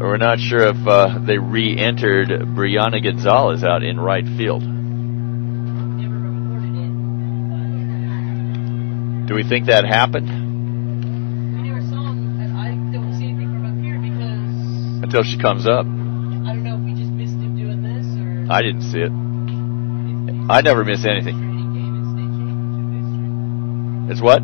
We're not sure if they re-entered Brianna Gonzalez out in right field. Do we think that happened? Until she comes up. I don't know if we just missed him doing this or... I didn't see it. I never miss anything. It's what?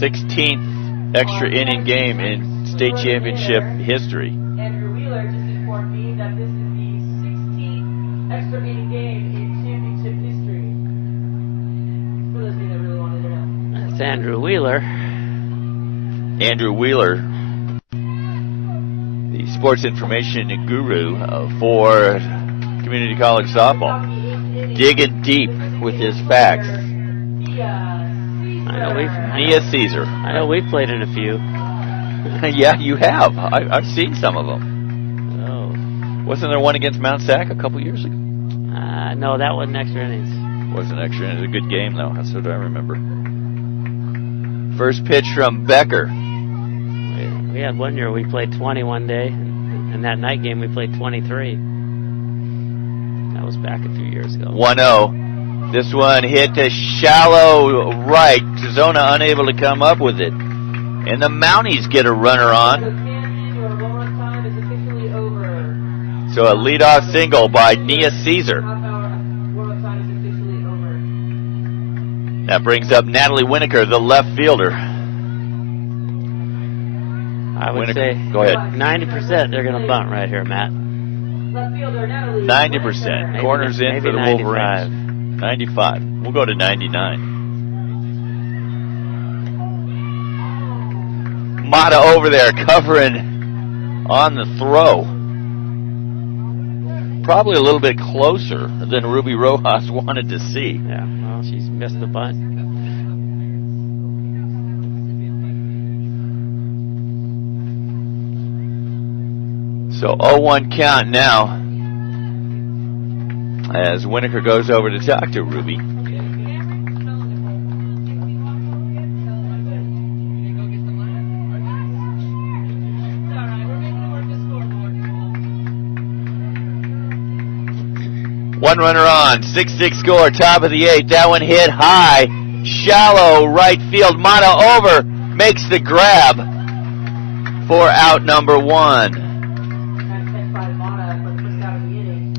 16th extra inning game in state championship history. Andrew Wheeler just informed me that this is the 16th extra inning game in championship history. For those of you that really wanted to know. That's Andrew Wheeler. Andrew Wheeler, the sports information guru for community college softball, digging deep with his facts. I know Nia Caesar. I know we've played in a few. Yeah, you have. I've seen some of them. Oh. Wasn't there one against Mount SAC a couple years ago? No, that wasn't extra innings. Wasn't extra. It was a good game, though. That's what I remember. First pitch from Becker. We had one year we played 20 one day, and that night game we played 23. That was back a few years ago. 1-0. This one hit to shallow right. Trezona unable to come up with it. And the Mounties get a runner on. So a leadoff single by Nia Caesar. That brings up Natalie Winokur, the left fielder. I would Winokur, say go ahead. 90% they're going to bunt right here, Matt. 90%. Corners in for the 95. Wolverines. 95. We'll go to 99. Mata over there covering on the throw. Probably a little bit closer than Ruby Rojas wanted to see. Yeah, well, she's missed the bunt. So 0-1 count now as Winokur goes over to talk to Ruby. One runner on, 6-6 score, top of the 8th. That one hit high shallow right field. Mata over, makes the grab for out number 1. That's hit by Mata for the first out of the inning.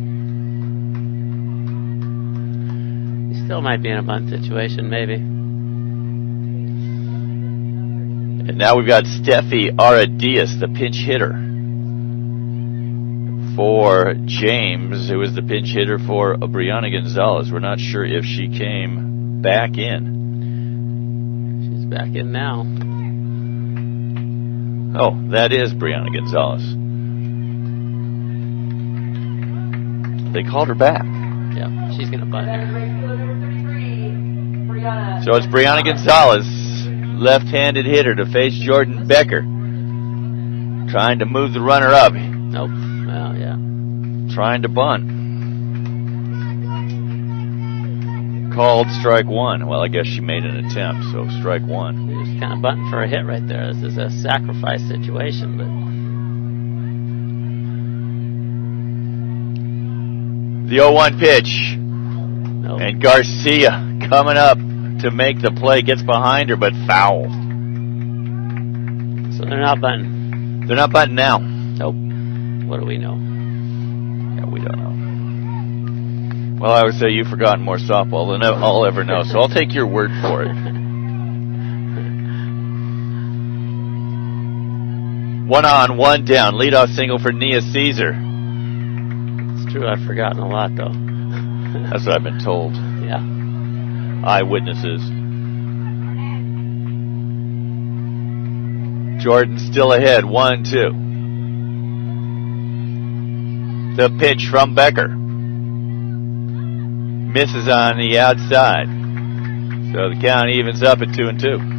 He still might be in a bunt situation, maybe. And now we've got Steffi Aradias, the pinch hitter for James, who was the pinch hitter for Brianna Gonzalez. We're not sure if she came back in. She's back in now. Oh, that is Brianna Gonzalez. They called her back. Yeah, she's going to bunt That's here. right fielder number 33, Brianna. So it's Brianna Gonzalez, left-handed hitter, to face Jordan Becker. Trying to move the runner up. Nope. Well, yeah. Trying to bunt. Called strike 1. Well, I guess she made an attempt, so strike 1. He was kind of bunting for a hit right there. This is a sacrifice situation, but The 0-1 pitch. nope. And Garcia coming up to make the play. Gets behind her, but foul. So they're not bunting. They're not bunting now. Nope. What do we know? Yeah, we don't know. Well, I would say you've forgotten more softball than I'll ever know, so I'll take your word for it. 1 on, 1 down. Leadoff single for Nia Caesar. It's true, I've forgotten a lot, though. That's what I've been told. Yeah. Eyewitnesses. Jordan still ahead, 1-2. The pitch from Becker. Misses on the outside. So the count evens up at 2-2.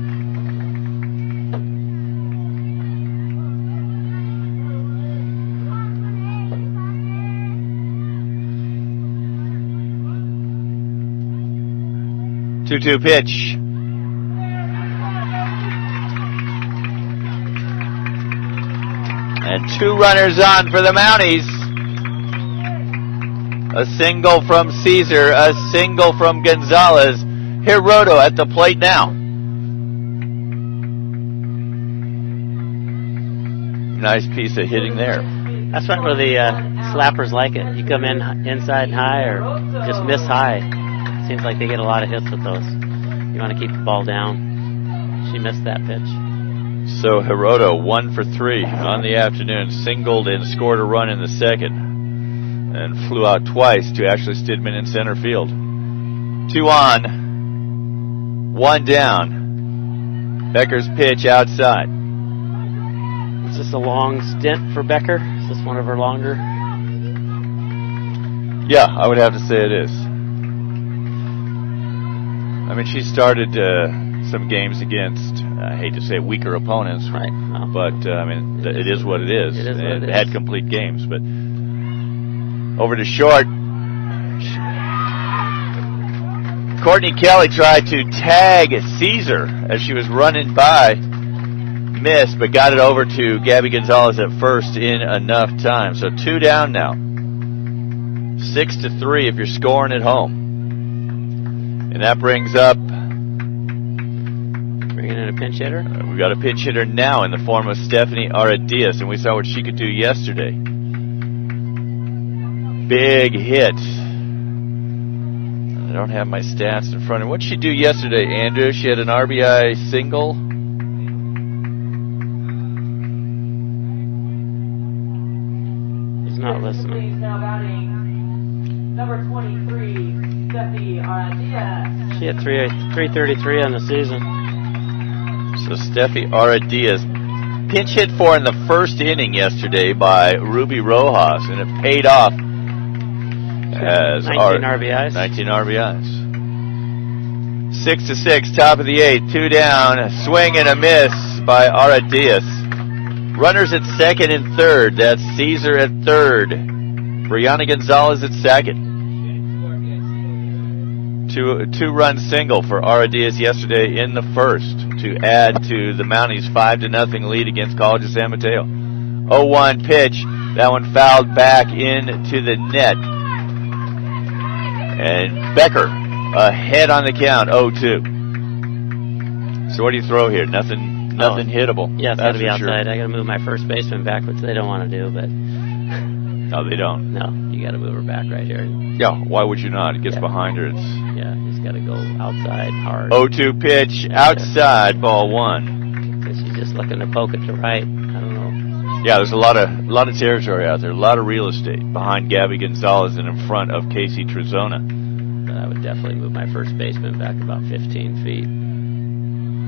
Two-two pitch. And 2 runners on for the Mounties. A single from Caesar, a single from Gonzalez. Hiroto at the plate now. Nice piece of hitting there. That's right where the slappers like it. You come in inside and high or just miss high. Seems like they get a lot of hits with those. You want to keep the ball down. She missed that pitch. So Hiroto 1 for 3 on the afternoon. Singled and scored a run in the second. And flew out twice to Ashley Stidman in center field. 2 on, 1 down. Becker's pitch outside. Is this a long stint for Becker? Is this one of her longer? Yeah, I would have to say it is. I mean, she started some games against, I hate to say weaker opponents, Right. Well, but I mean, it is what it is. It is what it is. Had complete games, but over to short. Courtney Kelly tried to tag Caesar as she was running by. Missed, but got it over to Gabby Gonzalez at first in enough time. So 2 down now. 6-3 if you're scoring at home. And that brings up, bringing in a pinch hitter. we've got a pinch hitter now in the form of Stephanie Aradias, and we saw what she could do yesterday. Big hit. I don't have my stats in front of me. What did she do yesterday, Andrew? She had an RBI single. He's not listening. Now batting number 23, Steffi Aradias. She had 333 on the season. So Steffi Aradias pinch hit for in the first inning yesterday by Ruby Rojas, and it paid off as 19 RBIs. 19 RBIs. 6-6, top of the 8th, 2 down, swing and a miss by Aradias. Runners at second and third. That's Caesar at third. Brianna Gonzalez at second. Two-run single for Aradias yesterday in the first to add to the Mounties' 5-0 lead against College of San Mateo. 0-1 pitch. That one fouled back into the net. And Becker ahead on the count, 0-2. So what do you throw here? Nothing hittable. Yeah, it's got to be for sure. outside. I got to move my first baseman back, which they don't want to do, but No, they don't. no, you got to move her back right here. Yeah, why would you not? It gets Yeah. behind her. Yeah, you just got to go outside hard. 0-2 pitch, outside, ball 1. So she's just looking to poke it to right. I don't know. Yeah, there's a lot of territory out there, a lot of real estate behind Gabby Gonzalez and in front of Casey Trezona. But I would definitely move my first baseman back about 15 feet.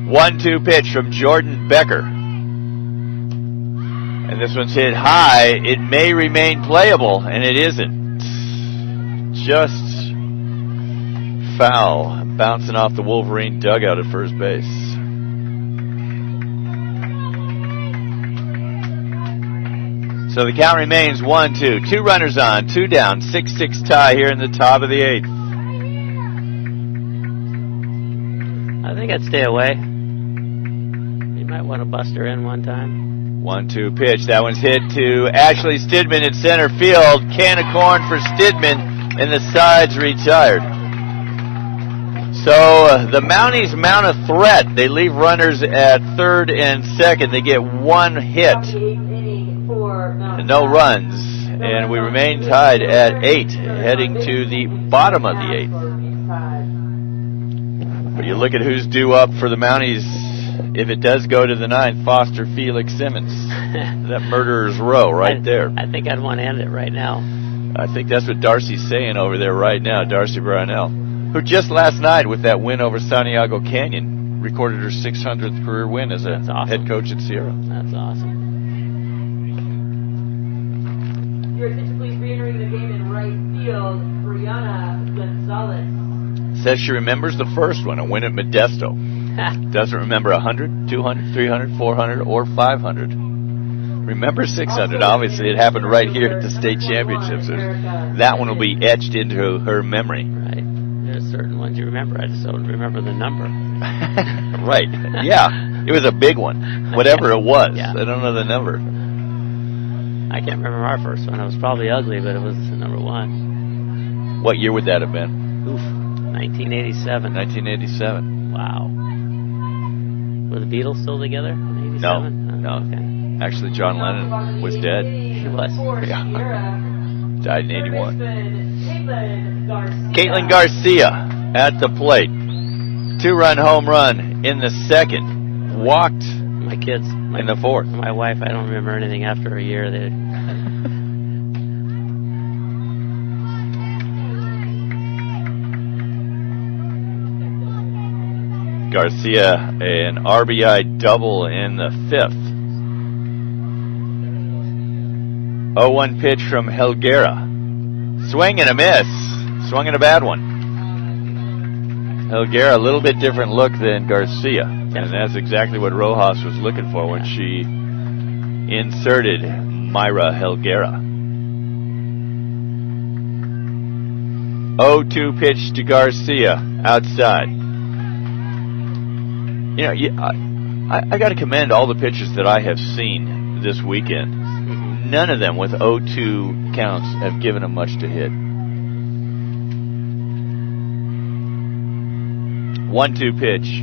1-2 pitch from Jordan Becker. And this one's hit high. It may remain playable, and it isn't. Just foul, bouncing off the Wolverine dugout at first base. So the count remains 1-2. 2 runners on, 2 down, 6-6 tie here in the top of the 8th. I think I'd stay away. You might want to bust her in one time. 1-2 pitch. That one's hit to Ashley Stidman in center field. Can of corn for Stidman, and the side's retired. So the Mounties mount a threat. They leave runners at third and second. They get 1 hit and no runs, and we remain tied at 8, heading to the bottom of the 8th. But you look at who's due up for the Mounties. If it does go to the 9th, Foster Felix Simmons. That murderer's row right there. I think I'd want to end it right now. I think that's what Darcy's saying over there right now, Darcy Brownell, who just last night with that win over Santiago Canyon recorded her 600th career win as a awesome. head coach at Sierra. That's awesome. Your attention, please, re-entering the game in right field, Brianna Gonzalez. Says she remembers the first one, a win at Modesto. Doesn't remember 100, 200, 300, 400, or 500. Remember 600. Obviously, it happened right here at the state championships. That one will be etched into her memory. Right. There's certain ones you remember. I just don't remember the number. Right. Yeah. It was a big one. Whatever it was. Yeah. I don't know the number. I can't remember our first one. It was probably ugly, but it was number 1. What year would that have been? Oof. 1987. 1987. Wow. Were the Beatles still together in 87? No. No. Okay. Actually, John Lennon was dead. He was. Yeah. Died in 81. Caitlin Garcia at the plate. 2-run home run in the 2nd. Walked My kids. in the 4th. My wife, I don't remember anything after a year. Garcia, an RBI double in the 5th. 0-1 pitch from Helguera. Swing and a miss. Swung and a bad one. Helguera, a little bit different look than Garcia. And that's exactly what Rojas was looking for when she inserted Myra Helguera. 0-2 pitch to Garcia, outside. You know, I got to commend all the pitchers that I have seen this weekend. None of them with 0-2 counts have given them much to hit. 1-2 pitch.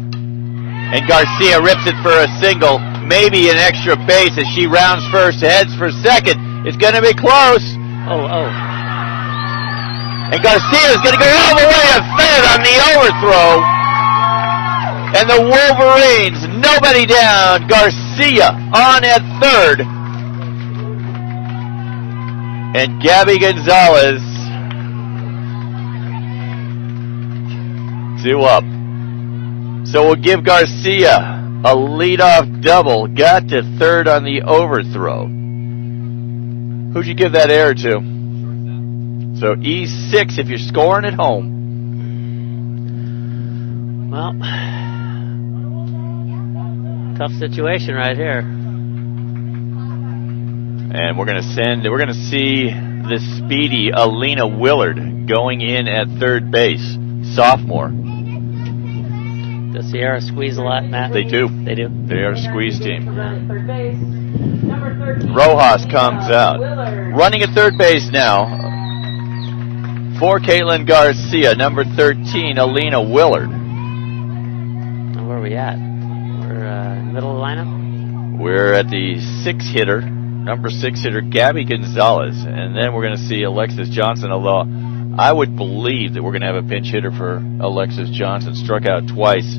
And Garcia rips it for a single, maybe an extra base as she rounds first, heads for second. It's going to be close. Oh. And Garcia is going to go all the way to third on the overthrow. And the Wolverines, nobody down. Garcia on at third. And Gabby Gonzalez 2 up. So we'll give Garcia a leadoff double. Got to third on the overthrow. Who'd you give that error to? So E6 if you're scoring at home. Well, tough situation right here. And we're going to see the speedy Alina Willard going in at third base. Sophomore. Does Sierra squeeze a lot, Matt? They do. They do. They are a squeeze team. Third base. Number 13, Rojas comes out. Willard. Running at third base now for Caitlin Garcia. Number 13, Alina Willard. Where are we at? We're at the 6 hitter, number 6 hitter, Gabby Gonzalez. And then we're going to see Alexis Johnson, although I would believe that we're going to have a pinch hitter for Alexis Johnson. Struck out twice.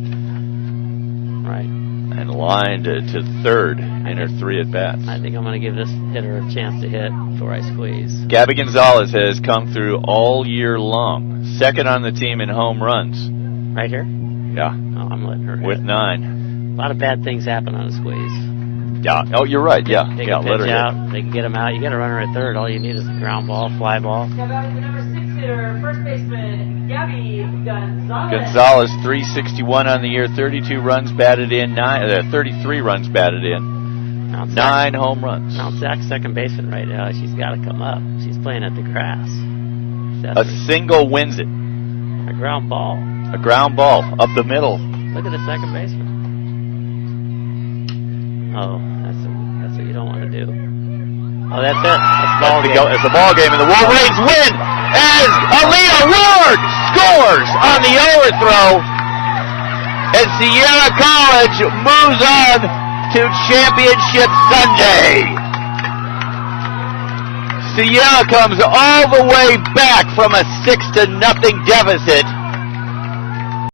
Right. And lined to third in her 3 at-bats. I think I'm going to give this hitter a chance to hit before I squeeze. Gabby Gonzalez has come through all year long. Second on the team in home runs. Right here? Yeah. Oh, I'm letting her hit. With 9. A lot of bad things happen on a squeeze. Yeah. Oh, you're right. Yeah. Take yeah. a Let her pitch hit. out. They can get him out. You got a runner at third. All you need is a ground ball, fly ball. Now batting the number 6 hitter, first baseman Gabby Gonzalez. Gonzalez, 361 on the year, 32 runs batted in, 33 runs batted in, 9 home runs. SierravMtSAC second baseman right now. She's got to come up. She's playing at the grass. A single wins it. A ground ball. A ground ball up the middle. Look at the second baseman. Oh, that's what you don't want to do. Oh, that's it. It's a ball game, and the Wolverines win as Aaliyah Ward scores on the overthrow, and Sierra College moves on to Championship Sunday. Sierra comes all the way back from a 6-0 deficit